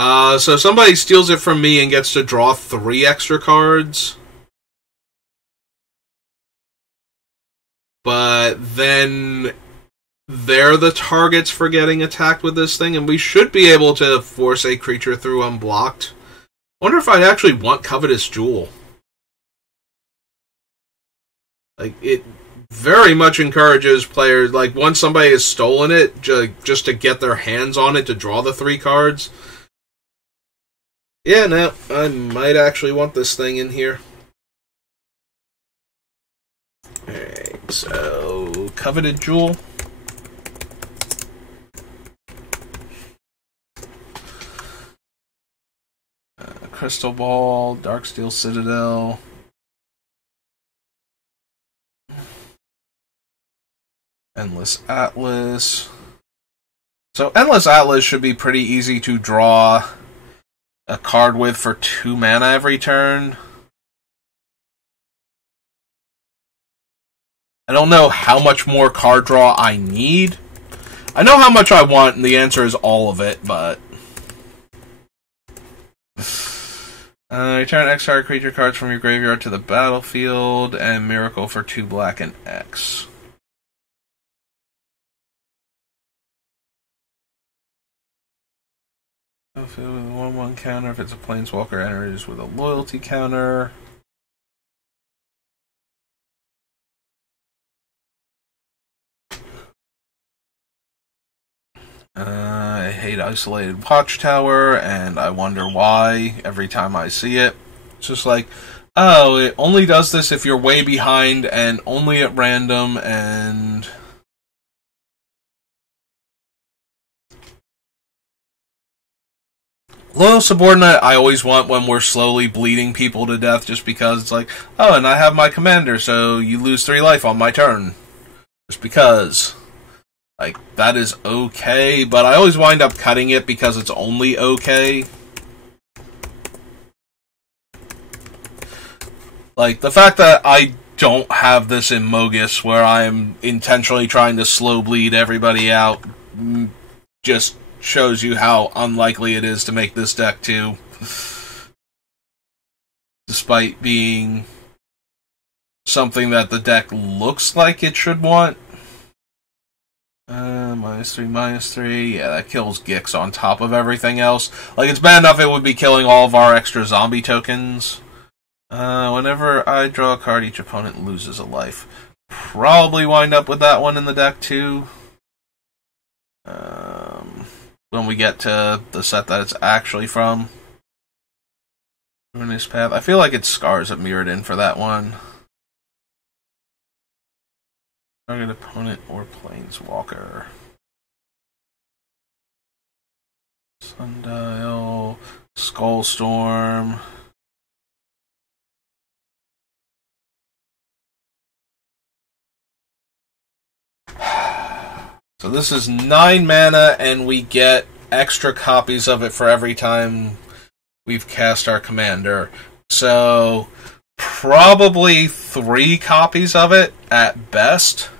So somebody steals it from me and gets to draw 3 extra cards. But then they're the targets for getting attacked with this thing, and we should be able to force a creature through unblocked. I wonder if I'd actually want Covetous Jewel. Like, it very much encourages players, like, once somebody has stolen it, just to get their hands on it to draw the 3 cards. Yeah, no, I might actually want this thing in here. Alright, so Coveted Jewel. Crystal Ball, Darksteel Citadel. Endless Atlas. So Endless Atlas should be pretty easy to draw a card with for 2 mana every turn. I don't know how much more card draw I need. I know how much I want, and the answer is all of it, but... return X card creature cards from your graveyard to the battlefield, and Miracle for 2 black and X. Battlefield with a 1/1 counter. If it's a Planeswalker, enters with a loyalty counter. I hate Isolated Watchtower, and I wonder why every time I see it. It's just like, oh, it only does this if you're way behind and only at random, and... Loyal Subordinate I always want when we're slowly bleeding people to death, just because it's like, oh, and I have my commander, so you lose 3 life on my turn. Just because... Like, that is okay, but I always wind up cutting it because it's only okay. Like, the fact that I don't have this in Mogus, where I am intentionally trying to slow bleed everybody out, just shows you how unlikely it is to make this deck, too. Despite being something that the deck looks like it should want. -3/-3. Yeah, that kills Gix on top of everything else. Like, it's bad enough it would be killing all of our extra zombie tokens. Whenever I draw a card, each opponent loses a life. Probably wind up with that one in the deck, too. When we get to the set that it's actually from. Ruinous Path. I feel like it's Scars of Mirrodin for that one. Target opponent or Planeswalker. Sundial, Skullstorm. So this is 9 mana, and we get extra copies of it for every time we've cast our commander. So probably 3 copies of it at best.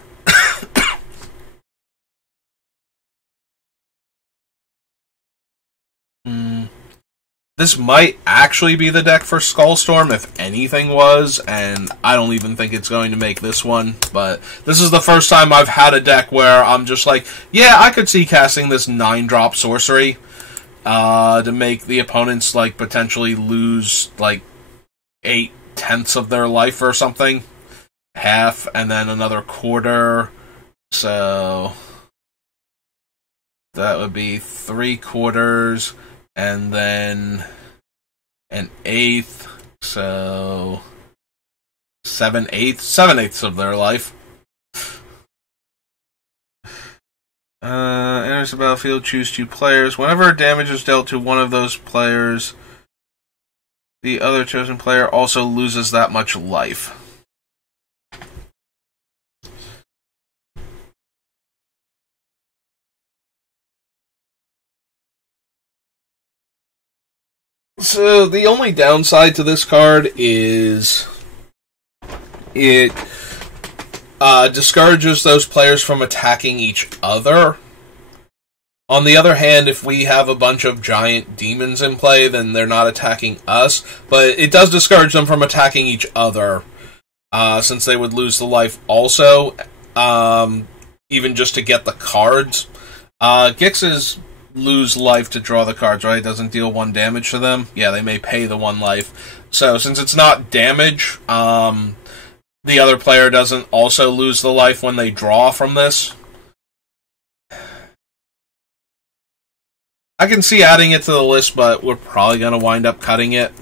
This might actually be the deck for Skullstorm, if anything was, and I don't even think it's going to make this one, but this is the first time I've had a deck where I'm just like, yeah, I could see casting this 9-drop sorcery to make the opponents, like, potentially lose, like, 8/10 of their life or something. Half, and then another quarter, so that would be 3/4, and then an 1/8, so 7/8, 7/8 of their life. Enters the battlefield, choose 2 players. Whenever damage is dealt to one of those players, the other chosen player also loses that much life. So, the only downside to this card is it discourages those players from attacking each other. On the other hand, if we have a bunch of giant demons in play, then they're not attacking us, but it does discourage them from attacking each other, since they would lose the life also, even just to get the cards. Gixes lose life to draw the cards, right? It doesn't deal 1 damage to them. Yeah, they may pay the 1 life. So, since it's not damage, the other player doesn't also lose the life when they draw from this. I can see adding it to the list, but we're probably going to wind up cutting it,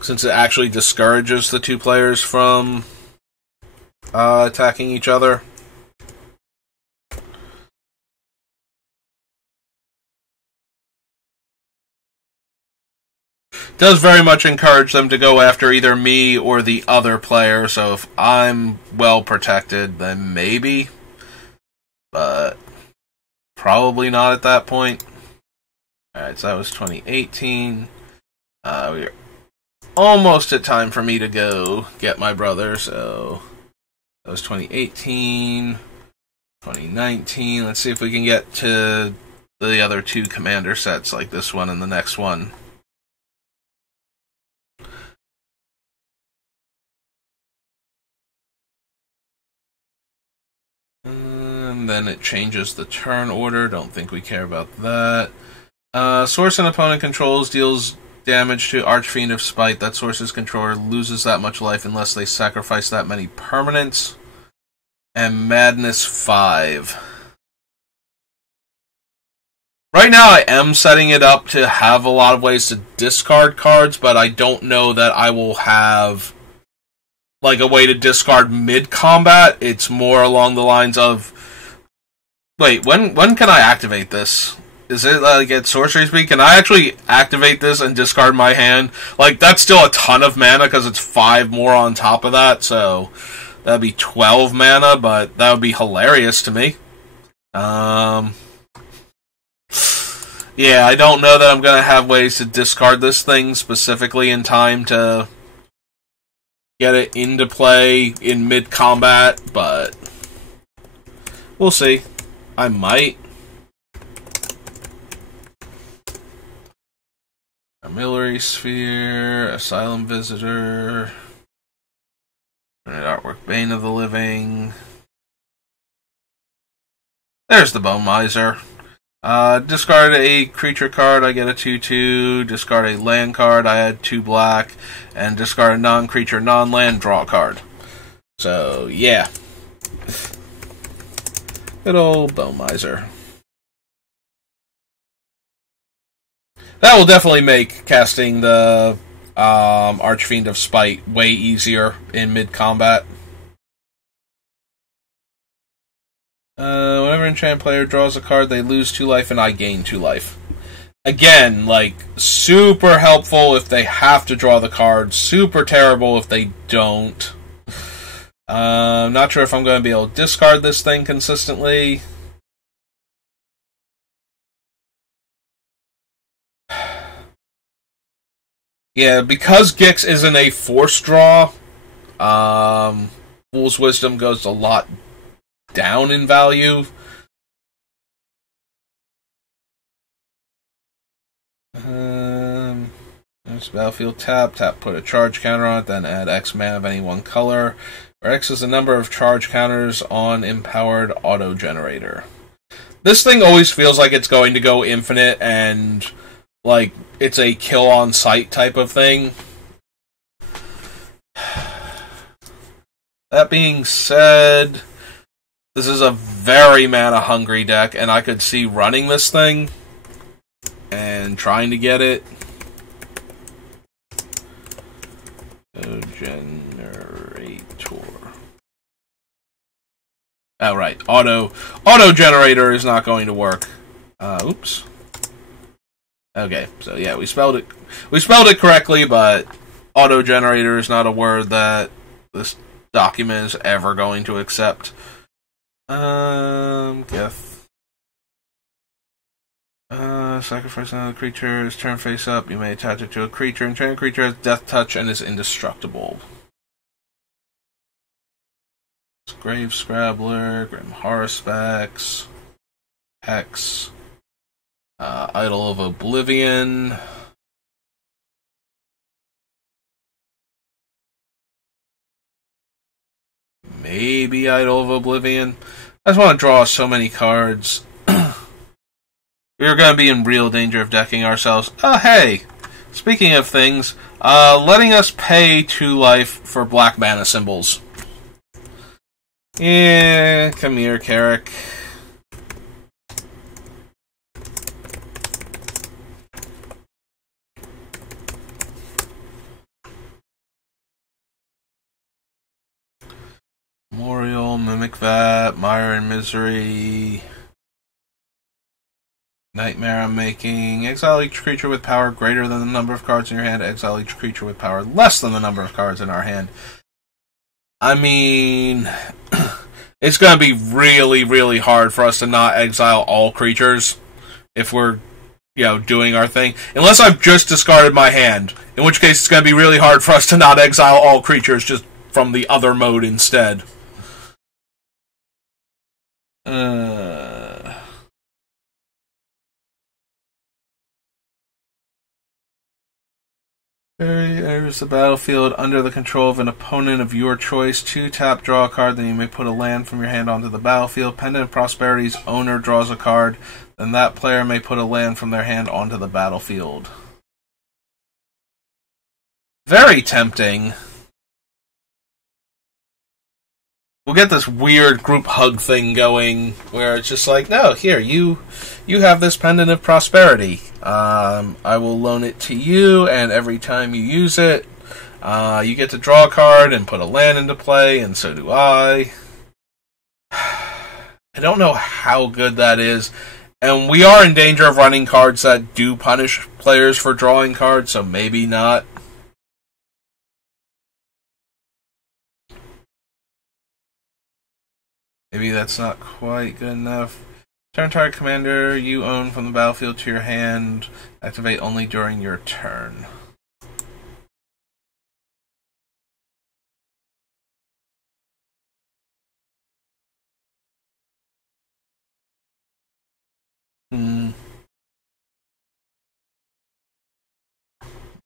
since it actually discourages the 2 players from attacking each other. Does very much encourage them to go after either me or the other player, so if I'm well protected, then maybe, but probably not at that point. Alright, so that was 2018. We're almost at time for me to go get my brother, so that was 2018, 2019. Let's see if we can get to the other 2 commander sets like this one and the next one. And then it changes the turn order. Don't think we care about that. Source an opponent controls deals damage to Archfiend of Spite. That source's controller loses that much life unless they sacrifice that many permanents. And Madness 5. Right now I am setting it up to have a lot of ways to discard cards, but I don't know that I will have like a way to discard mid-combat. It's more along the lines of, wait, when can I activate this? Is it like at Sorcery Speed? Can I actually activate this and discard my hand? Like, that's still a ton of mana because it's 5 more on top of that, so that'd be 12 mana, but that would be hilarious to me. Yeah, I don't know that I'm going to have ways to discard this thing specifically in time to get it into play in mid-combat, but we'll see. I might. Armillary Sphere, Asylum Visitor, Artwork Bane of the Living. There's the Bone Miser. Discard a creature card, I get a 2/2. Discard a land card, I add 2 black. And discard a non-creature, non-land, draw a card. So, yeah. Good old Bone Miser. That will definitely make casting the Archfiend of Spite way easier in mid-combat. Whenever an enchant player draws a card, they lose 2 life and I gain 2 life. Again, like, super helpful if they have to draw the card, super terrible if they don't. I'm not sure if I'm going to be able to discard this thing consistently. Yeah, because Gix isn't a force draw, Fool's Wisdom goes a lot down in value. Battlefield tap, put a charge counter on it, then add X mana of any one color, where X is the number of charge counters on Empowered Auto Generator. This thing always feels like it's going to go infinite and like it's a kill on sight type of thing. That being said, this is a very mana hungry deck, and I could see running this thing and trying to get it. Generator. Oh, right. Auto generator is not going to work. Oops. Okay, so yeah, we spelled it correctly, but auto generator is not a word that this document is ever going to accept. Geth. Sacrifice another creature's turn face up. You may attach it to a creature. Enchanted creature has death touch and is indestructible. Grave Scrabbler, Grim Haruspex, Hex, Idol of Oblivion. Maybe Idol of Oblivion. I just want to draw so many cards. We're going to be in real danger of decking ourselves. Oh, hey! Speaking of things, letting us pay 2 life for black mana symbols. Yeah, come here, Carrick. Memorial, Mimic Vat, Mire and Misery, Nightmare I'm making. Exile each creature with power greater than the number of cards in your hand. Exile each creature with power less than the number of cards in our hand. I mean, it's going to be really, really hard for us to not exile all creatures if we're, doing our thing. Unless I've just discarded my hand, in which case it's going to be really hard for us to not exile all creatures just from the other mode instead. Enters the battlefield under the control of an opponent of your choice. 2 tap, draw a card, then you may put a land from your hand onto the battlefield. Pendant of Prosperity's owner draws a card, then that player may put a land from their hand onto the battlefield. Very tempting. We'll get this weird group hug thing going where it's just like, no, here, you have this Pendant of Prosperity. I will loan it to you, and every time you use it, you get to draw a card and put a land into play, and so do I. I don't know how good that is. And we are in danger of running cards that do punish players for drawing cards, so maybe not. Maybe that's not quite good enough. Turn target commander you own from the battlefield to your hand. Activate only during your turn.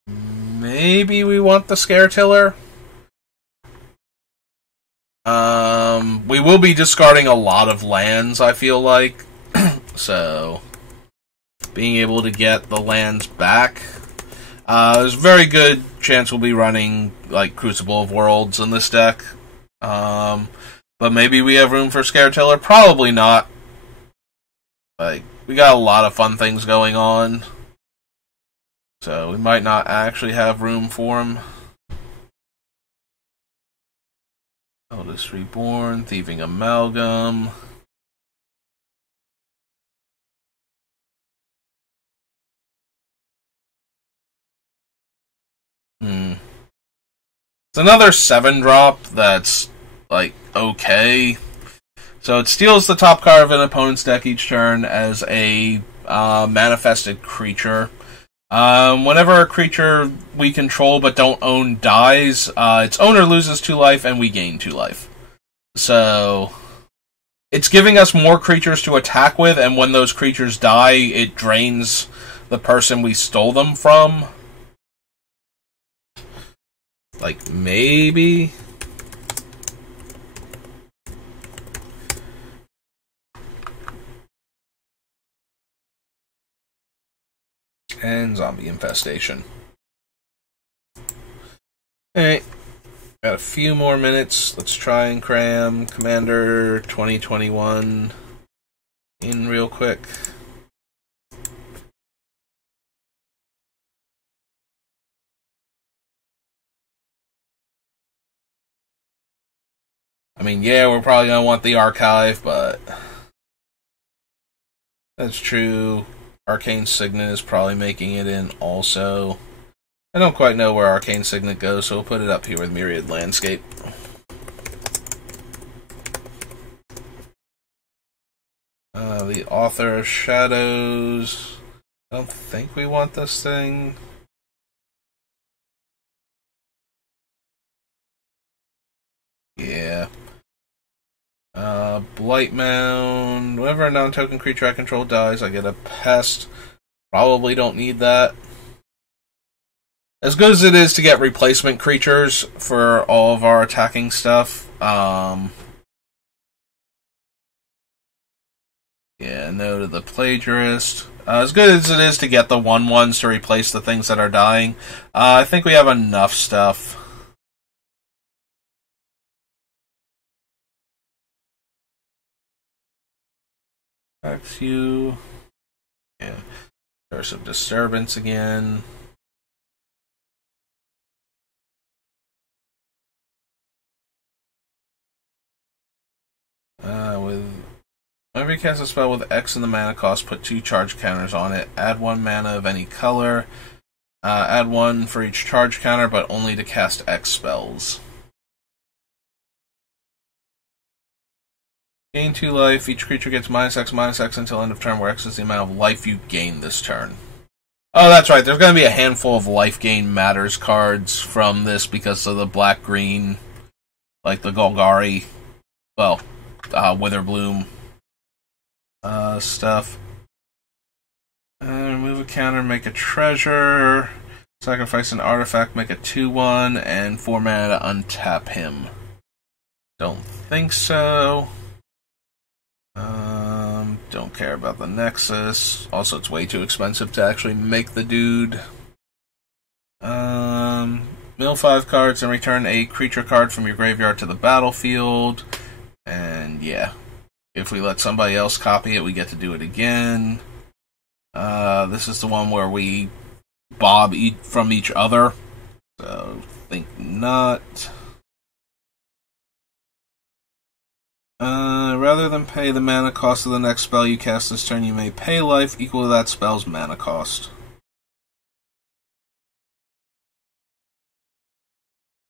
Maybe we want the Scare Tiller. We will be discarding a lot of lands, I feel like. So, being able to get the lands back. There's a very good chance we'll be running, like, Crucible of Worlds in this deck. But maybe we have room for Scare Tiller. Probably not. Like, we got a lot of fun things going on. So, we might not actually have room for him. Eldest Reborn, Thieving Amalgam. It's another 7-drop that's, like, okay. So it steals the top card of an opponent's deck each turn as a manifested creature. Whenever a creature we control but don't own dies, its owner loses 2 life and we gain 2 life. So, it's giving us more creatures to attack with, and when those creatures die, it drains the person we stole them from. Like, maybe? And Zombie Infestation. Alright. Got a few more minutes. Let's try and cram Commander 2021 in real quick. I mean, yeah, we're probably going to want the archive, but that's true. Arcane Signet is probably making it in also. I don't quite know where Arcane Signet goes, so we'll put it up here with Myriad Landscape. The Author of Shadows. I don't think we want this thing. Yeah. Blight Mound. Whenever a non-token creature I control dies, I get a Pest. Probably don't need that. As good as it is to get replacement creatures for all of our attacking stuff, yeah, no to the Plagiarist. As good as it is to get the 1/1s to replace the things that are dying, I think we have enough stuff. Tax you. Yeah. There's some Disturbance again. Whenever you cast a spell with X in the mana cost, put 2 charge counters on it. Add 1 mana of any color. Add 1 for each charge counter, but only to cast X spells. Gain 2 life. Each creature gets -X until end of turn, where X is the amount of life you gain this turn. Oh, that's right. There's going to be a handful of life gain matters cards from this because of the black-green, like the Golgari, well, Witherbloom stuff. Remove a counter, make a treasure. Sacrifice an artifact, make a 2/1, and 4 mana to untap him. Don't think so. Don't care about the Nexus. Also, it's way too expensive to actually make the dude. Mill 5 cards and return a creature card from your graveyard to the battlefield. And yeah, if we let somebody else copy it, we get to do it again. This is the one where we bob from each other. So, think not. Rather than pay the mana cost of the next spell you cast this turn, you may pay life equal to that spell's mana cost.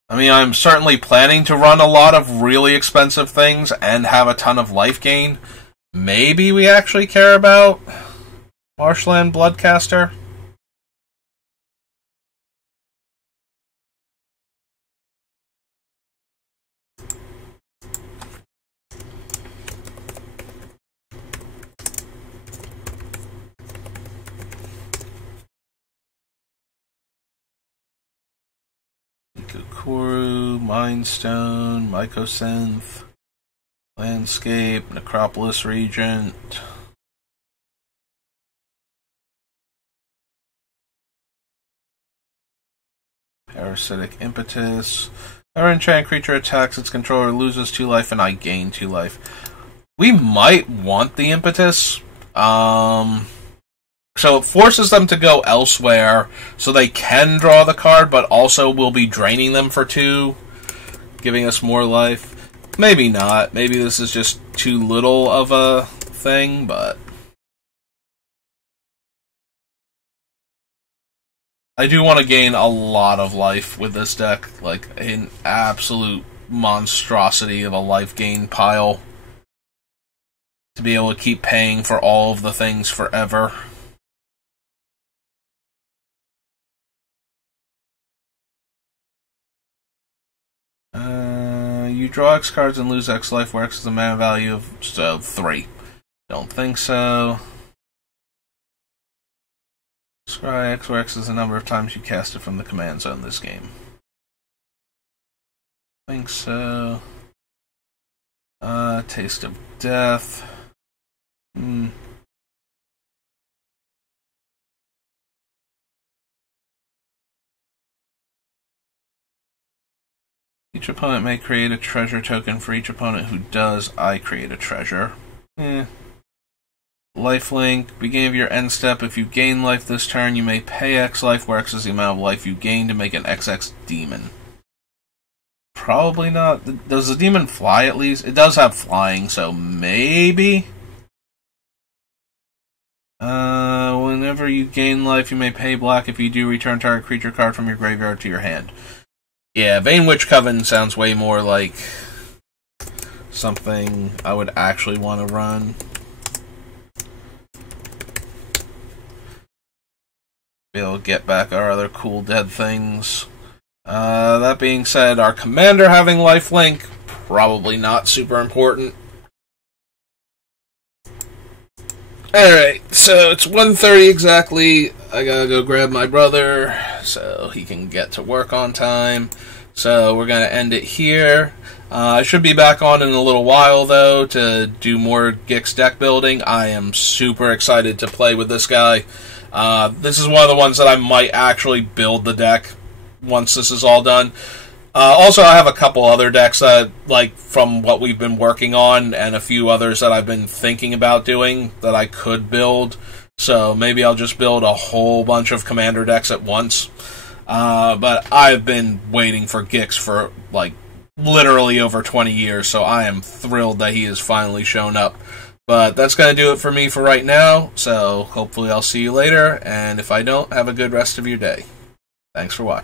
I mean, I'm certainly planning to run a lot of really expensive things and have a ton of life gain. Maybe we actually care about Marshland Bloodcaster? Kuru, Mindstone, Mycosynth, Landscape, Necropolis Regent. Parasitic Impetus. Our enchant creature attacks its controller, loses 2 life, and I gain 2 life. We might want the Impetus. So it forces them to go elsewhere, so they can draw the card, but also will be draining them for 2, giving us more life. Maybe not. Maybe this is just too little of a thing, but I do want to gain a lot of life with this deck, like an absolute monstrosity of a life gain pile, to be able to keep paying for all of the things forever. You draw X cards and lose X life, where X is the mana value of 3. Don't think so. Scry X, where X is the number of times you cast it from the command zone this game. Think so. Taste of Death. Each opponent may create a treasure token. For each opponent who does, I create a treasure. Lifelink. Beginning of your end step. If you gain life this turn, you may pay X life, where X is the amount of life you gain, to make an XX demon. Probably not. Does the demon fly at least? It does have flying, so maybe? Whenever you gain life, you may pay black. If you do, return target creature card from your graveyard to your hand. Yeah, Vane Witch Coven sounds way more like something I would actually want to run. Be able to get back our other cool dead things. That being said, our commander having lifelink, probably not super important. Alright, so it's 1:30 exactly. I gotta go grab my brother so he can get to work on time. So we're gonna end it here. I should be back on in a little while, though, to do more Gix deck building. I am super excited to play with this guy. This is one of the ones that I might actually build the deck once this is all done. Also, I have a couple other decks that, like, from what we've been working on, and a few others that I've been thinking about doing that I could build. So maybe I'll just build a whole bunch of Commander decks at once. But I've been waiting for Gix for, like, literally over 20 years, so I am thrilled that he has finally shown up. But that's going to do it for me for right now, so hopefully I'll see you later, and if I don't, have a good rest of your day. Thanks for watching.